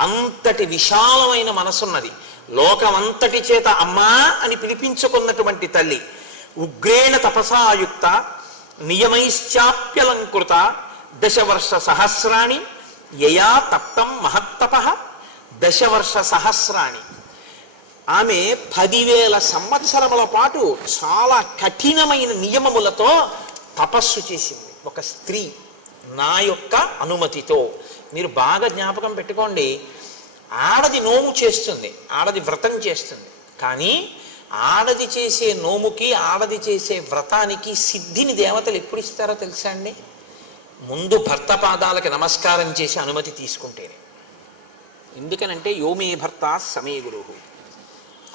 అంతటి విశాలమైన మనసున్నది. లోకమంతటి చేత అమ్మా అని పిలిపించుకున్నటువంటి తల్లి. ఉగ్రేణ తపసాయుక్త నియమైశ్చాప్యలంకృత దశవర్ష సహస్రాణి యయా తప్తం మహత్తపః. దశవర్ష సహస్రాణి, ఆమె 10,000 సంవత్సరముల పాటు చాలా కఠినమైన నియమములతో తపస్సు చేసింది. ఒక స్త్రీ నా యొక్క అనుమతితో. మీరు బాగా జ్ఞాపకం పెట్టుకోండి, ఆడది నోము చేస్తుంది, ఆడది వ్రతం చేస్తుంది. కానీ ఆడది చేసే నోముకి, ఆడది చేసే వ్రతానికి సిద్ధిని దేవతలు ఎప్పుడు ఇస్తారో తెలుసా అండి? ముందు భర్త పాదాలకి నమస్కారం చేసి అనుమతి తీసుకుంటేనే. ఎందుకనంటే యోమే భర్త సమే గురువు.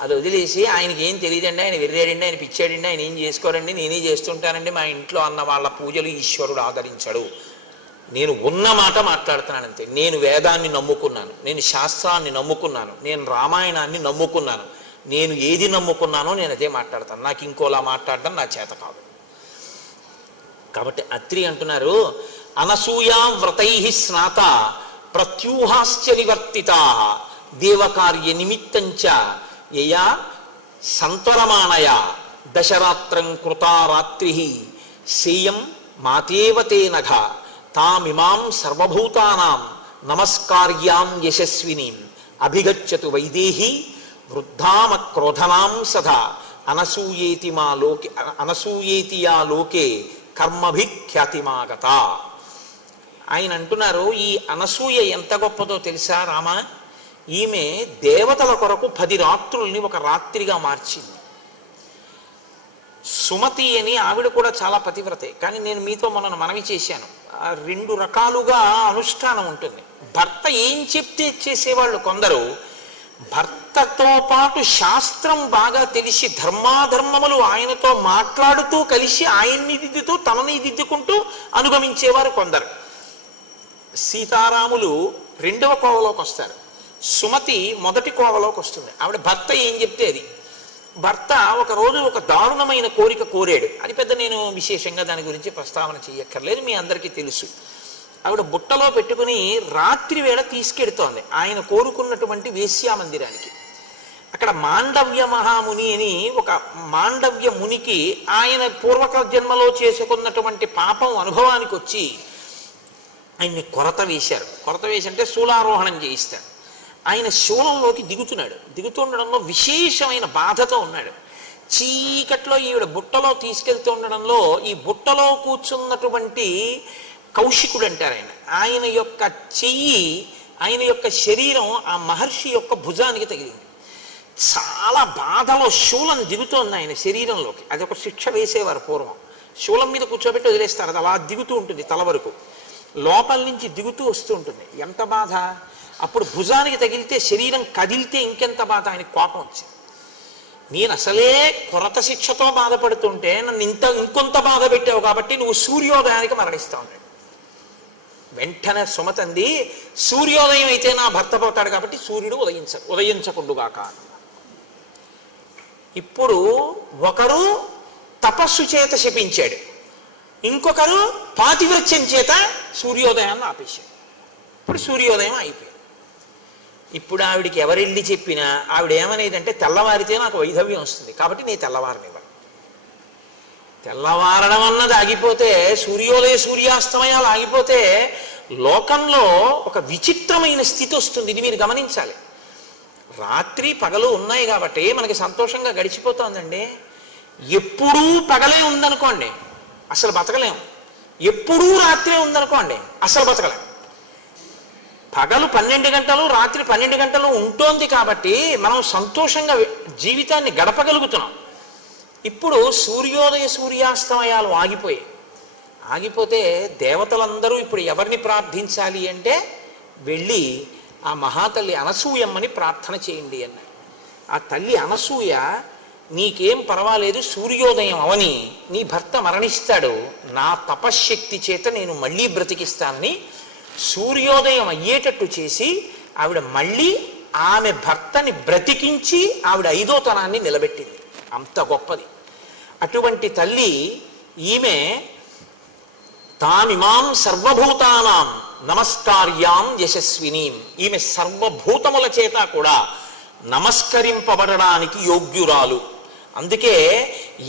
అది వదిలేసి ఆయనకి ఏం తెలియదండి, ఆయన వెర్రాడండి, ఆయన పిచ్చాడండి, ఆయన ఏం చేసుకోరండి, నేనే చేస్తుంటానండి, మా ఇంట్లో అన్న వాళ్ళ పూజలు ఈశ్వరుడు ఆదరించడు. నేను ఉన్న మాట మాట్లాడుతున్నానంతే. నేను వేదాన్ని నమ్ముకున్నాను, నేను శాస్త్రాన్ని నమ్ముకున్నాను, నేను రామాయణాన్ని నమ్ముకున్నాను. నేను ఏది నమ్ముకున్నానో నేను అదే మాట్లాడతాను. నాకు ఇంకోలా మాట్లాడడం నా చేత కాదు. కాబట్టి అత్రి అంటున్నారు, అనసూయా వ్రతై స్నాత ప్రత్యూహాశ్చ నివర్తితా దేవకార్య నిమిత్తంచ యయా సంతరమాణయ దశరాత్రం కృతా రాత్రి సేయం మాతేవతే నఘ తామిమాం సర్వభూతానాం నమస్కార్యాం యశస్వినీం అభిగచ్చతు వైదేహి వృద్ధామ క్రోధనాం సదా అనసూయేతి యా లోకే కర్మభిఖ్యాతిమాగత. ఆయన అంటున్నారు, ఈ అనసూయ ఎంత గొప్పదో తెలుసా రామ? ఈమె దేవతల కొరకు 10 రాత్రుల్ని ఒక రాత్రిగా మార్చింది. సుమతి అని ఆవిడ కూడా చాలా పతివ్రతే. కానీ నేను మీతో మొన్న మనవి చేశాను, 2 రకాలుగా అనుష్ఠానం ఉంటుంది. భర్త ఏం చెప్తే చేసేవాళ్ళు కొందరు, భర్తతో పాటు శాస్త్రం బాగా తెలిసి ధర్మాధర్మములు ఆయనతో మాట్లాడుతూ కలిసి ఆయన్ని దిద్దుతూ తనని దిద్దుకుంటూ అనుగమించేవారు కొందరు. సీతారాములు 2వ కోవలోకి వస్తారు, సుమతి 1వ కోవలోకి వస్తుంది. ఆవిడ భర్త ఏం చెప్తే అది. భర్త ఒకరోజు ఒక దారుణమైన కోరిక కోరాడు. అది పెద్ద నేను విశేషంగా దాని గురించి ప్రస్తావన చేయక్కర్లేదు, మీ అందరికీ తెలుసు. ఆవిడ బుట్టలో పెట్టుకుని రాత్రి వేళ తీసుకెడుతోంది ఆయన కోరుకున్నటువంటి వేశ్యామందిరానికి. అక్కడ మాండవ్య మహాముని అని ఒక మాండవ్య మునికి ఆయన పూర్వక జన్మలో చేసుకున్నటువంటి పాపం అనుభవానికి వచ్చి ఆయన్ని కొరత వేశారు. కొరత వేసి అంటే శూలారోహణం చేయిస్తారు. ఆయన శూలంలోకి దిగుతుండడంలో విశేషమైన బాధతో ఉన్నాడు. చీకట్లో ఈవిడ బుట్టలో తీసుకెళ్తూ ఉండడంలో ఈ బుట్టలో కూర్చున్నటువంటి కౌశికుడు అంటారు ఆయన యొక్క చెయ్యి, ఆయన యొక్క శరీరం ఆ మహర్షి యొక్క భుజానికి తగిలింది. చాలా బాధలో శూలం దిగుతోంది ఆయన శరీరంలోకి. అది ఒక శిక్ష వేసేవారు పూర్వం. శూలం మీద కూర్చోబెట్టి వదిలేస్తారు, అది అలా దిగుతూ ఉంటుంది, తల వరకు లోపల నుంచి దిగుతూ వస్తూ ఉంటుంది. ఎంత బాధ! అప్పుడు భుజానికి తగిలితే శరీరం కదిలితే ఇంకెంత బాధ! ఆయనకి కోపం వచ్చింది. నేను అసలే కొరత శిక్షతో బాధపడుతుంటే నన్ను ఇంకొంత బాధ పెట్టావు కాబట్టి నువ్వు సూర్యోదయానికి మరణిస్తావు అన్నాడు. వెంటనే సుమతంది, సూర్యోదయం అయితే నా భర్త పోతాడు కాబట్టి సూర్యుడు ఉదయించకుండుగాక. ఇప్పుడు ఒకరు తపస్సు చేత శపించాడు, ఇంకొకరు పాతివ్రత్యం చేత సూర్యోదయాన్ని ఆపేశాడు. ఇప్పుడు సూర్యోదయం అయిపోయింది. ఇప్పుడు ఆవిడికి ఎవరెళ్ళి చెప్పినా ఆవిడ ఏమనేదంటే, తెల్లవారితే నాకు వైధవ్యం వస్తుంది కాబట్టి నేను తెల్లవారనివ్వను. తెల్లవారడం అన్నది ఆగిపోతే, సూర్యాస్తమయాలు ఆగిపోతే లోకంలో ఒక విచిత్రమైన స్థితి వస్తుంది. ఇది మీరు గమనించాలి. రాత్రి పగలు ఉన్నాయి కాబట్టి మనకి సంతోషంగా గడిచిపోతుందండి. ఎప్పుడూ పగలే ఉందనుకోండి అసలు బతకలేము, ఎప్పుడూ రాత్రే ఉందనుకోండి అసలు బతకలేము. పగలు 12 గంటలు రాత్రి 12 గంటలు ఉంటోంది కాబట్టి మనం సంతోషంగా జీవితాన్ని గడపగలుగుతున్నాం. ఇప్పుడు సూర్యాస్తమయాలు ఆగిపోతే దేవతలందరూ ఇప్పుడు ఎవరిని ప్రార్థించాలి అంటే వెళ్ళి ఆ మహాతల్లి అనసూయమ్మని ప్రార్థన చేయండి అన్నారు. ఆ తల్లి అనసూయ, నీకేం పర్వాలేదు, సూర్యోదయం అవని నీ భర్త మరణిస్తాడు, నా తపశ్శక్తి చేత నేను మళ్ళీ బ్రతికిస్తానని సూర్యోదయం అయ్యేటట్టు చేసి ఆవిడ మళ్ళీ ఆమె భర్తని బ్రతికించి ఆవిడ 5వ తనాన్ని నిలబెట్టింది. అంత గొప్పది అటువంటి తల్లి. ఈమె తామిమాం సర్వభూతానాం నమస్కార్యాం యశస్వినీం, ఈమె సర్వభూతముల చేత కూడా నమస్కరింపబడడానికి యోగ్యురాలు. అందుకే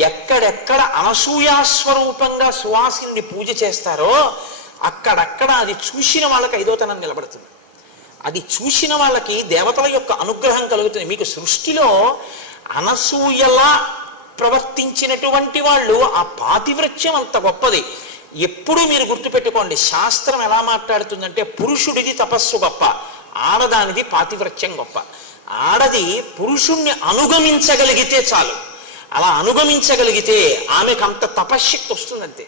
ఎక్కడెక్కడ అనసూయాస్వరూపంగా సువాసిని పూజ చేస్తారో అక్కడక్కడ అది చూసిన వాళ్ళకి 5వ తనం నిలబడుతుంది. అది చూసిన వాళ్ళకి దేవతల యొక్క అనుగ్రహం కలుగుతుంది. మీకు సృష్టిలో అనసూయలా ప్రవర్తించినటువంటి వాళ్ళు, ఆ పాతివ్రత్యం అంత గొప్పది. ఎప్పుడూ మీరు గుర్తుపెట్టుకోండి, శాస్త్రం ఎలా మాట్లాడుతుందంటే పురుషుడిది తపస్సు గొప్ప, ఆడదానిది పాతివ్రత్యం గొప్ప. ఆడది పురుషుణ్ణి అనుగమించగలిగితే చాలు. అలా అనుగమించగలిగితే ఆమెకు అంత తపశ్శక్తి వస్తుందంతే.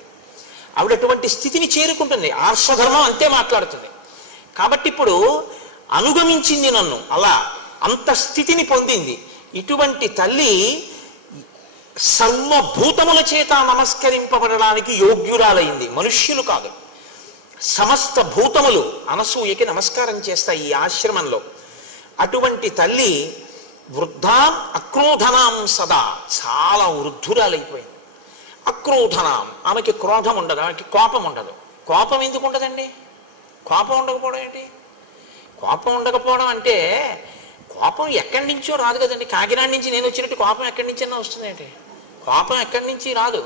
ఆవిడ అటువంటి స్థితిని చేరుకుంటుంది. ఆర్షధర్మం అంతే మాట్లాడుతుంది. కాబట్టి ఇప్పుడు అనుగమించింది నన్ను, అలా అంత స్థితిని పొందింది. ఇటువంటి తల్లి సర్వభూతముల చేత నమస్కరింపబడడానికి యోగ్యురాలైంది. మనుష్యులు కాదు, సమస్త భూతములు అనసూయకి నమస్కారం చేస్తాయి ఈ ఆశ్రమంలో. అటువంటి తల్లి వృద్ధాం అక్రోధనాం సదా, చాలా వృద్ధురాలైపోయింది. అక్రోధనాం, ఆమెకి క్రోధం ఉండదు, ఆమెకి కోపం ఉండదు. కోపం ఎందుకు ఉండదండి? కోపం ఉండకపోవడం ఏంటి? కోపం ఉండకపోవడం అంటే కోపం ఎక్కడి నుంచో రాదు కదండి. కాకినాడ నుంచి నేను వచ్చినట్టు కోపం ఎక్కడి నుంచైనా వస్తుంది ఏంటి? కోపం ఎక్కడి నుంచి రాదు.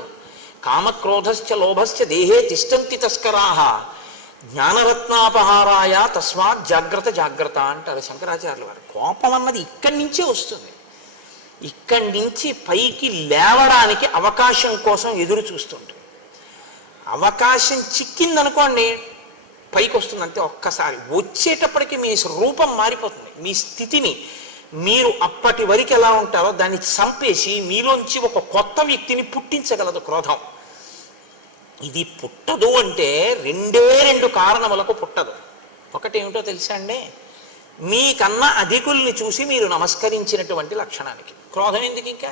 కామక్రోధశ్చ లోభశ్చ దేహే తిష్టంతి తస్కరాహ జ్ఞానరత్నాపహారాయ తస్మాత్ జాగ్రత్త జాగ్రత్త అంటారు శంకరాచార్యుల వారు. కోపం అన్నది ఇక్కడి నుంచే వస్తుంది. ఇక్కడి నుంచి పైకి లేవడానికి అవకాశం కోసం ఎదురు చూస్తుంటారు. అవకాశం చిక్కిందనుకోండి పైకి వస్తుంది అంతే. ఒక్కసారి వచ్చేటప్పటికి మీ రూపం మారిపోతుంది. మీ స్థితిని మీరు అప్పటి వరకు ఎలా ఉంటారో దాన్ని చంపేసి మీలోంచి ఒక కొత్త వ్యక్తిని పుట్టించగలదు క్రోధం. ఇది పుట్టదు అంటే రెండు కారణములకు పుట్టదు. ఒకటేమిటో తెలుసా అండి? మీకన్నా అధికుల్ని చూసి మీరు నమస్కరించినటువంటి లక్షణానికి. క్రోధం ఎందుకు ఇంకా?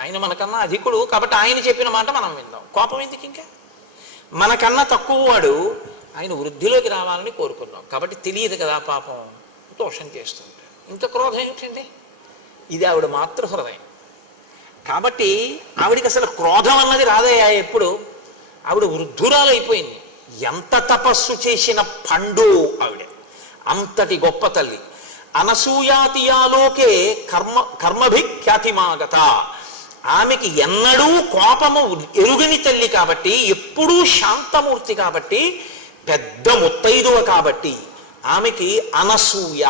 ఆయన మనకన్నా అధికుడు కాబట్టి ఆయన చెప్పిన మాట మనం విందాం. కోపం ఎందుకు ఇంకా? మనకన్నా తక్కువ వాడు, ఆయన వృద్ధిలోకి రావాలని కోరుకున్నాం కాబట్టి తెలియదు కదా పాపం, దోషం చేస్తుంటాడు. ఇంకా క్రోధం ఏమిటండి? ఇది ఆవిడ మాతృహృదయం కాబట్టి ఆవిడికి అసలు క్రోధం అన్నది రాదయ్యా. ఎప్పుడు ఆవిడ వృద్ధురాలైపోయింది. ఎంత తపస్సు చేసిన పండు ఆవిడ, అంతటి గొప్ప తల్లి. అనసూయాతియాలోకే కర్మభిఖ్యాతిమాగత. ఆమెకి ఎన్నడూ కోపము ఎరుగని తల్లి కాబట్టి, ఎప్పుడూ శాంతమూర్తి కాబట్టి, పెద్ద ముత్తైదువ కాబట్టి ఆమెకి అనసూయ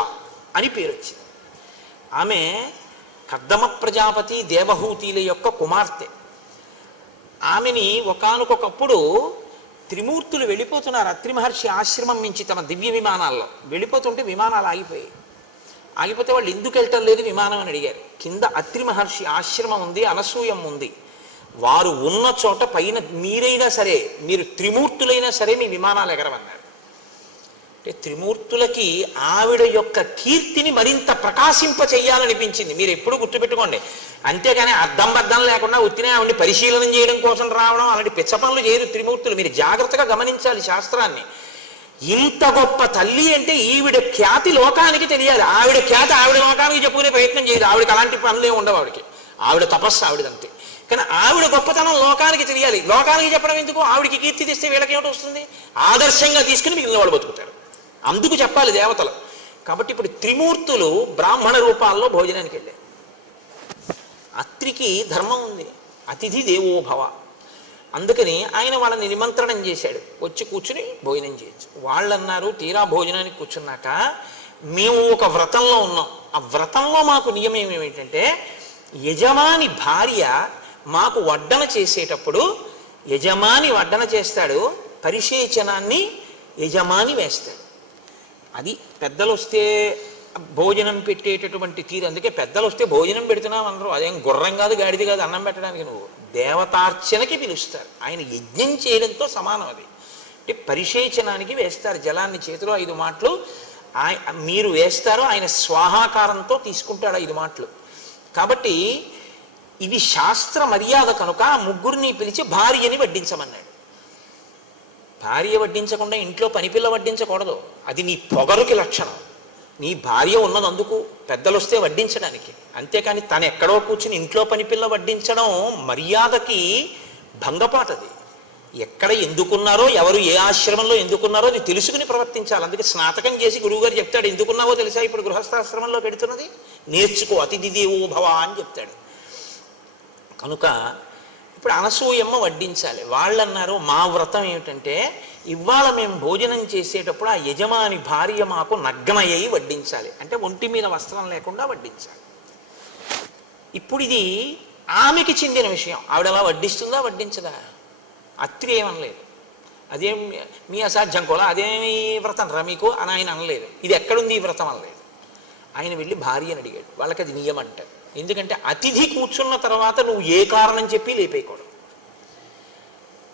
అని పేరు వచ్చింది. ఆమె కర్దమ ప్రజాపతి దేవహూతిల యొక్క కుమార్తె. ఆమెని ఒకానొకప్పుడు త్రిమూర్తులు వెళ్ళిపోతున్నారు. అత్రి మహర్షి ఆశ్రమం నుంచి తమ దివ్య విమానాల్లో వెళ్ళిపోతుంటే విమానాలు ఆగిపోయాయి. ఆగిపోతే వాళ్ళు ఎందుకు వెళ్ళటం లేదు విమానం అని అడిగారు. కింద అత్రి మహర్షి ఆశ్రమం ఉంది, అనసూయం ఉంది. వారు ఉన్న చోట పైన మీరైనా సరే, మీరు త్రిమూర్తులైనా సరే మీ విమానాలు ఎగరవన్నారు. అంటే త్రిమూర్తులకి ఆవిడ యొక్క కీర్తిని మరింత ప్రకాశింప చెయ్యాలనిపించింది. మీరు ఎప్పుడు గుర్తుపెట్టుకోండి. అంతేగాని అర్థం బద్దం లేకుండా ఉత్తినే ఆవిడని పరిశీలన చేయడం కోసం రావడం అలాంటి పిచ్చ పనులు చేయరు త్రిమూర్తులు. మీరు జాగ్రత్తగా గమనించాలి శాస్త్రాన్ని. ఇంత గొప్ప తల్లి అంటే ఈవిడ ఖ్యాతి లోకానికి తెలియాలి. ఆవిడ ఖ్యాతి ఆవిడ లోకానికి చెప్పుకునే ప్రయత్నం చేయదు. ఆవిడకి అలాంటి పనులే ఉండవు. ఆవిడ తపస్సు ఆవిడంతే. కానీ ఆవిడ గొప్పతనం లోకానికి తెలియాలి. లోకానికి చెప్పడం ఎందుకు? ఆవిడికి కీర్తి తెస్తే వీళ్ళకి ఏమిటి వస్తుంది? ఆదర్శంగా తీసుకుని మిగిలిన వాళ్ళు బతుకుతారు. అందుకు చెప్పాలి దేవతలు. కాబట్టి ఇప్పుడు త్రిమూర్తులు బ్రాహ్మణ రూపాల్లో భోజనానికి వెళ్ళారు. అత్రికి ధర్మం ఉంది, అతిథి దేవోభవ. అందుకని ఆయన వాళ్ళని నిమంత్రణం చేశాడు, వచ్చి కూర్చుని భోజనం చేయొచ్చు. వాళ్ళు అన్నారు తీరా భోజనానికి కూర్చున్నాక, మేము ఒక వ్రతంలో ఉన్నాం. ఆ వ్రతంలో మాకు నియమం ఏమిటంటే, యజమాని భార్య మాకు వడ్డన చేసేటప్పుడు యజమాని వడ్డన చేస్తాడు, పరిశేచనాన్ని యజమాని వేస్తాడు. అది పెద్దలు వస్తే భోజనం పెట్టేటటువంటి తీరు. అందుకే పెద్దలు వస్తే భోజనం పెడుతున్నాం అనరు. అదేం గుర్రం కాదు, గాడిది కాదు అన్నం పెట్టడానికి. నువ్వు దేవతార్చనకి పిలుస్తారు. ఆయన యజ్ఞం చేయడంతో సమానం. అది అంటే పరిశేచనానికి వేస్తారు జలాన్ని చేతిలో 5 మాటలు మీరు వేస్తారు. ఆయన స్వాహాకారంతో తీసుకుంటాడు 5 మాటలు. కాబట్టి ఇది శాస్త్ర మర్యాద కనుక ముగ్గురిని పిలిచి భార్యని వడ్డించమన్నాడు. భార్య వడ్డించకుండా ఇంట్లో పనిపిల్ల వడ్డించకూడదు. అది నీ పొగరుకి లక్షణం. నీ భార్య ఉన్నదందుకు పెద్దలు వస్తే వడ్డించడానికి. అంతేకాని తను ఎక్కడో కూర్చుని ఇంట్లో పనిపిల్ల వడ్డించడం మర్యాదకి భంగపాటది. ఎక్కడ ఎందుకున్నారో, ఎవరు ఏ ఆశ్రమంలో ఎందుకున్నారో అది తెలుసుకుని ప్రవర్తించాలి. అందుకే స్నాతకం చేసి గురువుగారు చెప్తాడు, ఎందుకున్నావో తెలుసా ఇప్పుడు గృహస్థాశ్రమంలో పెడుతున్నది, నేర్చుకో, అతిథి దేవో భవ అని చెప్తాడు. కనుక ఇప్పుడు అనసూయమ్మ వడ్డించాలి. వాళ్ళు అన్నారు మా వ్రతం ఏమిటంటే ఇవాళ మేము భోజనం చేసేటప్పుడు ఆ యజమాని భార్య మాకు నగ్నయ్యి వడ్డించాలి. అంటే ఒంటి మీద వస్త్రం లేకుండా వడ్డించాలి. ఇప్పుడు ఇది ఆమెకి చెందిన విషయం. ఆవిడ అలా వడ్డిస్తుందా వడ్డించదా? అత్రి ఏమనలేదు. అదేం మీ అసాధ్యం కూడా, అదేమి వ్రతం రా మీకు అని ఆయన అనలేదు. ఇది ఎక్కడుంది ఈ వ్రతం అనలేదు. ఆయన వెళ్ళి భార్యని అడిగాడు. వాళ్ళకి అది నియమం అంటారు. ఎందుకంటే అతిథి కూర్చున్న తర్వాత నువ్వు ఏ కారణం చెప్పి లేపేయకూడదు.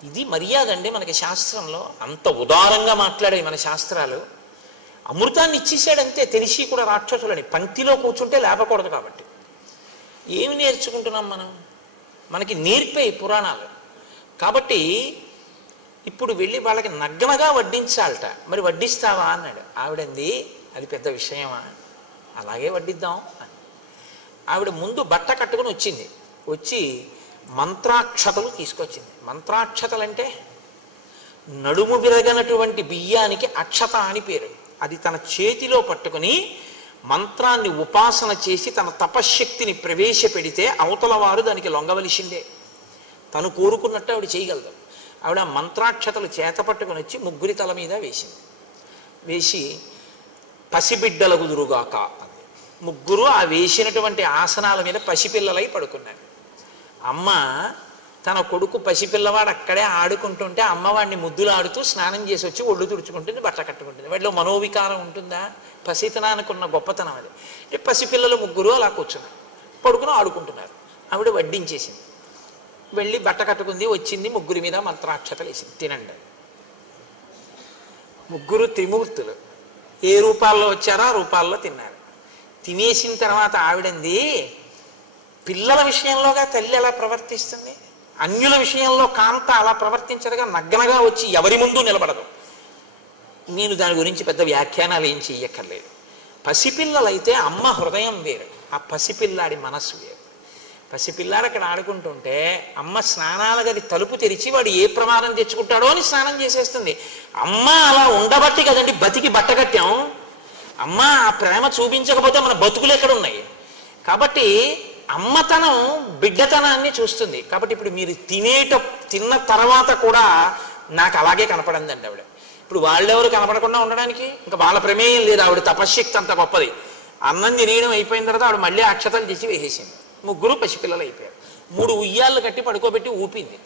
ఇది మర్యాద అండి మనకి శాస్త్రంలో. అంత ఉదారంగా మాట్లాడే మన శాస్త్రాలు. అమృతాన్ని ఇచ్చేసాడంతే, తెలిసి కూడా రాక్షసులని. పంక్తిలో కూర్చుంటే లేపకూడదు. కాబట్టి ఏమి నేర్చుకుంటున్నాం మనం? మనకి నేర్పే పురాణాలు. కాబట్టి ఇప్పుడు వెళ్ళి వాళ్ళకి నగ్నగా వడ్డించాలట. మరి వడ్డిస్తావా అన్నాడు. ఆవిడంది అది పెద్ద విషయమా, అలాగే వడ్డిద్దాం అని. ఆవిడ ముందు బట్ట కట్టుకుని వచ్చింది. వచ్చి మంత్రాక్షతలు తీసుకొచ్చింది. మంత్రాక్షతలు అంటే నడుము విరగనటువంటి బియ్యానికి అక్షత అని పేరు. అది తన చేతిలో పట్టుకుని మంత్రాన్ని ఉపాసన చేసి తన తపశ్శక్తిని ప్రవేశపెడితే అవతల వారు దానికి లొంగవలసిందే. తను కోరుకున్నట్టు ఆవిడ చేయగలదు. ఆవిడ మంత్రాక్షతలు చేత పట్టుకుని వచ్చి ముగ్గురి తల మీద వేసింది. వేసి పసిబిడ్డల కుదురుగాక అంది. ముగ్గురు ఆ వేసినటువంటి ఆసనాల మీద పసిపిల్లలై పడుకున్నారు. అమ్మ తన కొడుకు పసిపిల్లవాడు అక్కడే ఆడుకుంటుంటే అమ్మవాడిని ముద్దులు ఆడుతూ స్నానం చేసి వచ్చి ఒళ్ళు తుడుచుకుంటుంది, బట్ట కట్టుకుంటుంది. వాటిలో మనోవికారం ఉంటుందా? పసితనానికి ఉన్న గొప్పతనం అది. పసిపిల్లలు ముగ్గురు అలా కూర్చున్నారు, పడుకుని ఆడుకుంటున్నారు. ఆవిడ వడ్డించేసింది, వెళ్ళి బట్ట కట్టుకుంది, వచ్చింది, ముగ్గురి మీద మంత్రాక్షతలు వేసింది, తినండి. ముగ్గురు త్రిమూర్తులు ఏ రూపాల్లో వచ్చారో ఆ రూపాల్లో తిన్నారు. తినేసిన తర్వాత ఆవిడంది, పిల్లల విషయంలోగా తల్లి ఎలా ప్రవర్తిస్తుంది, అన్యుల విషయంలో కాంత అలా ప్రవర్తించదుగా, నగ్గనగా వచ్చి ఎవరి ముందు నిలబడదు. నేను దాని గురించి పెద్ద వ్యాఖ్యానాలు ఏం చెయ్యక్కర్లేదు. పసిపిల్లలైతే అమ్మ హృదయం వేరు, ఆ పసిపిల్లాడి మనస్సు వేరు. పసిపిల్లాడు అక్కడ ఆడుకుంటుంటే అమ్మ స్నానాల గది తలుపు తెరిచి వాడు ఏ ప్రమాదం తెచ్చుకుంటాడో అని స్నానం చేసేస్తుంది. అమ్మ అలా ఉండబట్టి కదండి బతికి బట్ట కట్టాం. అమ్మ ఆ ప్రేమ చూపించకపోతే మన బతుకులు ఎక్కడ ఉన్నాయి? కాబట్టి అమ్మతనం బిడ్డతనాన్ని చూస్తుంది. కాబట్టి ఇప్పుడు మీరు తిన్న తర్వాత కూడా నాకు అలాగే కనపడిందండి ఆవిడ. ఇప్పుడు వాళ్ళెవరు కనపడకుండా ఉండడానికి ఇంకా వాళ్ళ ప్రమేయం లేదు. ఆవిడ తపశ్శక్తి అంత గొప్పది. అన్నం తినేయడం అయిపోయిన తర్వాత ఆవిడ మళ్ళీ అక్షతలు తెచ్చి వేసేసింది. ముగ్గురు పసిపిల్లలు అయిపోయారు. 3 ఉయ్యాళ్ళు కట్టి పడుకోబెట్టి ఊపింది.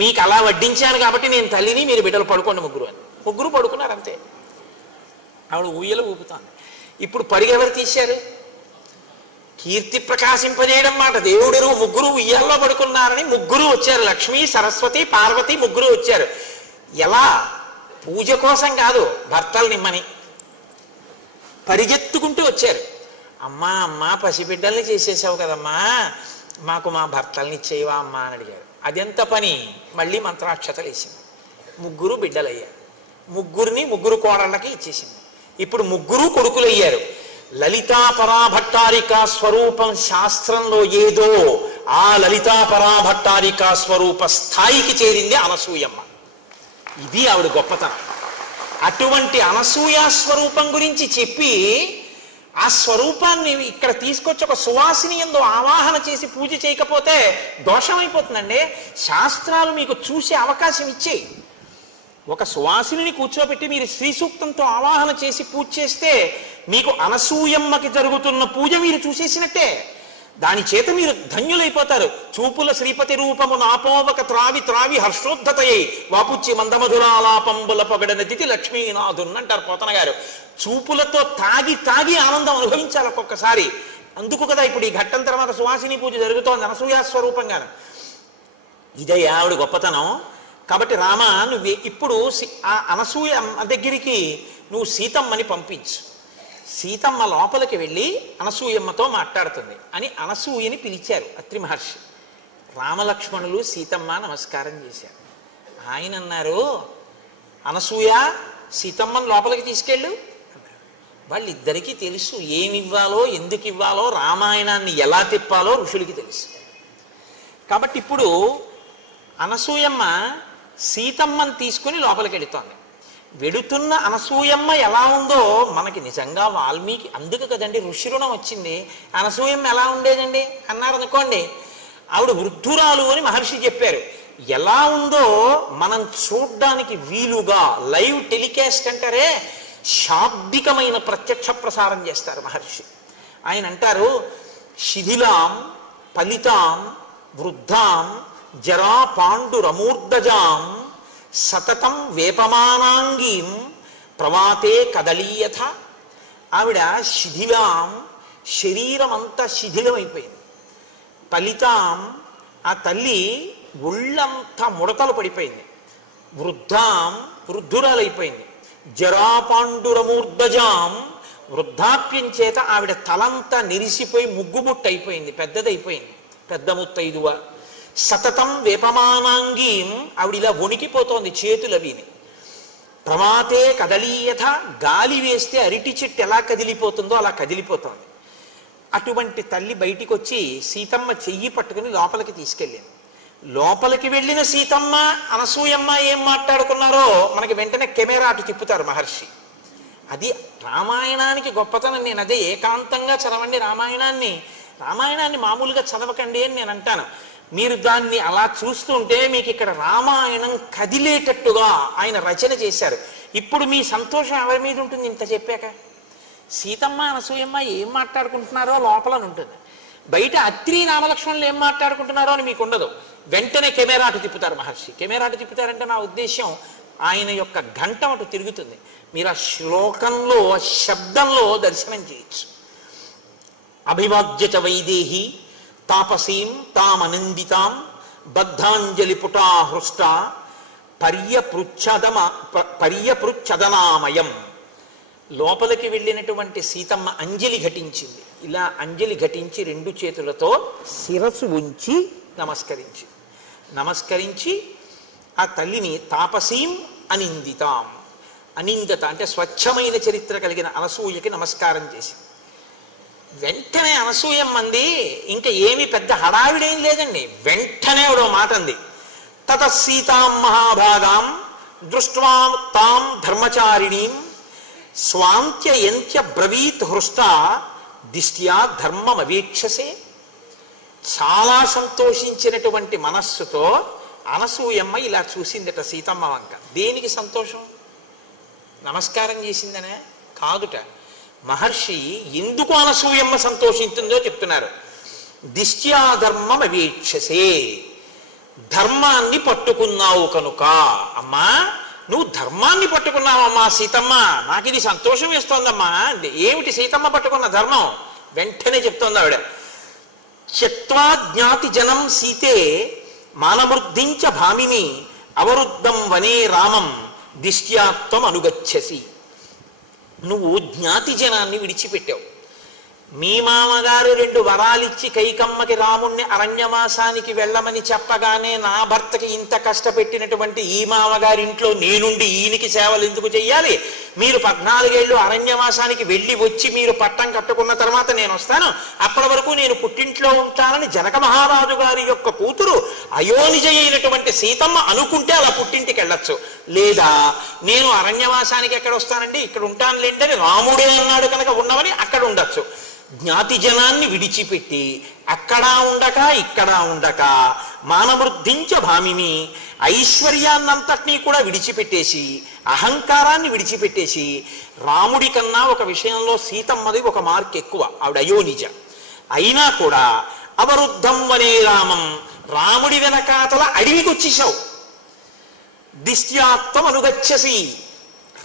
మీకు అలా వడ్డించాను కాబట్టి నేను తల్లిని, మీరు బిడ్డలు పడుకోండి ముగ్గురు అని. ముగ్గురు పడుకున్నారు అంతే. ఆవిడ ఉయ్యలు ఊపుతాను. ఇప్పుడు పరిగెవరు తీశారు? కీర్తి ప్రకాశింపజేయడం మాట దేవుడు. ముగ్గురు ఉయ్యాల్లో పడుకున్నారని ముగ్గురు వచ్చారు. లక్ష్మి, సరస్వతి, పార్వతి ముగ్గురు వచ్చారు. ఎలా? పూజ కోసం కాదు, భర్తలు నిమ్మని పరిగెత్తుకుంటూ వచ్చారు. అమ్మా అమ్మా పసిబిడ్డల్ని చేసేసావు కదమ్మా, మాకు మా భర్తల్ని ఇచ్చేవా అమ్మా అని అడిగారు. అదెంత పని? మళ్ళీ మంత్రాక్షతలు వేసింది. ముగ్గురు బిడ్డలయ్యారు. ముగ్గురు కోడళ్ళకి ఇచ్చేసింది. ఇప్పుడు ముగ్గురు కొడుకులయ్యారు. లలితాపరాభట్టారిక స్వరూపం శాస్త్రంలో ఏదో ఆ లలితాపరాభట్టారిక స్వరూప స్థాయికి చేరింది అనసూయమ్మ. ఇది ఆవిడ గొప్పతనం. అటువంటి అనసూయ స్వరూపం గురించి చెప్పి ఆ స్వరూపాన్ని ఇక్కడ తీసుకొచ్చి ఒక సువాసిని యందు ఆవాహన చేసి పూజ చేయకపోతే దోషమైపోతుందండి. శాస్త్రాలు మీకు చూసే అవకాశం ఇచ్చేయి. ఒక సువాసిని కూర్చోబెట్టి మీరు శ్రీ సూక్తంతో ఆవాహన చేసి పూజ చేస్తే మీకు అనసూయమ్మకి జరుగుతున్న పూజ మీరు చూసేసినట్టే. దాని చేత మీరు ధన్యులైపోతారు. చూపుల శ్రీపతి రూపము నాపోవక త్రావి త్రావి హర్షోద్ధతయ్యి వాపుచ్చి మందమధురాలాపంబుల పొగడనదితి లక్ష్మీనాథున్ అంటారు పోతన గారు. చూపులతో తాగి తాగి ఆనందం అనుభవించాలి ఒక్కొక్కసారి. అందుకు కదా ఇప్పుడు ఈ ఘట్టం తర్వాత సువాసిని పూజ జరుగుతోంది అనసూయా స్వరూపంగాను. ఇదే ఆవిడ గొప్పతనం. కాబట్టి రామ, నువ్వు ఇప్పుడు ఆ అనసూయ దగ్గరికి నువ్వు సీతమ్మని పంపించు. సీతమ్మ లోపలికి వెళ్ళి అనసూయమ్మతో మాట్లాడుతుంది అని అనసూయని పిలిచారు అత్రి మహర్షి. రామలక్ష్మణులు సీతమ్మ నమస్కారం చేశారు. ఆయన అన్నారు, అనసూయ సీతమ్మని లోపలికి తీసుకెళ్ళు అన్నారు. వాళ్ళిద్దరికీ తెలుసు ఏమివ్వాలో ఎందుకు ఇవ్వాలో, రామాయణాన్ని ఎలా తిప్పాలో ఋషులకి తెలుసు. కాబట్టి ఇప్పుడు అనసూయమ్మ సీతమ్మని తీసుకుని లోపలికి వెళుతోంది. వెడుతున్న అనసూయమ్మ ఎలా ఉందో మనకి నిజంగా వాల్మీకి, అందుకు కదండి ఋషి రుణం వచ్చింది. అనసూయమ్మ ఎలా ఉండేదండి అన్నారు అనుకోండి, ఆవిడ వృద్ధురాలు అని మహర్షి చెప్పారు. ఎలా ఉందో మనం చూడ్డానికి వీలుగా లైవ్ టెలికాస్ట్ అంటారే, శాబ్దికమైన ప్రత్యక్ష ప్రసారం చేస్తారు మహర్షి. ఆయన అంటారు, శిథిలాం ఫలితాం వృద్ధాం జరా పాండురమూర్ధజాం సతతం వేపమానాంగీం ప్రవాతే కదలీయథ. ఆవిడ శిథిలాం, శరీరం అంతా శిథిలమైపోయింది. ఫలితాం, ఆ తల్లి ఒళ్ళంతా ముడతలు పడిపోయింది. వృద్ధాం, వృద్ధురాలైపోయింది. జరాపాండురమూర్ధజాం, వృద్ధాప్యం చేత ఆవిడ తలంతా నెరిసిపోయి ముగ్గుముట్టయిపోయింది, పెద్దదైపోయింది, పెద్ద ముత్తైదువ. సతతం వేపమానాంగీం, ఆవిడ ఇలా వణికిపోతోంది చేతులవిని. ప్రమాతే కదలీయథ, గాలి వేస్తే అరిటి చెట్టు ఎలా కదిలిపోతుందో అలా కదిలిపోతోంది. అటువంటి తల్లి బయటికి వచ్చి సీతమ్మ చెయ్యి పట్టుకుని లోపలికి తీసుకెళ్ళింది. లోపలికి వెళ్ళిన సీతమ్మ అనసూయమ్మ ఏం మాట్లాడుకున్నారో మనకి వెంటనే కెమెరా అటు తిప్పుతారు మహర్షి. అది రామాయణానికి గొప్పతనం. నేను అదే ఏకాంతంగా చదవండి రామాయణాన్ని, రామాయణాన్ని మామూలుగా చదవకండి అని నేను అంటాను. మీరు దాన్ని అలా చూస్తుంటే మీకు ఇక్కడ రామాయణం కదిలేటట్టుగా ఆయన రచన చేశారు. ఇప్పుడు మీ సంతోషం ఎవరి మీద ఉంటుంది? ఇంత చెప్పాక సీతమ్మ అనసూయమ్మ ఏం మాట్లాడుకుంటున్నారో లోపలని ఉంటుంది. బయట అత్రి రామలక్ష్మణులు ఏం మాట్లాడుకుంటున్నారో అని మీకు ఉండదు. వెంటనే కెమెరా అటు తిప్పుతారు మహర్షి. కెమెరా అటు తిప్పుతారంటే నా ఉద్దేశం ఆయన యొక్క ఘంటం అటు తిరుగుతుంది. మీరు ఆ శ్లోకంలో ఆ శబ్దంలో దర్శనం చేయొచ్చు. అభివాద్యత వైదేహి తాపసీం తామనందితాం బద్ధాంజలి పుటా హృష్ట పర్యపృచ్ఛదనామయం. లోపలికి వెళ్ళినటువంటి సీతమ్మ అంజలి ఘటించింది. ఇలా అంజలి ఘటించి రెండు చేతులతో శిరస్సు ఉంచి నమస్కరించి ఆ తల్లిని తాపసీం అనిందితాం, అనిందత అంటే స్వచ్ఛమైన చరిత్ర కలిగిన అనసూయకి నమస్కారం చేసి, వెంటనే అనసూయమ్మంది, ఇంకా ఏమి పెద్ద హడావిడేం లేదండి, వెంటనే ఒక మాట అంది. తత సీతాం మహాభాగాం దృష్ట్వా తాం ధర్మచారిణీం స్వాంత్యంత్య బ్రవీత్ హృష్ట దిష్ట్యా ధర్మం అవేక్షసే. చాలా సంతోషించినటువంటి మనస్సుతో అనసూయమ్మ ఇలా చూసిందట సీతమ్మ వంక. దేనికి సంతోషం? నమస్కారం చేసిందనే కాదుట. మహర్షి ఎందుకు అనసూయమ్మ సంతోషించిందో చెప్తున్నారు. దిష్ట్యా ధర్మం అవేక్షసే, ధర్మాన్ని పట్టుకున్నావు కనుక. అమ్మా నువ్వు ధర్మాన్ని పట్టుకున్నావమ్మా సీతమ్మ, నాకు ఇది సంతోషం వేస్తోందమ్మా. ఏమిటి సీతమ్మ పట్టుకున్న ధర్మం? వెంటనే చెప్తోంది ఆవిడ. త్యక్త్వా జ్ఞాతి జనం సీతే మానవృద్ధించ భామిని అవరుద్ధం వనే రామం దిష్ట్యాత్వం అనుగచ్చసి. నువ్వు జ్ఞాతి జనాన్ని విడిచిపెట్టావు. మీ మామగారు 2 వరాలిచ్చి కైకమ్మకి రాముణ్ణి అరణ్యవాసానికి వెళ్ళమని చెప్పగానే నా భర్తకి ఇంత కష్టపెట్టినటువంటి ఈ మామగారింట్లో నేనుండి ఈయనకి సేవలు ఎందుకు చెయ్యాలి? మీరు 14 ఏళ్ళు అరణ్యవాసానికి వెళ్ళి వచ్చి మీరు పట్టం కట్టుకున్న తర్వాత నేను వస్తాను, అప్పటి వరకు నేను పుట్టింట్లో ఉంటానని జనక మహారాజు గారి యొక్క కూతురు అయోనిజ అయినటువంటి సీతమ్మ అనుకుంటే అలా పుట్టింటికి వెళ్ళొచ్చు. లేదా నేను అరణ్యవాసానికి ఎక్కడ వస్తానండి, ఇక్కడ ఉంటాను లేండి అని రాముడే అన్నాడు కనుక ఉన్నవని అక్కడ ఉండొచ్చు. జ్ఞాతి జనాన్ని విడిచిపెట్టి అక్కడ ఉండక ఇక్కడ ఉండక మానవృద్ధించ భామిని ఐశ్వర్యాన్నంతటినీ కూడా విడిచిపెట్టేసి అహంకారాన్ని విడిచిపెట్టేసి రాముడి కన్నా ఒక విషయంలో సీతమ్మది ఒక మార్క్ ఎక్కువ, ఆవిడ అయోనిజ అయినా కూడా అవరుద్ధం వనే రామం, రాముడి వెనకాతల అడవికి వచ్చేసావు. దిష్ట్యాత్వం అనుగచ్చసి,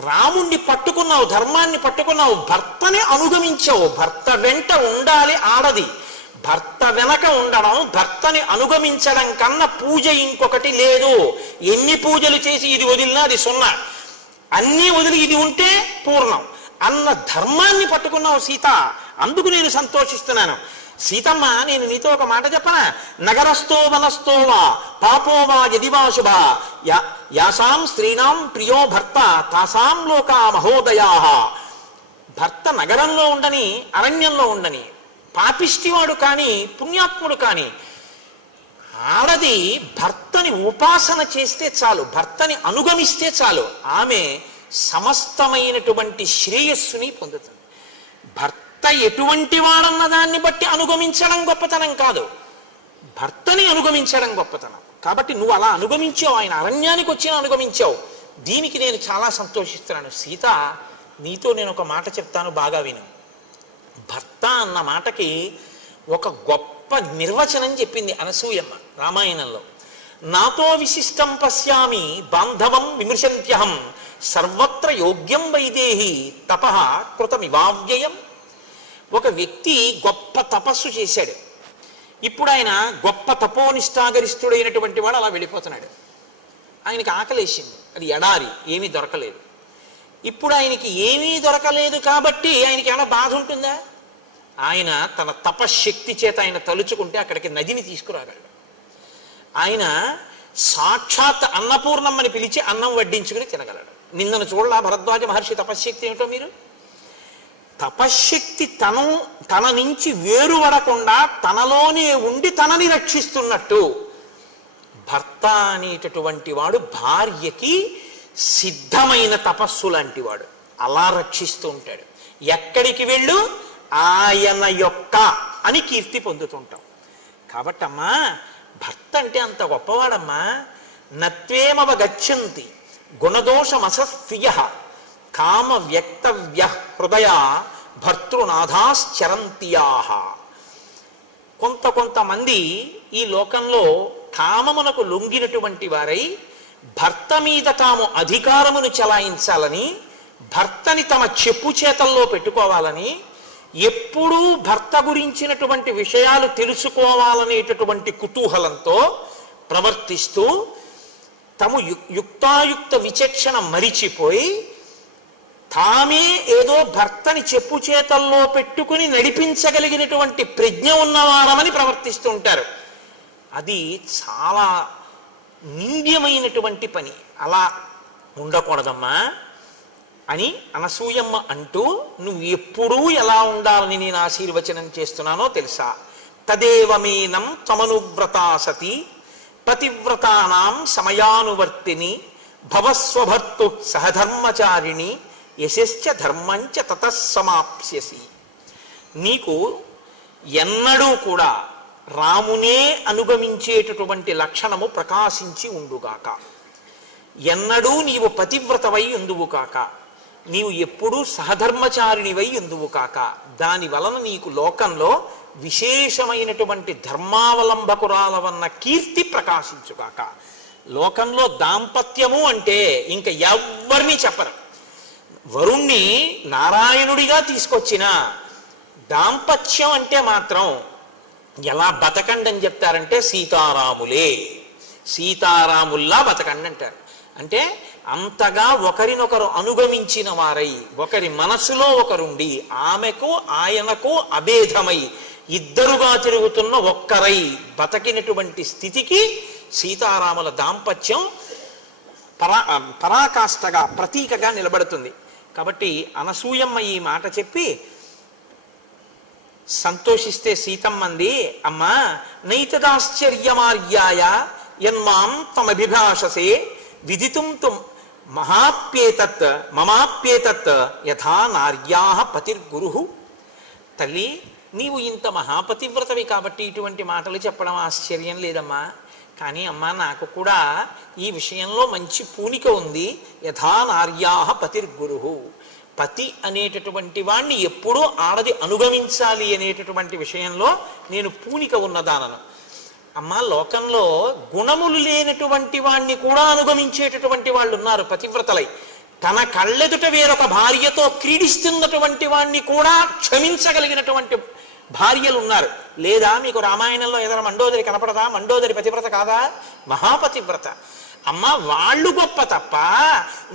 రాముణ్ణి పట్టుకున్నావు, ధర్మాన్ని పట్టుకున్నావు, భర్తని అనుగమించావు. భర్త వెంట ఉండాలి ఆడది, భర్త వెనక ఉండడం, భర్తని అనుగమించడం కన్నా పూజ ఇంకొకటి లేదు. ఎన్ని పూజలు చేసి ఇది వదిలినా అది 0, అన్నీ వదిలి ఇది ఉంటే పూర్ణం అన్న ధర్మాన్ని పట్టుకున్నావు సీత. అందుకు నేను సంతోషిస్తున్నాను. సీతమ్మ నేను నీతో ఒక మాట చెప్పనా? నగరస్థో వనస్థో వా పాపో వా యదివా శుభ యాసాం స్త్రీణాం ప్రియో భర్త తాసాం లోకా మహోదయా. భర్త నగరంలో ఉండని అరణ్యంలో ఉండని, పాపిష్టివాడు కానీ పుణ్యాత్ముడు కానీ, ఆడది భర్తని ఉపాసన చేస్తే చాలు, భర్తని అనుగమిస్తే చాలు, ఆమె సమస్తమైనటువంటి శ్రేయస్సుని పొందుతుంది. భర్త ఎటువంటి వాడన్న దాన్ని బట్టి అనుగమించడం గొప్పతనం కాదు, భర్తని అనుగమించడం గొప్పతనం. కాబట్టి నువ్వు అలా అనుగమించావు, ఆయన అరణ్యానికి వచ్చి అనుగమించావు. దీనికి నేను చాలా సంతోషిస్తున్నాను. సీత నీతో నేను ఒక మాట చెప్తాను, బాగా విను. భర్త అన్న మాటకి ఒక గొప్ప నిర్వచనం చెప్పింది అనసూయమ్మ రామాయణంలో. నాతో విశిష్టం పశ్యామి బాంధవం విమృశంత్యహం సర్వత్ర యోగ్యం వైదేహి తపః కృతమివావ్యయం. ఒక వ్యక్తి గొప్ప తపస్సు చేశాడు. ఇప్పుడు ఆయన గొప్ప తపోనిష్టాగరిష్ఠుడైనటువంటి వాడు అలా వెళ్ళిపోతున్నాడు. ఆయనకి ఆకలేసింది, అది ఎడారి, ఏమీ దొరకలేదు. ఇప్పుడు ఆయనకి ఏమీ దొరకలేదు కాబట్టి ఆయనకి ఏమైనా బాధ ఉంటుందా? ఆయన తన తపశ్శక్తి చేత ఆయన తలుచుకుంటే అక్కడికి నదిని తీసుకురాగలడు. ఆయన సాక్షాత్ అన్నపూర్ణమ్మని పిలిచి అన్నం వడ్డించుకుని తినగలడు. నిన్నను చూడలా భరద్వాజ మహర్షి తపశ్శక్తి ఏమిటో మీరు? తపశ్శక్తి తన నుంచి వేరుపడకుండా తనలోనే ఉండి తనని రక్షిస్తున్నట్టు భర్త అనేటటువంటి వాడు భార్యకి సిద్ధమైన తపస్సు లాంటి వాడు, అలా రక్షిస్తూ ఉంటాడు. ఎక్కడికి వెళ్ళు ఆయన యొక్క అని కీర్తి పొందుతుంటాం. కాబట్టమ్మా భర్త అంటే అంత గొప్పవాడమ్మా. నత్వేమవగచ్చంతి గుణదోషమసస్య కామ వ్యక్తవ్య హృదయ భర్తృనాథాశ్చరంత్యాహ. కొంతమంది ఈ లోకంలో కామమునకు లొంగినటువంటి వారై భర్త మీద తాము అధికారమును చెలాయించాలని, భర్తని తమ చెప్పు చేతల్లో పెట్టుకోవాలని, ఎప్పుడూ భర్త గురించినటువంటి విషయాలు తెలుసుకోవాలనేటటువంటి కుతూహలంతో ప్రవర్తిస్తూ తము యుక్తాయుక్త విచక్షణ మరిచిపోయి తామే ఏదో భర్తని చెప్పు చేతల్లో పెట్టుకుని నడిపించగలిగినటువంటి ప్రజ్ఞ ఉన్నవారమని ప్రవర్తిస్తూ ఉంటారు. అది చాలా నీడ్యమైనటువంటి పని. అలా ఉండకూడదమ్మా అని అనసూయమ్మ అంటూ, నువ్వు ఎప్పుడూ ఎలా ఉండాలని నేను ఆశీర్వచనం చేస్తున్నానో తెలుసా? తదేవమేనం త్వమనువ్రతా సతి పతివ్రతానాం సమయానువర్తిని భవస్వభర్తు సహధర్మచారిణి యశశ్చ ధర్మంచ తతస్సమాప్స్యసి. నీకు ఎన్నడూ కూడా రామునే అనుగమించేటటువంటి లక్షణము ప్రకాశించి ఉండుగాక. ఎన్నడూ నీవు పతివ్రతవై ఉందువు కాక. నీవు ఎప్పుడూ సహధర్మచారిణివై ఉందువు కాక. దాని వలన నీకు లోకంలో విశేషమైనటువంటి ధర్మావలంబకురాలవన్న కీర్తి ప్రకాశించుగాక. లోకంలో దాంపత్యము అంటే ఇంక ఎవ్వరినీ చెప్పరు. వరుణ్ణి నారాయణుడిగా తీసుకొచ్చిన దాంపత్యం అంటే మాత్రం ఎలా బతకండి అని చెప్తారంటే సీతారాములే, సీతారాముల్లా బతకండి అంటారు. అంటే అంతగా ఒకరినొకరు అనుగమించిన వారై, ఒకరి మనసులో ఒకరుండి, ఆమెకు ఆయనకు అభేదమై ఇద్దరుగా తిరుగుతున్న ఒక్కరై బతకినటువంటి స్థితికి సీతారాముల దాంపత్యం పరాకాష్ఠగా ప్రతీకగా నిలబడుతుంది. కాబట్టి అనసూయమ్మ ఈ మాట చెప్పి సంతోషిస్తే సీతమ్మంది, అమ్మా నైతదాశ్చర్యమార్యాయ యన్మాం తమభిభాషసే విదితుం తుం మహాప్యేతత్ మమాప్యేతత్ యథా నార్యాః పతిర్గురుః. తల్లి, నీవు ఇంత మహాపతివ్రతవి కాబట్టి ఇటువంటి మాటలు చెప్పడం ఆశ్చర్యం లేదమ్మా. కానీ అమ్మా, నాకు కూడా ఈ విషయంలో మంచి పూనిక ఉంది. యథా నార్యాః పతిర్గురుః. పతి అనేటటువంటి వాణ్ణి ఎప్పుడూ ఆడది అనుగమించాలి అనేటటువంటి విషయంలో నేను పూనిక ఉన్నదానను. అమ్మ, లోకంలో గుణములు లేనటువంటి వాణ్ణి కూడా అనుగమించేటటువంటి వాళ్ళు ఉన్నారు పతివ్రతలై. తన కళ్ళెదుట వేరొక భార్యతో క్రీడిస్తున్నటువంటి వాణ్ణి కూడా క్షమించగలిగినటువంటి భార్యలు ఉన్నారు. లేదా మీకు రామాయణంలో ఏదైనా మండోదరి కనపడదా? మండోదరి పతివ్రత కాదా? మహాపతివ్రత. అమ్మ, వాళ్ళు గొప్ప తప్ప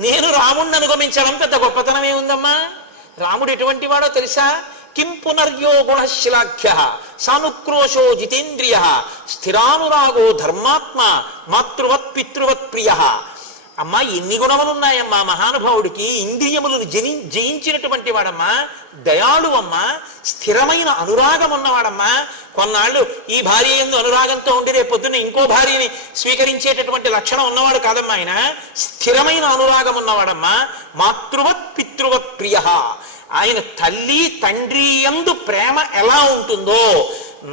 నేను రాముణ్ణి అనుగమించడం పెద్ద గొప్పతనమే ఉందమ్మా. రాముడు ఎటువంటి వాడో తెలుసా? కిం పునర్యో గుణశ్లాఘ్య సానుక్రోశో జితేంద్రియ స్థిరానురాగో ధర్మాత్మ మాతృవత్ పితృవత్ ప్రియ. అమ్మా, ఎన్ని గుణములు ఉన్నాయమ్మా మహానుభావుడికి! ఇంద్రియములను జయించినటువంటి వాడమ్మా, దయాళువమ్మా, స్థిరమైన అనురాగం ఉన్నవాడమ్మా. కొన్నాళ్ళు ఈ భార్య యందు అనురాగంతో ఉండి రేపు పొద్దున్న ఇంకో భార్యని స్వీకరించేటటువంటి లక్షణం ఉన్నవాడు కాదమ్మా ఆయన. స్థిరమైన అనురాగం ఉన్నవాడమ్మా. మాతృవత్ పితృవత్ ప్రియ. ఆయన తల్లి తండ్రి యందు ప్రేమ ఎలా ఉంటుందో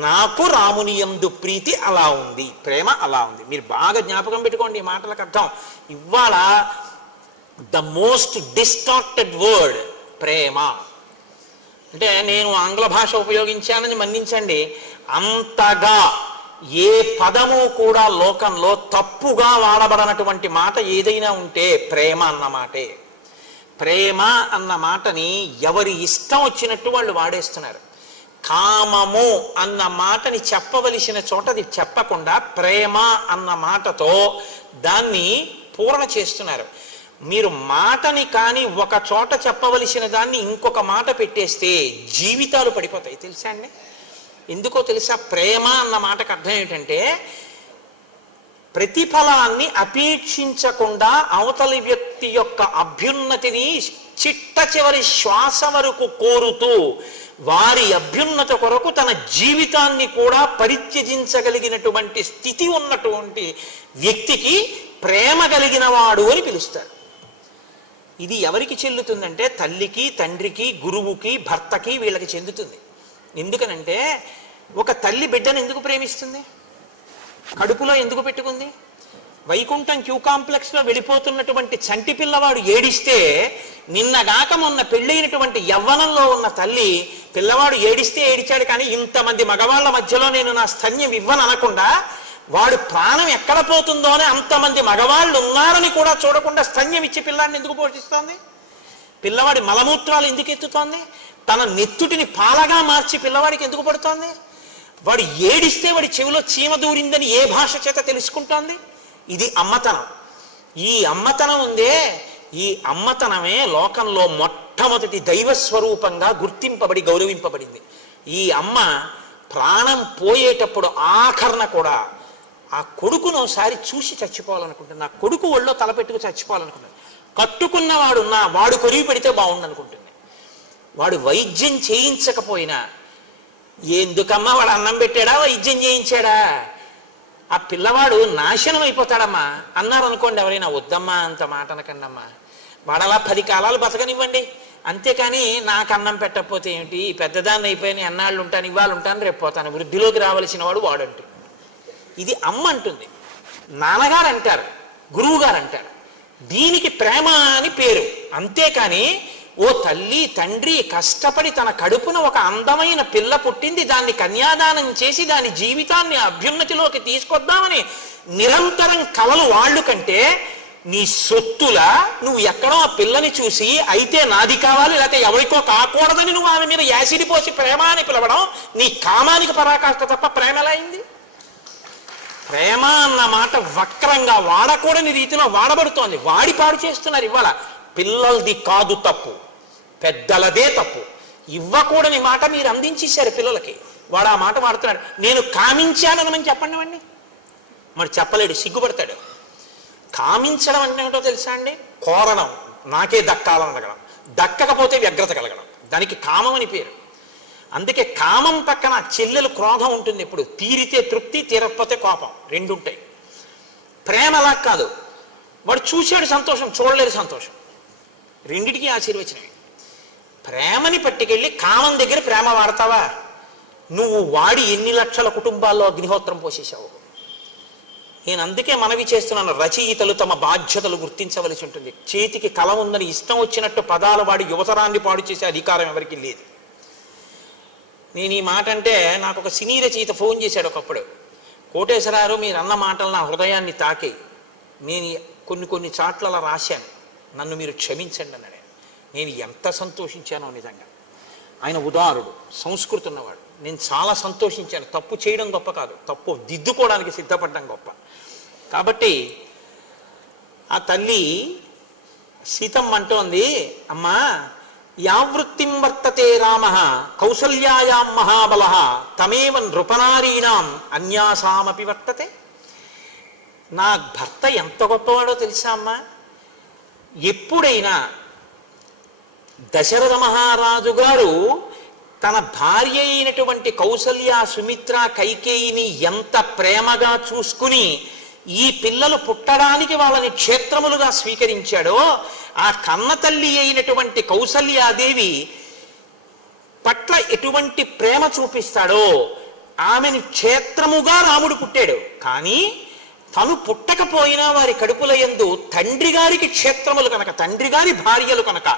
నాకు రాముని యందు ప్రీతి అలా ఉంది, ప్రేమ అలా ఉంది. మీరు బాగా జ్ఞాపకం పెట్టుకోండి ఈ మాటలకు అర్థం. ఇవాళ ద మోస్ట్ డిస్టార్టెడ్ వర్డ్ ప్రేమ అంటే, నేను ఆంగ్ల భాష ఉపయోగించానని మన్నించండి, అంతగా ఏ పదము కూడా లోకంలో తప్పుగా వాడబడనటువంటి మాట ఏదైనా ఉంటే ప్రేమ అన్న మాటే. ప్రేమ అన్న మాటని ఎవరి ఇష్టం వచ్చినట్టు వాళ్ళు వాడేస్తున్నారు. కామము అన్న మాటని చెప్పవలసిన చోటది చెప్పకుండా ప్రేమ అన్న మాటతో దాన్ని పూర్ణ చేస్తున్నారు. మీరు మాటని కానీ ఒక చోట చెప్పవలసిన దాన్ని ఇంకొక మాట పెట్టేస్తే జీవితాలు పడిపోతాయి. తెలుసా అండి? ఎందుకో తెలుసా? ప్రేమ అన్న మాటకు అర్థం ఏంటంటే, ప్రతిఫలాన్ని అపేక్షించకుండా అవతలి వ్యక్తి యొక్క అభ్యున్నతిని చిట్ట చివరి శ్వాస వరకు కోరుతూ వారి అభ్యున్నత కొరకు తన జీవితాన్ని కూడా పరిత్యజించగలిగినటువంటి స్థితి ఉన్నటువంటి వ్యక్తికి ప్రేమ కలిగిన వాడు అని పిలుస్తారు. ఇది ఎవరికి చెల్లుతుందంటే తల్లికి, తండ్రికి, గురువుకి, భర్తకి, వీళ్ళకి చెందుతుంది. ఎందుకనంటే ఒక తల్లి బిడ్డను ఎందుకు ప్రేమిస్తుంది? కడుపులో ఎందుకు పెట్టుకుంది? వైకుంఠం క్యూ కాంప్లెక్స్లో వెళ్ళిపోతున్నటువంటి చంటి పిల్లవాడు ఏడిస్తే, నిన్నగాక మొన్న పెళ్ళైనటువంటి యవ్వనంలో ఉన్న తల్లి పిల్లవాడు ఏడిస్తే ఏడిచాడు కానీ ఇంతమంది మగవాళ్ళ మధ్యలో నేను నా స్తన్యం ఇవ్వను అనకుండా, వాడు ప్రాణం ఎక్కడ పోతుందో అని అంతమంది మగవాళ్ళు ఉన్నారని కూడా చూడకుండా స్తన్యం ఇచ్చి పిల్లాడిని ఎందుకు పోషిస్తోంది? పిల్లవాడి మలమూత్రాలు ఎందుకు ఎత్తుతోంది? తన నెత్తుటిని పాలగా మార్చి పిల్లవాడికి ఎందుకు పడుతోంది? వాడు ఏడిస్తే వాడి చెవిలో చీమ దూరిందని ఏ భాష చేత తెలుసుకుంటోంది? ఇది అమ్మతనం. ఈ అమ్మతనం ఉందే, ఈ అమ్మతనమే లోకంలో మొట్టమొదటి దైవస్వరూపంగా గుర్తింపబడి గౌరవింపబడింది. ఈ అమ్మ ప్రాణం పోయేటప్పుడు ఆఖరణ కూడా ఆ కొడుకును ఒకసారి చూసి చచ్చిపోవాలనుకుంటుంది. నా కొడుకు ఒళ్ళో తలపెట్టుకు చచ్చిపోవాలనుకుంటుంది. కట్టుకున్నవాడున్నా వాడు కొరివి పెడితే బాగుండనుకుంటుంది. వాడు వైద్యం చేయించకపోయినా, ఎందుకమ్మా వాడు అన్నం పెట్టాడా వైద్యం చేయించాడా, ఆ పిల్లవాడు నాశనం అయిపోతాడమ్మా అన్నారనుకోండి ఎవరైనా, వద్దమ్మా అంత మాట అనకండమ్మా, వాడలా 10 కాలాలు బతకనివ్వండి, అంతేకాని నాకు అన్నం పెట్టకపోతే ఏమిటి, పెద్దదాన్ని అయిపోయిన ఎన్నాళ్ళు ఉంటాను, ఇవాళ ఉంటాను, రేపు పోతాను, వృద్ధిలోకి రావలసిన వాడు వాడంటూ. ఇది అమ్మ అంటుంది. నాన్నగారు అంటారు, గురువు గారు అంటారు. దీనికి ప్రేమ అని పేరు. అంతేకాని ఓ తల్లి తండ్రి కష్టపడి తన కడుపున ఒక అందమైన పిల్ల పుట్టింది, దాన్ని కన్యాదానం చేసి దాని జీవితాన్ని అభ్యున్నతిలోకి తీసుకొద్దామని నిరంతరం కలలు వాళ్ళు కంటే, నీ సొత్తులా నువ్వు ఎక్కడో ఆ పిల్లని చూసి అయితే నాది కావాలి లేకపోతే ఎవరికో కాకూడదని నువ్వు ఆమె మీద యాసిడి పోసి ప్రేమ అని పిలవడం నీ కామానికి పరాకాష్ట తప్ప ప్రేమ ఎలా అయింది? ప్రేమ అన్న మాట వక్రంగా వాడకూడని రీతిలో వాడబడుతోంది. వాడి పాడు చేస్తున్నారు. ఇవాళ పిల్లలది కాదు తప్పు, పెద్దలదే తప్పు. ఇవ్వకూడని మాట మీరు అందించేశారు పిల్లలకి. వాడు ఆ మాట వాడుతున్నాడు. నేను కామించానని చెప్పండి వాడిని. మరి చెప్పలేడు, సిగ్గుపడతాడు. కామించడం అంటే ఏమిటో తెలుసా అండి? కోరడం, నాకే దక్కాలని అడగడం, దక్కకపోతే వ్యగ్రత కలగడం, దానికి కామం అని పేరు. అందుకే కామం పక్కన చెల్లెలు క్రోధం ఉంటుంది. ఎప్పుడు తీరితే తృప్తి, తీరకపోతే కోపం, రెండు ఉంటాయి. ప్రేమ అలా కాదు. వాడు చూశాడు సంతోషం, చూడలేదు సంతోషం, రెండిటికీ ఆశీర్వచనమే. ప్రేమని పట్టుకెళ్ళి కామం దగ్గర ప్రేమ వాడతావా? నువ్వు వాడి ఎన్ని లక్షల కుటుంబాల్లో అగ్నిహోత్రం పోసేసావు. నేను అందుకే మనవి చేస్తున్నాను, రచయితలు తమ బాధ్యతలు గుర్తించవలసి ఉంటుంది. చేతికి కలం ఉందని ఇష్టం వచ్చినట్టు పదాలు వాడి యువతరాన్ని పాడు చేసే అధికారం ఎవరికి లేదు. నేను ఈ మాట అంటే నాకు ఒక సినీ రచయిత ఫోన్ చేశాడు ఒకప్పుడు. కోటేశ్వరారు మీరు అన్న మాటలు నా హృదయాన్ని తాకి, నేను కొన్ని చాట్ల రాశాను, నన్ను మీరు క్షమించండి అన్నాడు. నేను ఎంత సంతోషించానో నిజంగా. ఆయన ఉదారుడు, సంస్కృతి ఉన్నవాడు. నేను చాలా సంతోషించాను. తప్పు చేయడం గొప్ప కాదు, తప్పు దిద్దుకోవడానికి సిద్ధపడడం గొప్ప. కాబట్టి ఆ తల్లి సీతమ్మ అంటోంది, అమ్మా యావృత్తిం వర్తతే రామ కౌసల్యాయాం మహాబల తమేవ నృపనారీణాం అన్యాసామపి వర్తతే. నా భర్త ఎంత గొప్పవాడో తెలుసా అమ్మా? ఎప్పుడైనా దశరథ మహారాజు గారు తన భార్య అయినటువంటి కౌసల్య, సుమిత్ర, కైకేయిని ఎంత ప్రేమగా చూసుకుని ఈ పిల్లలు పుట్టడానికి వాళ్ళని క్షేత్రములుగా స్వీకరించాడో, ఆ కన్న తల్లి అయినటువంటి కౌసల్యాదేవి పట్ల ఎటువంటి ప్రేమ చూపిస్తాడో, ఆమెని క్షేత్రముగా రాముడు పుట్టాడు. కానీ తను పుట్టకపోయినా వారి కడుపుల యందు తండ్రి గారికి క్షేత్రములు కనుక, తండ్రి గారి భార్యలు కనుక,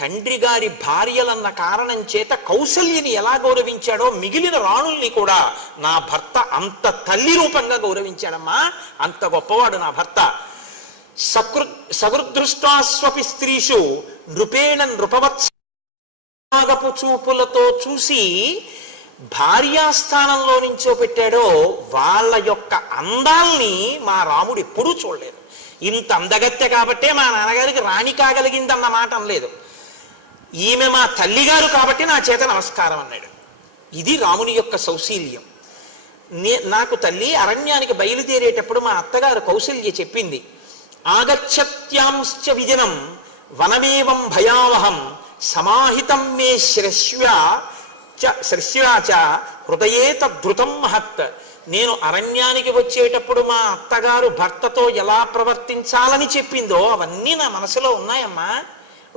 తండ్రి గారి భార్యలన్న కారణం చేత కౌసల్యని ఎలా గౌరవించాడో మిగిలిన రాణుల్ని కూడా నా భర్త అంత తల్లి రూపంగా గౌరవించాడమ్మా. అంత గొప్పవాడు నా భర్త. సగృదృష్టాస్వపి స్త్రీషు నృపేణ నృపవత్సగపు చూపులతో చూసి భార్యాస్థానంలో నుంచో పెట్టాడో వాళ్ళ యొక్క అందాల్ని మా రాముడు ఎప్పుడూ చూడలేదు. ఇంత అందగత్తె కాబట్టే మా నాన్నగారికి రాణి కాగలిగిందన్న మాట అనలేదు. ఈమె మా తల్లిగారు కాబట్టి నా చేత నమస్కారం అన్నాడు. ఇది రాముని యొక్క సౌశీల్యం. నాకు తల్లి అరణ్యానికి బయలుదేరేటప్పుడు మా అత్తగారు కౌసల్య చెప్పింది, ఆగచ్చత్యాంశ్చ విజనం వనమేవం భయావహం సమాహితం మే శ్రశ్వాచ హృదయే తద్ధృతం మహత్. నేను అరణ్యానికి వచ్చేటప్పుడు మా అత్తగారు భర్తతో ఎలా ప్రవర్తించాలని చెప్పిందో అవన్నీ నా మనసులో ఉన్నాయమ్మా.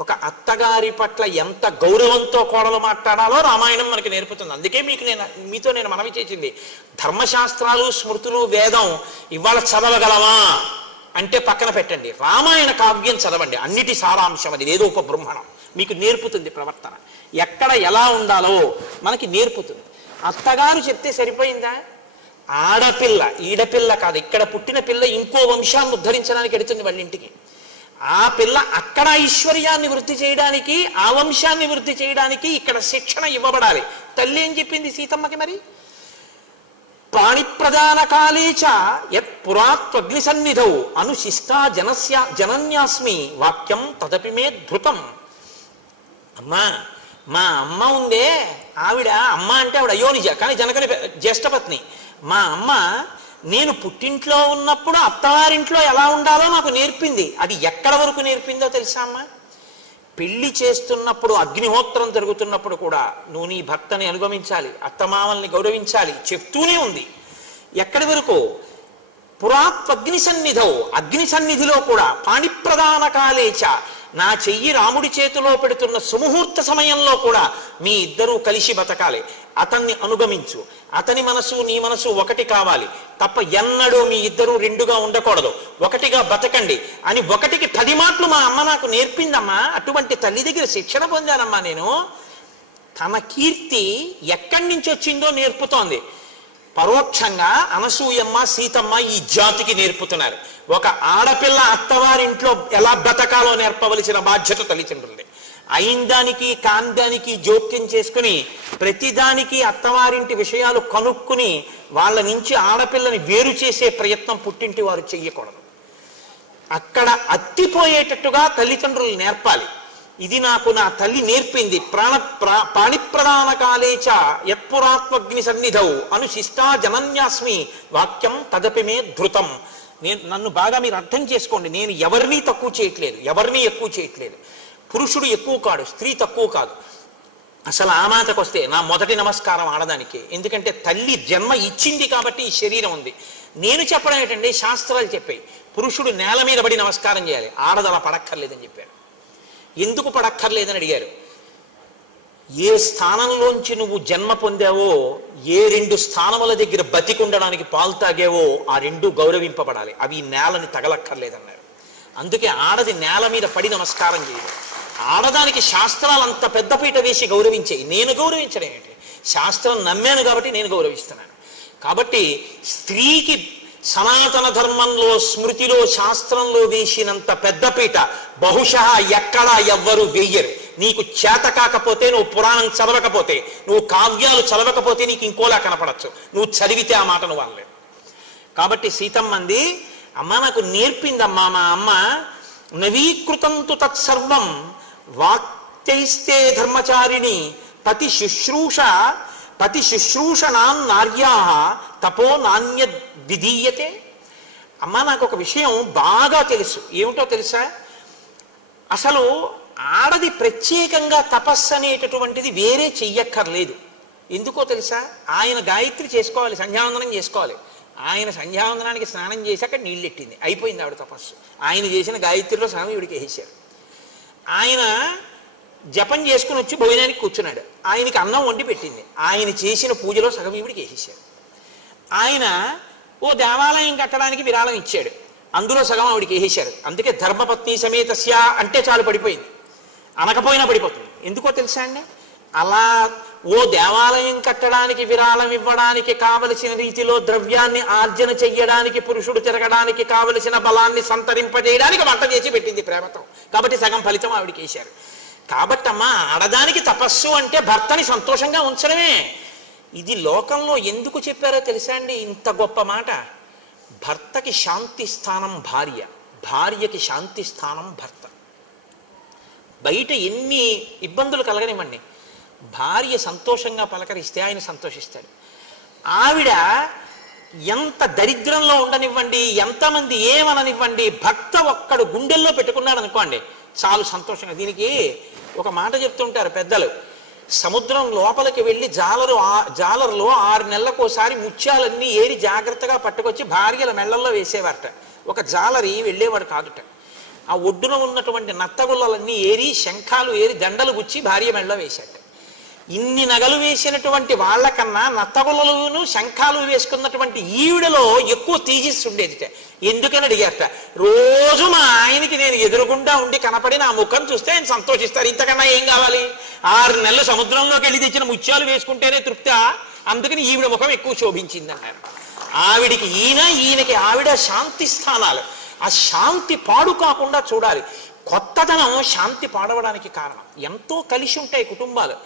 ఒక అత్తగారి పట్ల ఎంత గౌరవంతో కోడలు మాట్లాడాలో రామాయణం మనకి నేర్పుతుంది. అందుకే మీతో నేను మనవి చేసింది, ధర్మశాస్త్రాలు స్మృతులు వేదం ఇవాళ చదవగలవా అంటే పక్కన పెట్టండి, రామాయణ కావ్యం చదవండి. అన్నిటి సారాంశం అది, ఏదో ఒక బ్రహ్మణం మీకు నేర్పుతుంది. ప్రవర్తన ఎక్కడ ఎలా ఉండాలో మనకి నేర్పుతుంది. అత్తగారు చెప్తే సరిపోయిందా? ఆడపిల్ల, ఈడపిల్ల కాదు, ఇక్కడ పుట్టిన పిల్ల ఇంకో వంశాన్ని ఉద్ధరించడానికి ఎడుతుంది వాళ్ళ ఇంటికి. ఆ పిల్ల అక్కడ ఐశ్వర్యాన్ని వృద్ధి చేయడానికి, ఆ వంశాన్ని వృద్ధి చేయడానికి ఇక్కడ శిక్షణ ఇవ్వబడాలి. తల్లి ఏం చెప్పింది సీతమ్మకి మరి? ప్రాణిప్రదాన కాలేచ యత్ పురాత్వగ్ని సన్నిధౌ అనుశిష్టా జనన్యాస్మి వాక్యం తదపి మే ధృతం. అమ్మా, మా అమ్మ ఉందే, ఆవిడ అమ్మ అంటే ఆవిడ అయోనిజ, కానీ జనకుని జ్యేష్ఠపత్ని. మా అమ్మ నేను పుట్టింట్లో ఉన్నప్పుడు అత్తవారింట్లో ఎలా ఉండాలో నాకు నేర్పింది. అది ఎక్కడ వరకు నేర్పిందో తెలుసా అమ్మ? పెళ్లి చేస్తున్నప్పుడు, అగ్నిహోత్రం జరుగుతున్నప్పుడు కూడా నువ్వు నీ భర్తని అనుగమించాలి, అత్తమామల్ని గౌరవించాలి చెప్తూనే ఉంది. ఎక్కడి వరకు? పురాత్వగ్ని సన్నిధౌ, అగ్ని సన్నిధిలో కూడా. పాణిప్రదాన కాలేచ, నా చెయ్యి రాముడి చేతిలో పెడుతున్న సుముహూర్త సమయంలో కూడా మీ ఇద్దరూ కలిసి బతకాలి. అతన్ని అనుగమించు, అతని మనసు నీ మనసు ఒకటి కావాలి తప్ప ఎన్నడూ మీ ఇద్దరూ రెండుగా ఉండకూడదు, ఒకటిగా బతకండి అని 1కి 10 మాటలు మా అమ్మ నాకు నేర్పిందమ్మా. అటువంటి తల్లి దగ్గర శిక్షణ పొందానమ్మా నేను. తన కీర్తి ఎక్కడి నుంచి వచ్చిందో నేర్పుతోంది. పరోక్షంగా అనసూయమ్మ, సీతమ్మ ఈ జాతికి నేర్పుతున్నారు. ఒక ఆడపిల్ల అత్తవారింట్లో ఎలా బతకాలో నేర్పవలసిన బాధ్యత తల్లిదండ్రులది. అయిందానికి కాందానికి జోక్యం చేసుకుని ప్రతిదానికి అత్తవారింటి విషయాలు కనుక్కుని వాళ్ళ నుంచి ఆడపిల్లని వేరు చేసే ప్రయత్నం పుట్టింటి వారు చెయ్యకూడదు. అక్కడ అత్తిపోయేటట్టుగా తల్లిదండ్రులు నేర్పాలి. ఇది నాకు నా తల్లి నేర్పింది. ప్రాణిప్రదాన కాలేచ యత్పురాత్మగ్ని సన్నిధౌ అనుశిష్టా జనన్యాస్మి వాక్యం తదపి మే ధృతం. నన్ను బాగా మీరు అర్థం చేసుకోండి. నేను ఎవరిని తక్కువ చేయట్లేదు, ఎవరిని ఎక్కువ చేయట్లేదు. పురుషుడు ఎక్కువ కాడు, స్త్రీ తక్కువ కాదు. అసలు ఆ మాటకు వస్తే నా మొదటి నమస్కారం ఆడదానికి. ఎందుకంటే తల్లి జన్మ ఇచ్చింది కాబట్టి ఈ శరీరం ఉంది. నేను చెప్పడం ఏంటంటే శాస్త్రాలు చెప్పాయి, పురుషుడు నేల మీద పడి నమస్కారం చేయాలి, ఆడది అలా పడక్కర్లేదని చెప్పారు. ఎందుకు పడక్కర్లేదని అడిగారు. ఏ స్థానంలోంచి నువ్వు జన్మ పొందావో, ఏ 2 స్థానముల దగ్గర బతికుండడానికి పాలు తాగావో ఆ 2 గౌరవింపబడాలి, అవి నేలని తగలక్కర్లేదన్నారు. అందుకే ఆడది నేల మీద పడి నమస్కారం చేయదు. ఆడదానికి శాస్త్రాలు అంత పెద్దపీట వేసి గౌరవించేయి. నేను గౌరవించడం ఏంటి? శాస్త్రం నమ్మాను కాబట్టి నేను గౌరవిస్తున్నాను. కాబట్టి స్త్రీకి సనాతన ధర్మంలో, స్మృతిలో, శాస్త్రంలో వేసినంత పెద్దపీట బహుశా ఎక్కడా ఎవ్వరూ వేయరు. నీకు చేత కాకపోతే, నువ్వు పురాణం చదవకపోతే, నువ్వు కావ్యాలు చదవకపోతే నీకు ఇంకోలా కనపడచ్చు, నువ్వు చదివితే ఆ మాట నువ్వు అనలేదు. కాబట్టి సీతమ్మంది, అమ్మ నాకు నేర్పిందమ్మా మా అమ్మ. నవీకృతంతు తత్సర్వం వాక్తైస్తే ధర్మచారిణి పతి శుశ్రూషణాన్ నార్యా తపో నాణ్య విధీయతే. అమ్మ నాకు ఒక విషయం బాగా తెలుసు. ఏమిటో తెలుసా? అసలు ఆడది ప్రత్యేకంగా తపస్సు అనేటటువంటిది వేరే చెయ్యక్కర్లేదు. ఎందుకో తెలుసా? ఆయన గాయత్రి చేసుకోవాలి, సంధ్యావందనం చేసుకోవాలి. ఆయన సంధ్యావందనానికి స్నానం చేశాక నీళ్ళెట్టింది, అయిపోయింది ఆవిడ తపస్సు. ఆయన చేసిన గాయత్రిలో సగం ఈవిడికి వేసారు. ఆయన జపం చేసుకుని వచ్చి భోజనానికి కూర్చున్నాడు, ఆయనకి అన్నం వండి పెట్టింది, ఆయన చేసిన పూజలో సగం ఈవిడికి వేసేసారు. ఆయన ఓ దేవాలయం కట్టడానికి విరాళం ఇచ్చాడు, అందులో సగం ఆవిడికి వేసేశారు. అందుకే ధర్మపత్ని సమేతస్య అంటే చాలు పడిపోయింది, అనకపోయినా పడిపోతుంది. ఎందుకో తెలుసా అండి? అలా ఓ దేవాలయం కట్టడానికి విరాళం ఇవ్వడానికి కావలసిన రీతిలో ద్రవ్యాన్ని ఆర్జన చెయ్యడానికి, పురుషుడు తిరగడానికి కావలసిన బలాన్ని సంతరింపజేయడానికి వంట చేసి పెట్టింది ప్రేమతో. కాబట్టి సగం ఫలితం ఆవిడికి వేశారు. కాబట్టి అమ్మా, ఆడదానికి తపస్సు అంటే భర్తని సంతోషంగా ఉంచడమే. ఇది లోకంలో ఎందుకు చెప్పారో తెలుసా అండి? ఇంత గొప్ప మాట. భర్తకి శాంతి స్థానం భార్య, భార్యకి శాంతి స్థానం భర్త. బయట ఎన్ని ఇబ్బందులు కలగనివ్వండి, భార్య సంతోషంగా పలకరిస్తే ఆయన సంతోషిస్తాడు. ఆవిడ ఎంత దరిద్రంలో ఉండనివ్వండి, ఎంతమంది ఏమననివ్వండి, భర్త ఒక్కడు గుండెల్లో పెట్టుకున్నాడు అనుకోండి చాలు సంతోషంగా. దీనికి ఒక మాట చెప్తుంటారు పెద్దలు, సముద్రం లోపలికి వెళ్ళి జాలరులో 6 నెలలకోసారి ముత్యాలన్నీ ఏరి జాగ్రత్తగా పట్టుకొచ్చి భార్యల మెళ్ళల్లో వేసేవారట. ఒక జాలరి వెళ్ళేవాడు కాదుట. ఆ ఒడ్డున ఉన్నటువంటి నత్తగుల్లలన్నీ ఏరి, శంఖాలు ఏరి, దండలు గుచ్చి భార్య మెడలో వేశాట. ఇన్ని నగలు వేసినటువంటి వాళ్ళకన్నా నత్తగుల్లలను శంఖాలు వేసుకున్నటువంటి ఈవిడలో ఎక్కువ తేజస్సు ఉండేది. ఎందుకని అడిగారట. రోజు మా ఆయనకి నేను ఎదురుగుండా ఉండి కనపడి నా ముఖం చూస్తే ఆయన సంతోషిస్తారు, ఇంతకన్నా ఏం కావాలి? 6 నెలలు సముద్రంలోకి వెళ్ళి తెచ్చిన ముత్యాలు వేసుకుంటేనే తృప్తి, అందుకని ఈవిడ ముఖం ఎక్కువ శోభించింది అన్నారు. ఆవిడికి ఈయనకి ఆవిడ శాంతి స్థానాలు. ఆ శాంతి పాడు కాకుండా చూడాలి. కొత్తదనం శాంతి పాడవడానికి కారణం. ఎంతో కలిసి ఉంటాయి కుటుంబాలు.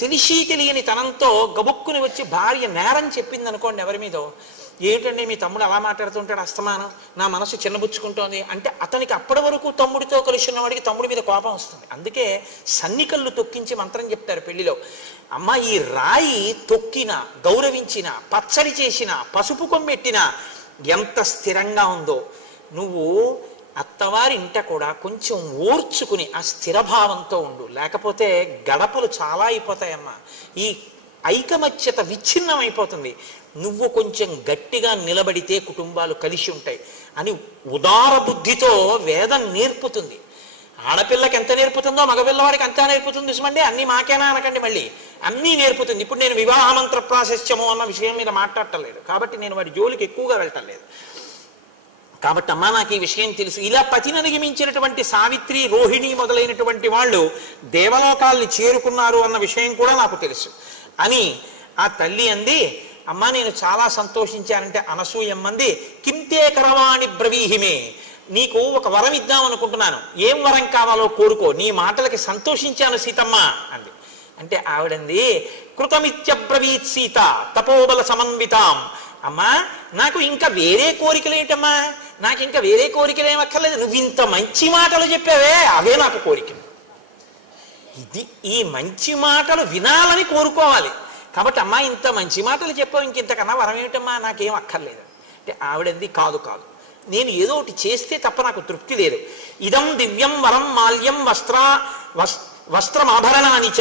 తెలిసి తెలియని తనంతో గబుక్కుని వచ్చి భార్య నేరం చెప్పింది అనుకోండి ఎవరి మీదో, ఏమిటండి మీ తమ్ముడు అలా మాట్లాడుతుంటాడు అస్తమానం, నా మనసు చిన్నబుచ్చుకుంటోంది అంటే అతనికి అప్పటి వరకు తమ్ముడితో కలిసి ఉన్నవాడికి తమ్ముడి మీద కోపం వస్తుంది. అందుకే సన్నికళ్ళు తొక్కించి మంత్రం చెప్తారు పెళ్లిలో. అమ్మ, ఈ రాయి తొక్కిన, గౌరవించిన, పచ్చడి చేసిన, పసుపు కొమ్మెట్టిన ఎంత స్థిరంగా ఉందో, నువ్వు అత్తవారి ఇంట కూడా కొంచెం ఓర్చుకుని ఆ స్థిరభావంతో ఉండు, లేకపోతే గడపలు చాలా అయిపోతాయమ్మా. ఈ ఐకమత్యత విచ్ఛిన్నం అయిపోతుంది. నువ్వు కొంచెం గట్టిగా నిలబడితే కుటుంబాలు కలిసి ఉంటాయి అని ఉదార బుద్ధితో వేదం నేర్పుతుంది. ఆడపిల్లకి ఎంత నేర్పుతుందో మగపిల్లవాడికి అంతా నేర్పుతుంది సుమండి. అన్నీ మాకేనా అనకండి, మళ్ళీ అన్నీ నేర్పుతుంది. ఇప్పుడు నేను వివాహ మంత్ర ప్రాశస్త్యము అన్న విషయం మీద మాట్లాడటం లేదు కాబట్టి నేను వాడి జోలికి ఎక్కువగా వెళ్ళటం లేదు. కాబట్టి అమ్మా, నాకు ఈ విషయం తెలుసు. ఇలా పతినదికి మించినటువంటి సావిత్రి, రోహిణి మొదలైనటువంటి వాళ్ళు దేవలోకాల్ని చేరుకున్నారు అన్న విషయం కూడా నాకు తెలుసు అని ఆ తల్లి అంది. అమ్మా, నేను చాలా సంతోషించానంటే అనసూయమ్మంది, కింతే కరవాణి బ్రవీహిమే, నీకు ఒక వరం ఇద్దాం అనుకుంటున్నాను, ఏం వరం కావాలో కోరుకో, నీ మాటలకి సంతోషించాను సీతమ్మ అంది. అంటే ఆవిడంది, కృతమిత్యబ్రవీత్ సీత తపోబల సమన్వితాం. అమ్మా, నాకు ఇంకా వేరే కోరికలు ఏంటమ్మా, నాకు ఇంకా వేరే కోరికలు ఏమక్కర్లేదు, నువ్వు ఇంత మంచి మాటలు చెప్పావే అవే నాకు కోరికలు. ఈ మంచి మాటలు వినాలని కోరుకోవాలి. కాబట్టి అమ్మా, ఇంత మంచి మాటలు చెప్పావు, ఇంకింతకన్నా వరం ఏమిటమ్మా, నాకేం అక్కర్లేదు అంటే ఆవిడంది, కాదు కాదు, నేను ఏదో ఒకటి చేస్తే తప్ప నాకు తృప్తి లేదు. ఇదం దివ్యం వరం మాల్యం వస్త్రమాభరణాని చ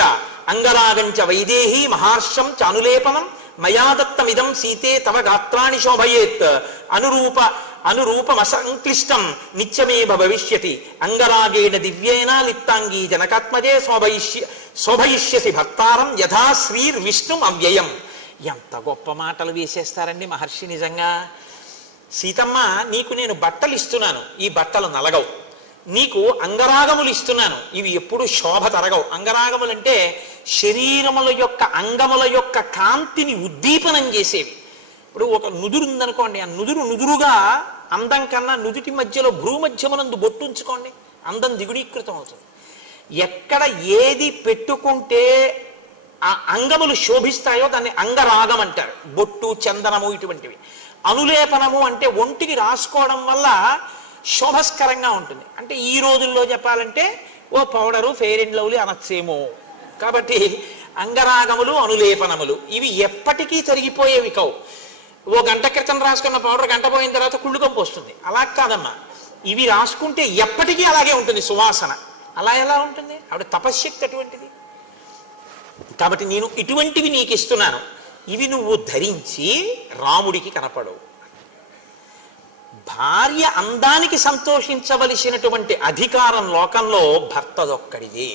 అంగరాగంచ వైదేహి మహార్షం చానులేపనం మయాదత్తమిదం సీతే తవ గాత్రాణి శోభయేత్ అనురూపమసంక్లిష్టం నిత్యమేవ భవిష్యతి అంగరాగేణ దివ్యేన లిప్తాంగీ జనకాత్మజే శోభయిష్యసి భక్తారం యథా శ్రీర్ విష్ణుం అవ్యయం. ఎంత గొప్ప మాటలు వేసేస్తారండి మహర్షి నిజంగా. సీతమ్మ, నీకు నేను బట్టలు ఇస్తున్నాను, ఈ బట్టలు నలగవు. నీకు అంగరాగములు ఇస్తున్నాను, ఇవి ఎప్పుడు శోభ తరగవు. అంగరాగములంటే శరీరముల యొక్క అంగముల యొక్క కాంతిని ఉద్దీపనం చేసేవి. ఇప్పుడు ఒక నుదురు ఉందనుకోండి, ఆ నుదురుగా అందం కన్నా నుదుటి మధ్యలో భ్రూమధ్యమునందు బొట్టుంచుకోండి, అందం దిగుడీకృతం అవుతుంది. ఎక్కడ ఏది పెట్టుకుంటే ఆ అంగములు శోభిస్తాయో దాన్ని అంగరాగం అంటారు. బొట్టు, చందనము ఇటువంటివి. అనులేపనము అంటే ఒంటికి రాసుకోవడం వల్ల శోభస్కరంగా ఉంటుంది. అంటే ఈ రోజుల్లో చెప్పాలంటే ఓ పౌడరు, ఫెయిర్ అండ్ లవ్లీ అనొచ్చేమో. కాబట్టి అంగరాగములు, అనులేపనములు ఇవి ఎప్పటికీ తరిగిపోయేవి కావు. ఓ గంట క్రితం రాసుకున్న పౌడర్ గంట పోయిన తర్వాత కుళ్ళు కంపు వస్తుంది. అలా కాదమ్మా, ఇవి రాసుకుంటే ఎప్పటికీ అలాగే ఉంటుంది సువాసన. అలా ఎలా ఉంటుంది? ఆవిడ తపశ్శక్తి అటువంటిది. కాబట్టి నేను ఇటువంటివి నీకు ఇస్తున్నాను, ఇవి నువ్వు ధరించి రాముడికి కనపడవు. భార్య అందానికి సంతోషించవలసినటువంటి అధికారం లోకంలో భర్తదొక్కడిదే.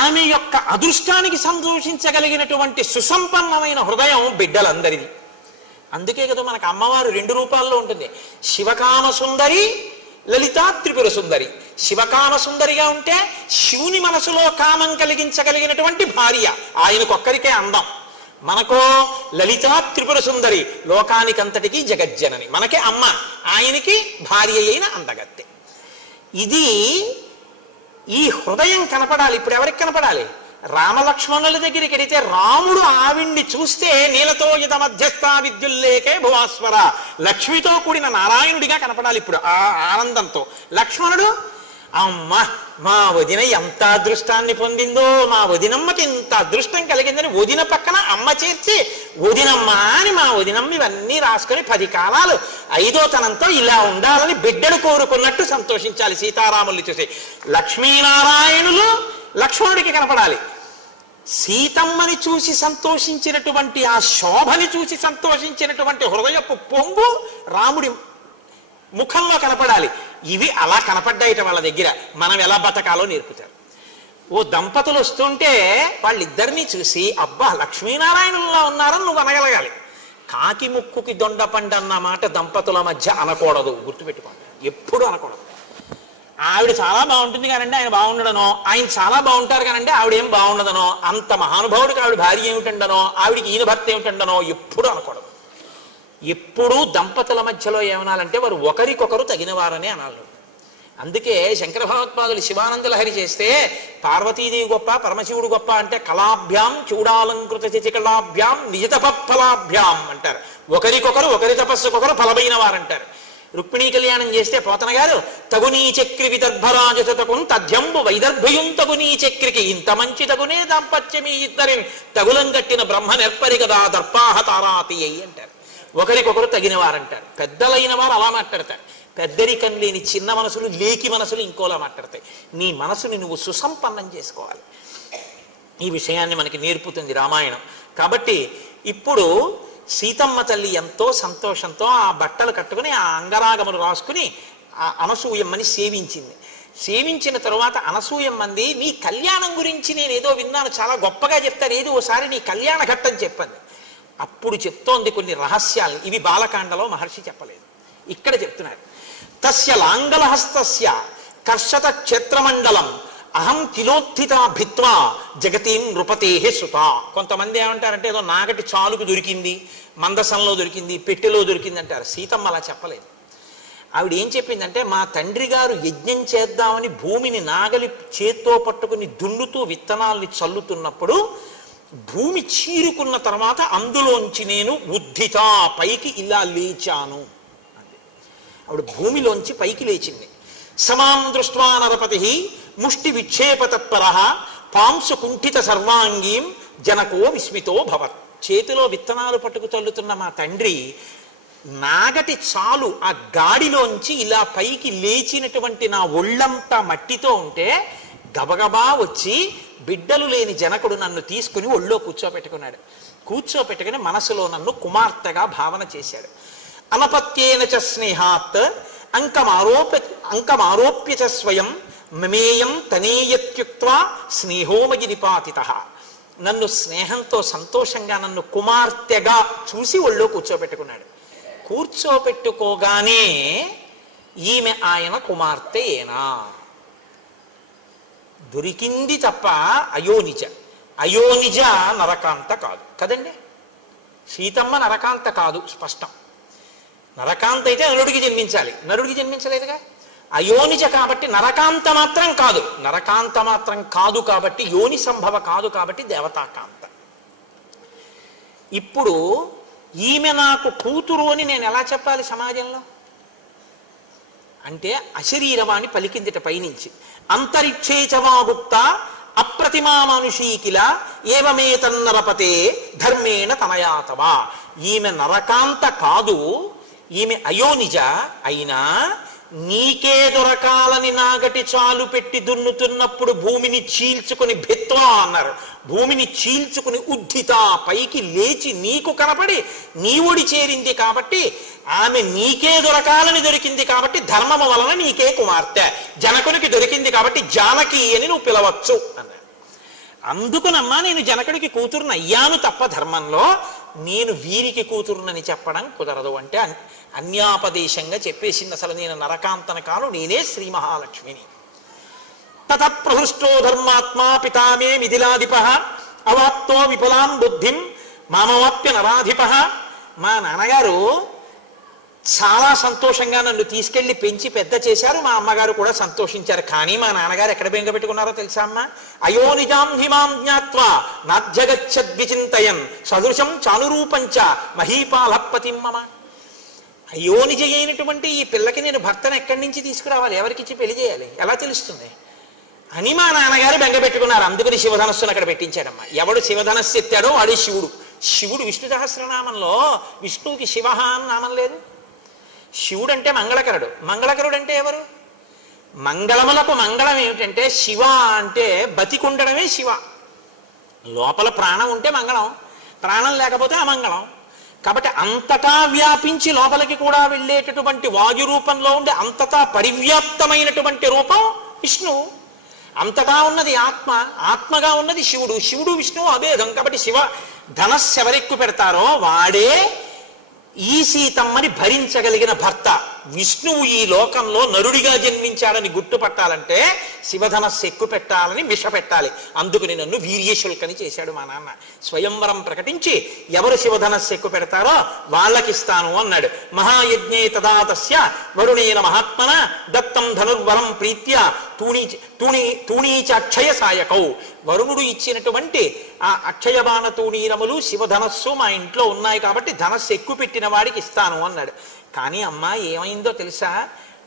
ఆమె యొక్క అదృష్టానికి సంతోషించగలిగినటువంటి సుసంపన్నమైన హృదయం బిడ్డలందరిది. అందుకే కదా మనకు అమ్మవారు 2 రూపాల్లో ఉంటుంది. శివకామ సుందరి, లలితా త్రిపుర సుందరి. శివకామ సుందరిగా ఉంటే శివుని మనసులో కామం కలిగించగలిగినటువంటి భార్య, ఆయనకొక్కరికే అందం. మనకో లలితా త్రిపుర సుందరి, లోకానికంతటికీ జగజ్జనని, మనకే అమ్మ, ఆయనకి భార్య అయిన అందగత్తె. ఇది ఈ హృదయం కనపడాలి. ఇప్పుడు ఎవరికి కనపడాలి? రామలక్ష్మణుల దగ్గరికి వెడితే రాముడు ఆవిడ్ని చూస్తే నీలతో ఇద మధ్యస్థ విద్యుల్లేకే భువాస్వర, లక్ష్మితో కూడిన నారాయణుడిగా కనపడాలి ఇప్పుడు ఆ ఆనందంతో. లక్ష్మణుడు, అమ్మ మా వదిన ఎంత అదృష్టాన్ని పొందిందో, మా వదినమ్మకి ఇంత అదృష్టం కలిగిందని వదిన పక్కన అమ్మ చేర్చి వదినమ్మ అని మా వదినమ్మ ఇవన్నీ రాసుకొని 10 కాలాలు 5వ తనంతో ఇలా ఉండాలని బిడ్డను కోరుకున్నట్టు సంతోషించాలి సీతారాముల్ని చూసి. లక్ష్మీనారాయణులు లక్ష్మణుడికి కనపడాలి. సీతమ్మని చూసి సంతోషించినటువంటి, ఆ శోభని చూసి సంతోషించినటువంటి హృదయపు పొంగు రాముడి ముఖంలో కనపడాలి. ఇవి అలా కనపడ్డాయిట వాళ్ళ దగ్గర. మనం ఎలా బతకాలో నేర్పుతారు. ఓ దంపతులు వస్తుంటే వాళ్ళిద్దరినీ చూసి అబ్బా లక్ష్మీనారాయణుల్లో ఉన్నారని నువ్వు అనగలగాలి. కాకి ముక్కుకి దొండపండు అన్న మాట దంపతుల మధ్య అనకూడదు, గుర్తుపెట్టుకోండి, ఎప్పుడు అనకూడదు. ఆవిడ చాలా బాగుంటుంది కానండి ఆయన బాగుండడనో, ఆయన చాలా బాగుంటారు కానండి ఆవిడ ఏం బాగుండదనో, అంత మహానుభావుడికి ఆవిడ భార్య ఏమిటండనో, ఆవిడికి ఈయన భర్త ఏమిటండనో ఎప్పుడు అనకూడదు. ఎప్పుడూ దంపతుల మధ్యలో ఏమనాలంటే వారు ఒకరికొకరు తగినవారనే అనాలి. అందుకే శంకర భగవత్పాదులు శివానంద లహరి చేస్తే పార్వతీదేవి గొప్ప పరమశివుడు గొప్ప అంటే కళాభ్యాం చూడాలంకృత చికళాభ్యాం నిజతపఫలాభ్యాం అంటారు. ఒకరికొకరు ఒకరి తపస్సుకొకరు ఫలమైన వారంటారు. రుక్మిణీ కళ్యాణం చేస్తే పోతన గారు తగునీ చక్రి విదర్భరాజతకున్ తథ్యంబు వైదర్భయుం తగునీ చక్రికి ఇంత మంచి తగునే దాంపత్యమి ఇద్దరిని తగులం కట్టిన బ్రహ్మ నెర్పరి కదా దర్పాహ తారాతి అయ్యి అంటారు. ఒకరికొకరు తగిన వారంటారు. పెద్దలైన వారు అలా మాట్లాడతారు. పెద్దరికం లేని చిన్న మనసులు లేకి మనసులు ఇంకోలా మాట్లాడతాయి. నీ మనసుని నువ్వు సుసంపన్నం చేసుకోవాలి. ఈ విషయాన్ని మనకి నేర్పుతుంది రామాయణం. కాబట్టి ఇప్పుడు సీతమ్మ తల్లి ఎంతో సంతోషంతో ఆ బట్టలు కట్టుకుని ఆ అంగరాగములు రాసుకుని ఆ అనసూయమ్మని సేవించింది. సేవించిన తరువాత అనసూయమ్మంది నీ కళ్యాణం గురించి నేను ఏదో విన్నాను, చాలా గొప్పగా చెప్తారు, ఏదో ఓసారి నీ కళ్యాణ ఘట్టం చెప్పండి. అప్పుడు చెప్తోంది కొన్ని రహస్యాలు. ఇవి బాలకాండలో మహర్షి చెప్పలేదు, ఇక్కడ చెప్తున్నారు. తస్య లాంగలహస్తస్య కర్షత క్షేత్రమండలం అహం కిలోత్థిత భిత్వా జగతీం నృపతేహే సుత. కొంతమంది ఏమంటారంటే ఏదో నాగటి చాలుకు దొరికింది, మందసంలో దొరికింది, పెట్టెలో దొరికింది అంటారు. సీతమ్మ అలా చెప్పలేదు. ఆవిడ ఏం చెప్పిందంటే మా తండ్రి గారు యజ్ఞం చేద్దామని భూమిని నాగలి చేత్తో పట్టుకుని దున్నుతూ విత్తనాల్ని చల్లుతున్నప్పుడు భూమి చీరుకున్న తర్వాత అందులోంచి నేను ఉద్ధిత పైకి ఇలా లేచాను. ఆవిడ భూమిలోంచి పైకి లేచింది. సమాం దృష్ట్వా నరపతి ముష్టి విక్షేప తత్పర పాంసు కుంఠిత సర్వాంగీం జనకో విస్మితో భవత్. చేతిలో విత్తనాలు పట్టుకు తల్లుతున్న మా తండ్రి నాగటి చాలు ఆ గాడిలోంచి ఇలా పైకి లేచినటువంటి నా ఒళ్ళంతా మట్టితో ఉంటే గబగబా వచ్చి బిడ్డలు లేని జనకుడు నన్ను తీసుకుని ఒళ్ళో కూర్చోపెట్టుకున్నాడు. కూర్చోపెట్టుకుని మనసులో నన్ను కుమార్తెగా భావన చేశాడు. అనపత్యేన చ స్నేహాత్ అంకమారోప్య చ స్వయం మమేయం తనేయత్యుక్త్వా స్నేహోమగి నిపాతిత. నన్ను స్నేహంతో సంతోషంగా నన్ను కుమార్తెగా చూసి ఒళ్ళో కూర్చోపెట్టుకున్నాడు. కూర్చోపెట్టుకోగానే ఈమె ఆయన కుమార్తె ఏనా దొరికింది తప్ప అయోనిజ. అయోనిజ నరకాంత కాదు కదండి. సీతమ్మ నరకాంత కాదు, స్పష్టం. నరకాంత అయితే నరుడికి జన్మించాలి, నరుడికి జన్మించలేదుగా. అయోనిజ కాబట్టి నరకాంత మాత్రం కాదు. నరకాంత మాత్రం కాదు కాబట్టి యోని సంభవ కాదు కాబట్టి దేవతాకాంత. ఇప్పుడు ఈమె నాకు కూతురు అని నేను ఎలా చెప్పాలి సమాజంలో అంటే అశరీరవాణి పలికిందిట పైనుంచి. అంతరిక్షేచవాగుప్త అప్రతిమా మనుషీకిల ఏవమే తన్నరపతే ధర్మేణ తనయాతవా. ఈమె నరకాంత కాదు, ఈమె అయోనిజ. అయినా నీకే దొరకాలని నాగటి చాలు పెట్టి దున్నుతున్నప్పుడు భూమిని చీల్చుకుని భిత్వా అన్నారు. భూమిని చీల్చుకుని ఉద్ధిత పైకి లేచి నీకు కనపడి నీ ఒడి చేరింది కాబట్టి ఆమె నీకే దొరకాలని దొరికింది కాబట్టి ధర్మము వలన నీకే కుమార్తె. జనకునికి దొరికింది కాబట్టి జానకి అని నువ్వు పిలవచ్చు అన్నారు. అందుకునమ్మా నేను జనకుడికి కూతురుని అయ్యాను తప్ప ధర్మంలో నేను వీరికి కూతురునని చెప్పడం కుదరదు అంటే అన్యాపదేశంగా చెప్పేసింది. అసలు నేను నరకాంతన కాను, నేనే శ్రీ మహాలక్ష్మిని. తత ప్రహృష్టో ధర్మాత్మా పితామే మిథిలాధిప అవాప్తో విపులాం బుద్ధిం మామవాప్య నరాధిప. మా నాన్నగారు చాలా సంతోషంగా నన్ను తీసుకెళ్లి పెంచి పెద్ద చేశారు. మా అమ్మగారు కూడా సంతోషించారు. కానీ మా నాన్నగారు ఎక్కడ బెంగ పెట్టుకున్నారో తెలుసా అమ్మ? అయోనిజాం హిమాం జ్ఞాత్వా నాధ్యగచ్చద్విచింతయన్ సదృశం చానురూపంచ మహీపాలపతిం మమ. అయోనిజ అయినటువంటి ఈ పిల్లకి నేను భర్తను ఎక్కడి నుంచి తీసుకురావాలి, ఎవరికిచ్చి పెళ్లి చేయాలి, ఎలా తెలుస్తుంది అని మా నాన్నగారు బెంగ పెట్టుకున్నారు. అందుకని శివధనస్సును అక్కడ పెట్టించాడమ్మా. ఎవడు శివధనస్సు ఎత్తాడో వాడే శివుడు. శివుడు విష్ణు సహస్రనామంలో విష్ణువుకి శివ అని నామం లేదు. శివుడు అంటే మంగళకరుడు. మంగళకరుడు అంటే ఎవరు? మంగళములకు మంగళం ఏమిటంటే శివ అంటే బతికుండడమే శివ. లోపల ప్రాణం ఉంటే మంగళం, ప్రాణం లేకపోతే అమంగళం. కాబట్టి అంతటా వ్యాపించి లోపలికి కూడా వెళ్ళేటటువంటి వాయు రూపంలో ఉండే అంతటా పరివ్యాప్తమైనటువంటి రూపం విష్ణువు. అంతటా ఉన్నది ఆత్మ, ఆత్మగా ఉన్నది శివుడు, శివుడు విష్ణువు అభేదం. కాబట్టి శివ ధనస్సు ఎవరెక్కు పెడతారో వాడే ఈ సీతమ్మని భరించగలిగిన భర్త. విష్ణువు ఈ లోకంలో నరుడిగా జన్మించాడని గుర్తుపట్టాలంటే శివధనస్సు ఎక్కువ పెట్టాలని మిష పెట్టాలి. అందుకని నన్ను వీర్యశుల్కని చేశాడు మా నాన్న. స్వయంవరం ప్రకటించి ఎవరు శివధనస్సు ఎక్కువ పెడతారో వాళ్ళకిస్తాను అన్నాడు. మహాయజ్ఞే తదా తస్య వరుణేన మహాత్మన దత్తం ధనుర్వరం ప్రీత్య తూణీచ అక్షయ సాయకౌ. వరుణుడు ఇచ్చినటువంటి ఆ అక్షయ బాణ తూణీరములు శివధనస్సు మా ఇంట్లో ఉన్నాయి కాబట్టి ధనస్సు ఎక్కువ పెట్టిన వాడికి ఇస్తాను అన్నాడు. కానీ అమ్మా ఏమైందో తెలుసా?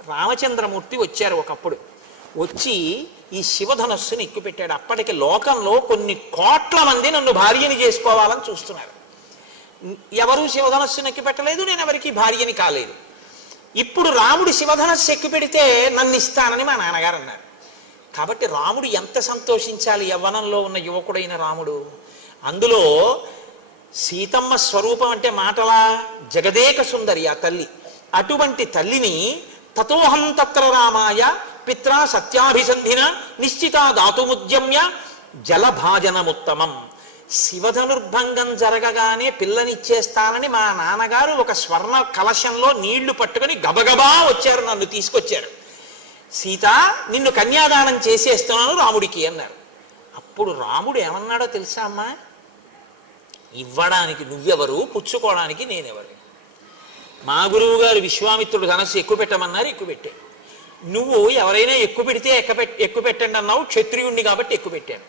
రామచంద్రమూర్తి వచ్చారు ఒకప్పుడు. వచ్చి ఈ శివధనస్సుని ఎక్కుపెట్టాడు. అప్పటికి లోకంలో కొన్ని కోట్ల మంది నన్ను భార్యని చేసుకోవాలని చూస్తున్నారు. ఎవరు శివధనస్సుని ఎక్కుపెట్టలేదు, నేను ఎవరికి భార్యని కాలేదు. ఇప్పుడు రాముడు శివధనస్సు ఎక్కుపెడితే నన్ను ఇస్తానని మా నాన్నగారు అన్నారు. కాబట్టి రాముడు ఎంత సంతోషించాలి, యవ్వనంలో ఉన్న యువకుడైన రాముడు. అందులో సీతమ్మ స్వరూపం అంటే మాటలా జగదేక సుందరి ఆ తల్లి. అటువంటి తల్లిని తతోహం తత్ర రామాయ పిత్రా సత్యాభిసంధిన నిశ్చితా దాతుముద్యమ్య జలభాజనముత్తమం. శివధనుర్భంగం జరగగానే పిల్లనిచ్చేస్తానని మా నాన్నగారు ఒక స్వర్ణ కలశంలో నీళ్లు పట్టుకొని గబగబా వచ్చారు, నన్ను తీసుకొచ్చారు. సీత నిన్ను కన్యాదానం చేసేస్తున్నాను రాముడికి అన్నారు. అప్పుడు రాముడు ఏమన్నాడో తెలుసా అమ్మా? ఇవ్వడానికి నువ్వెవరు, పుచ్చుకోవడానికి నేనెవరు? మా గురువు గారు విశ్వామిత్రుడు ధనస్సు ఎక్కువ పెట్టమన్నారు, ఎక్కువ పెట్టాను. నువ్వు ఎవరైనా ఎక్కువ పెడితే ఎక్కువ పెట్టండి అన్నావు, క్షత్రియుణ్ణి కాబట్టి ఎక్కువ పెట్టాను.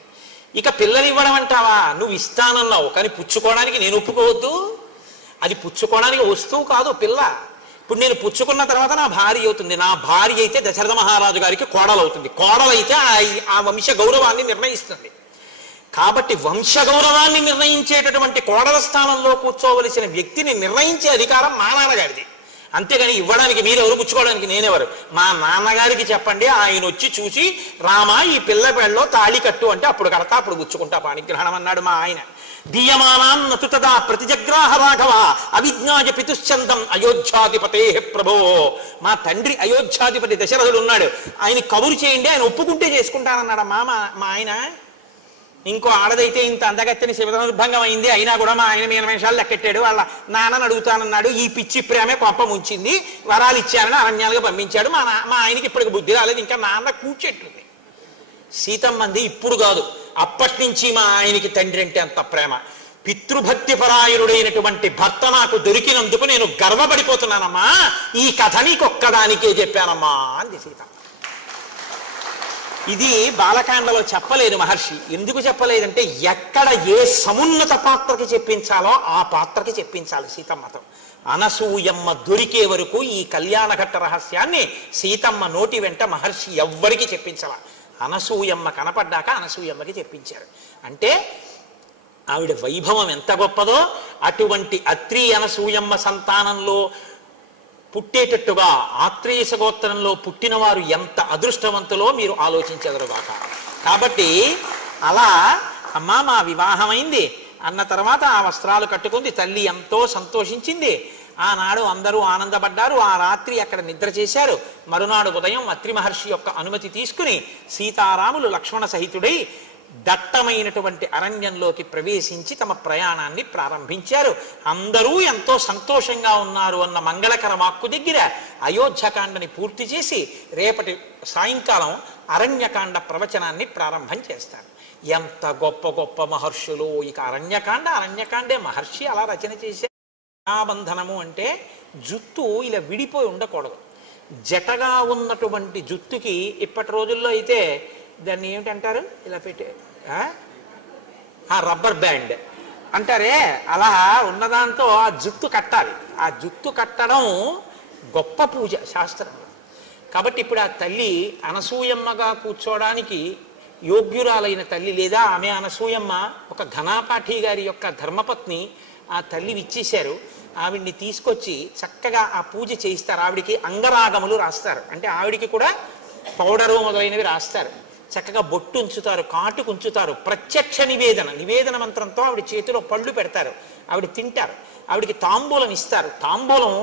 ఇక పిల్లలు ఇవ్వడం అంటావా? నువ్వు ఇస్తానన్నావు కానీ పుచ్చుకోవడానికి నేను ఒప్పుకోవద్దు. అది పుచ్చుకోవడానికి వస్తువు కాదు పిల్ల. ఇప్పుడు నేను పుచ్చుకున్న తర్వాత నా భార్య అవుతుంది. నా భార్య అయితే దశరథ మహారాజు గారికి కోడలు అవుతుంది. కోడలైతే ఆ వంశ గౌరవాన్ని నిర్ణయిస్తుంది. కాబట్టి వంశ గౌరవాన్ని నిర్ణయించేటటువంటి కోడల స్థానంలో కూర్చోవలసిన వ్యక్తిని నిర్ణయించే అధికారం మా నాన్నగారిది. అంతేగాని ఇవ్వడానికి మీరెవరు, పుచ్చుకోవడానికి నేనెవరు? మా నాన్నగారికి చెప్పండి, ఆయన వచ్చి చూసి రామ ఈ పిల్ల పెళ్ళలో తాళి కట్టు అంటే అప్పుడు కడతా, అప్పుడు పుచ్చుకుంటా పాణిగ్రహణం అన్నాడు మా ఆయన. దీయమానాం నతు తదా ప్రతిజగ్రాహ రాఘవ అవిజ్ఞాయ పితుశ్చందం అయోధ్యాధిపతే ప్రభో. మా తండ్రి అయోధ్యాధిపతి దశరథుడు ఉన్నాడు, ఆయన కబురు చేయండి, ఆయన ఒప్పుకుంటే చేసుకుంటానన్నాడు మా ఆయన. ఇంకో ఆడదైతే ఇంత అందగత్తెని శివధనుర్భంగం అయింది, అయినా కూడా మా ఆయన మీన వేషాలు లెక్కెట్టాడు. వాళ్ళ నాన్నని అడుగుతానన్నాడు, ఈ పిచ్చి ప్రేమే కొంప ముంచింది, వరాలు ఇచ్చారని అరణ్యాలుగా పంపించాడు. మా ఆయనకి ఇప్పటికి బుద్ధి రాలేదు, ఇంకా నాన్న కూర్చెట్టుంది. సీతమ్మంది ఇప్పుడు కాదు, అప్పటి నుంచి మా ఆయనకి తండ్రి అంటే అంత ప్రేమ. పితృభక్తి పరాయణుడైనటువంటి భర్త నాకు దొరికినందుకు నేను గర్వపడిపోతున్నానమ్మా. ఈ కథ నీకొక్కదానికే చెప్పానమ్మా అంది సీత. ఇది బాలకాండలో చెప్పలేదు మహర్షి. ఎందుకు చెప్పలేదంటే ఎక్కడ ఏ సమున్నత పాత్రకి చెప్పించాలో ఆ పాత్రకి చెప్పించాలి సీతమ్మతో. అనసూయమ్మ దొరికే వరకు ఈ కళ్యాణఘట్ట రహస్యాన్ని సీతమ్మ నోటి వెంట మహర్షి ఎవ్వరికి చెప్పించాల. అనసూయమ్మ కనపడ్డాక అనసూయమ్మకి చెప్పించారు. అంటే ఆవిడ వైభవం ఎంత గొప్పదో, అటువంటి అత్రి అనసూయమ్మ సంతానంలో పుట్టేటట్టుగా ఆత్రేయస గోత్రంలో పుట్టినవారు ఎంత అదృష్టవంతులో మీరు ఆలోచించగలగాక. కాబట్టి అలా అమ్మా మా వివాహమైంది అన్న తర్వాత ఆ వస్త్రాలు కట్టుకుంది. తల్లి ఎంతో సంతోషించింది. ఆనాడు అందరూ ఆనందపడ్డారు. ఆ రాత్రి అక్కడ నిద్ర చేశారు. మరునాడు ఉదయం అత్రి మహర్షి యొక్క అనుమతి తీసుకుని సీతారాములు లక్ష్మణ సహితుడై దట్టమైనటువంటి అరణ్యంలోకి ప్రవేశించి తమ ప్రయాణాన్ని ప్రారంభించారు. అందరూ ఎంతో సంతోషంగా ఉన్నారు అన్న మంగళకర వాక్కు దగ్గర అయోధ్యకాండని పూర్తి చేసి రేపటి సాయంకాలం అరణ్యకాండ ప్రవచనాన్ని ప్రారంభం చేస్తారు. ఎంత గొప్ప గొప్ప మహర్షులు! ఇక అరణ్యకాండే మహర్షి అలా రచన చేశారు. బంధనము అంటే జుత్తు ఇలా విడిపోయి ఉండకూడదు. జటగా ఉన్నటువంటి జుత్తుకి ఇప్పటి రోజుల్లో అయితే దాన్ని ఏమిటంటారు, ఇలా పెట్టే రబ్బర్ బ్యాండ్ అంటారే, అలా ఉన్నదాంతో ఆ జుత్తు కట్టాలి. ఆ జుత్తు కట్టడం గొప్ప పూజ శాస్త్రంలో. కాబట్టి ఇప్పుడు ఆ తల్లి అనసూయమ్మగా కూర్చోవడానికి యోగ్యురాలైన తల్లి, లేదా ఆమె అనసూయమ్మ ఒక ఘనాపాఠి గారి యొక్క ధర్మపత్ని, ఆ తల్లి ఇచ్చేశారు. ఆవిడ్ని తీసుకొచ్చి చక్కగా ఆ పూజ చేయిస్తారు. ఆవిడికి అంగరాగములు రాస్తారు, అంటే ఆవిడికి కూడా పౌడరు మొదలైనవి రాస్తారు. చక్కగా బొట్టు ఉంచుతారు, కాటుకు ఉంచుతారు. ప్రత్యక్ష నివేదన మంత్రంతో ఆవిడ చేతిలో పళ్ళు పెడతారు, ఆవిడ తింటారు. ఆవిడికి తాంబూలం ఇస్తారు. తాంబూలం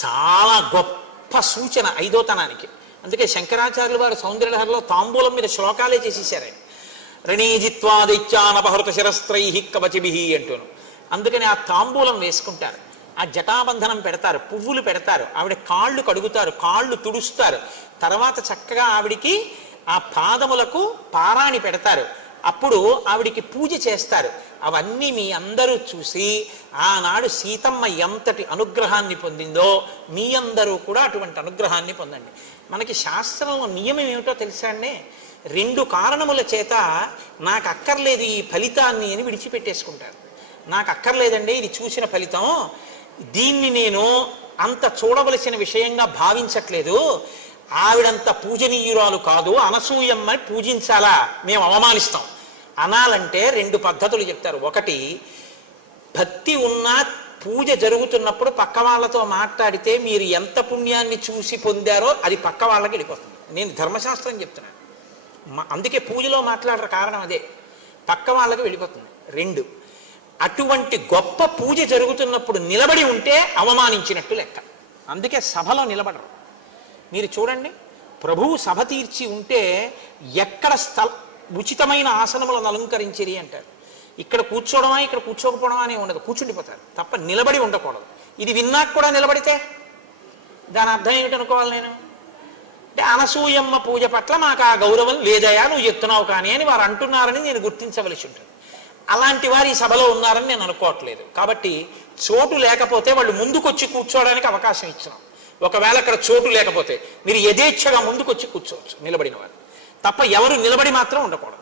చాలా గొప్ప సూచన ఐదోతనానికి. అందుకే శంకరాచార్యులు వారు సౌందర్యలహరిలో తాంబూలం మీద శ్లోకాలే చేసేసారు ఆయన. రణీజిత్వా దైత్యానపహృత శిరస్త్రై కవచిభిః అంటూను. అందుకని ఆ తాంబూలం వేసుకుంటారు, ఆ జటాబంధనం పెడతారు, పువ్వులు పెడతారు, ఆవిడ కాళ్ళు కడుగుతారు, కాళ్ళు తుడుస్తారు. తర్వాత చక్కగా ఆవిడికి ఆ పాదములకు పారాణి పెడతారు. అప్పుడు ఆవిడికి పూజ చేస్తారు. అవన్నీ మీ అందరూ చూసి ఆనాడు సీతమ్మ ఎంతటి అనుగ్రహాన్ని పొందిందో మీ అందరూ కూడా అటువంటి అనుగ్రహాన్ని పొందండి. మనకి శాస్త్రంలో నియమం ఏమిటో తెలుసా అండి? 2 కారణముల చేత నాకు అక్కర్లేదు ఈ ఫలితాన్ని అని విడిచిపెట్టేసుకుంటారు. నాకు అక్కర్లేదండి ఇది చూసిన ఫలితం, దీన్ని నేను అంత చూడవలసిన విషయంగా భావించట్లేదు, ఆవిడంత పూజనీయురాలు కాదు, అనసూయమ్మని పూజించాలా, మేము అవమానిస్తాం అనాలంటే 2 పద్ధతులు చెప్తారు. ఒకటి, భక్తి ఉన్నా పూజ జరుగుతున్నప్పుడు పక్క వాళ్ళతో మాట్లాడితే మీరు ఎంత పుణ్యాన్ని చూసి పొందారో అది పక్క వాళ్ళకి వెళ్ళిపోతుంది. నేను ధర్మశాస్త్రం చెప్తున్నాను, అందుకే పూజలో మాట్లాడరు, కారణం అదే, పక్క వాళ్ళకి వెళ్ళిపోతుంది. 2, అటువంటి గొప్ప పూజ జరుగుతున్నప్పుడు నిలబడి ఉంటే అవమానించినట్టు లెక్క. అందుకే సభలో నిలబడరు. మీరు చూడండి, ప్రభువు సభ తీర్చి ఉంటే ఎక్కడ ఉచితమైన ఆసనములను అలంకరించిరి అంటారు. ఇక్కడ కూర్చోవడమా ఇక్కడ కూర్చోకపోవడమా అని ఉండదు, కూర్చుండిపోతారు తప్ప నిలబడి ఉండకూడదు. ఇది విన్నాక కూడా నిలబడితే దాని అర్థం ఏమిటనుకోవాలి నేను? అంటే అనసూయమ్మ పూజ పట్ల మాకు ఆ గౌరవం లేదయా, నువ్వు చెప్తున్నావు కానీ అని వారు అంటున్నారని నేను గుర్తించవలసి ఉంటుంది. అలాంటి వారు ఈ సభలో ఉన్నారని నేను అనుకోవట్లేదు. కాబట్టి చోటు లేకపోతే వాళ్ళు ముందుకొచ్చి కూర్చోవడానికి అవకాశం ఇచ్చినాం. ఒకవేళ అక్కడ చోటు లేకపోతే మీరు యథేచ్ఛగా ముందుకొచ్చి కూర్చోవచ్చు నిలబడిన వారు, తప్ప ఎవరు నిలబడి మాత్రం ఉండకూడదు.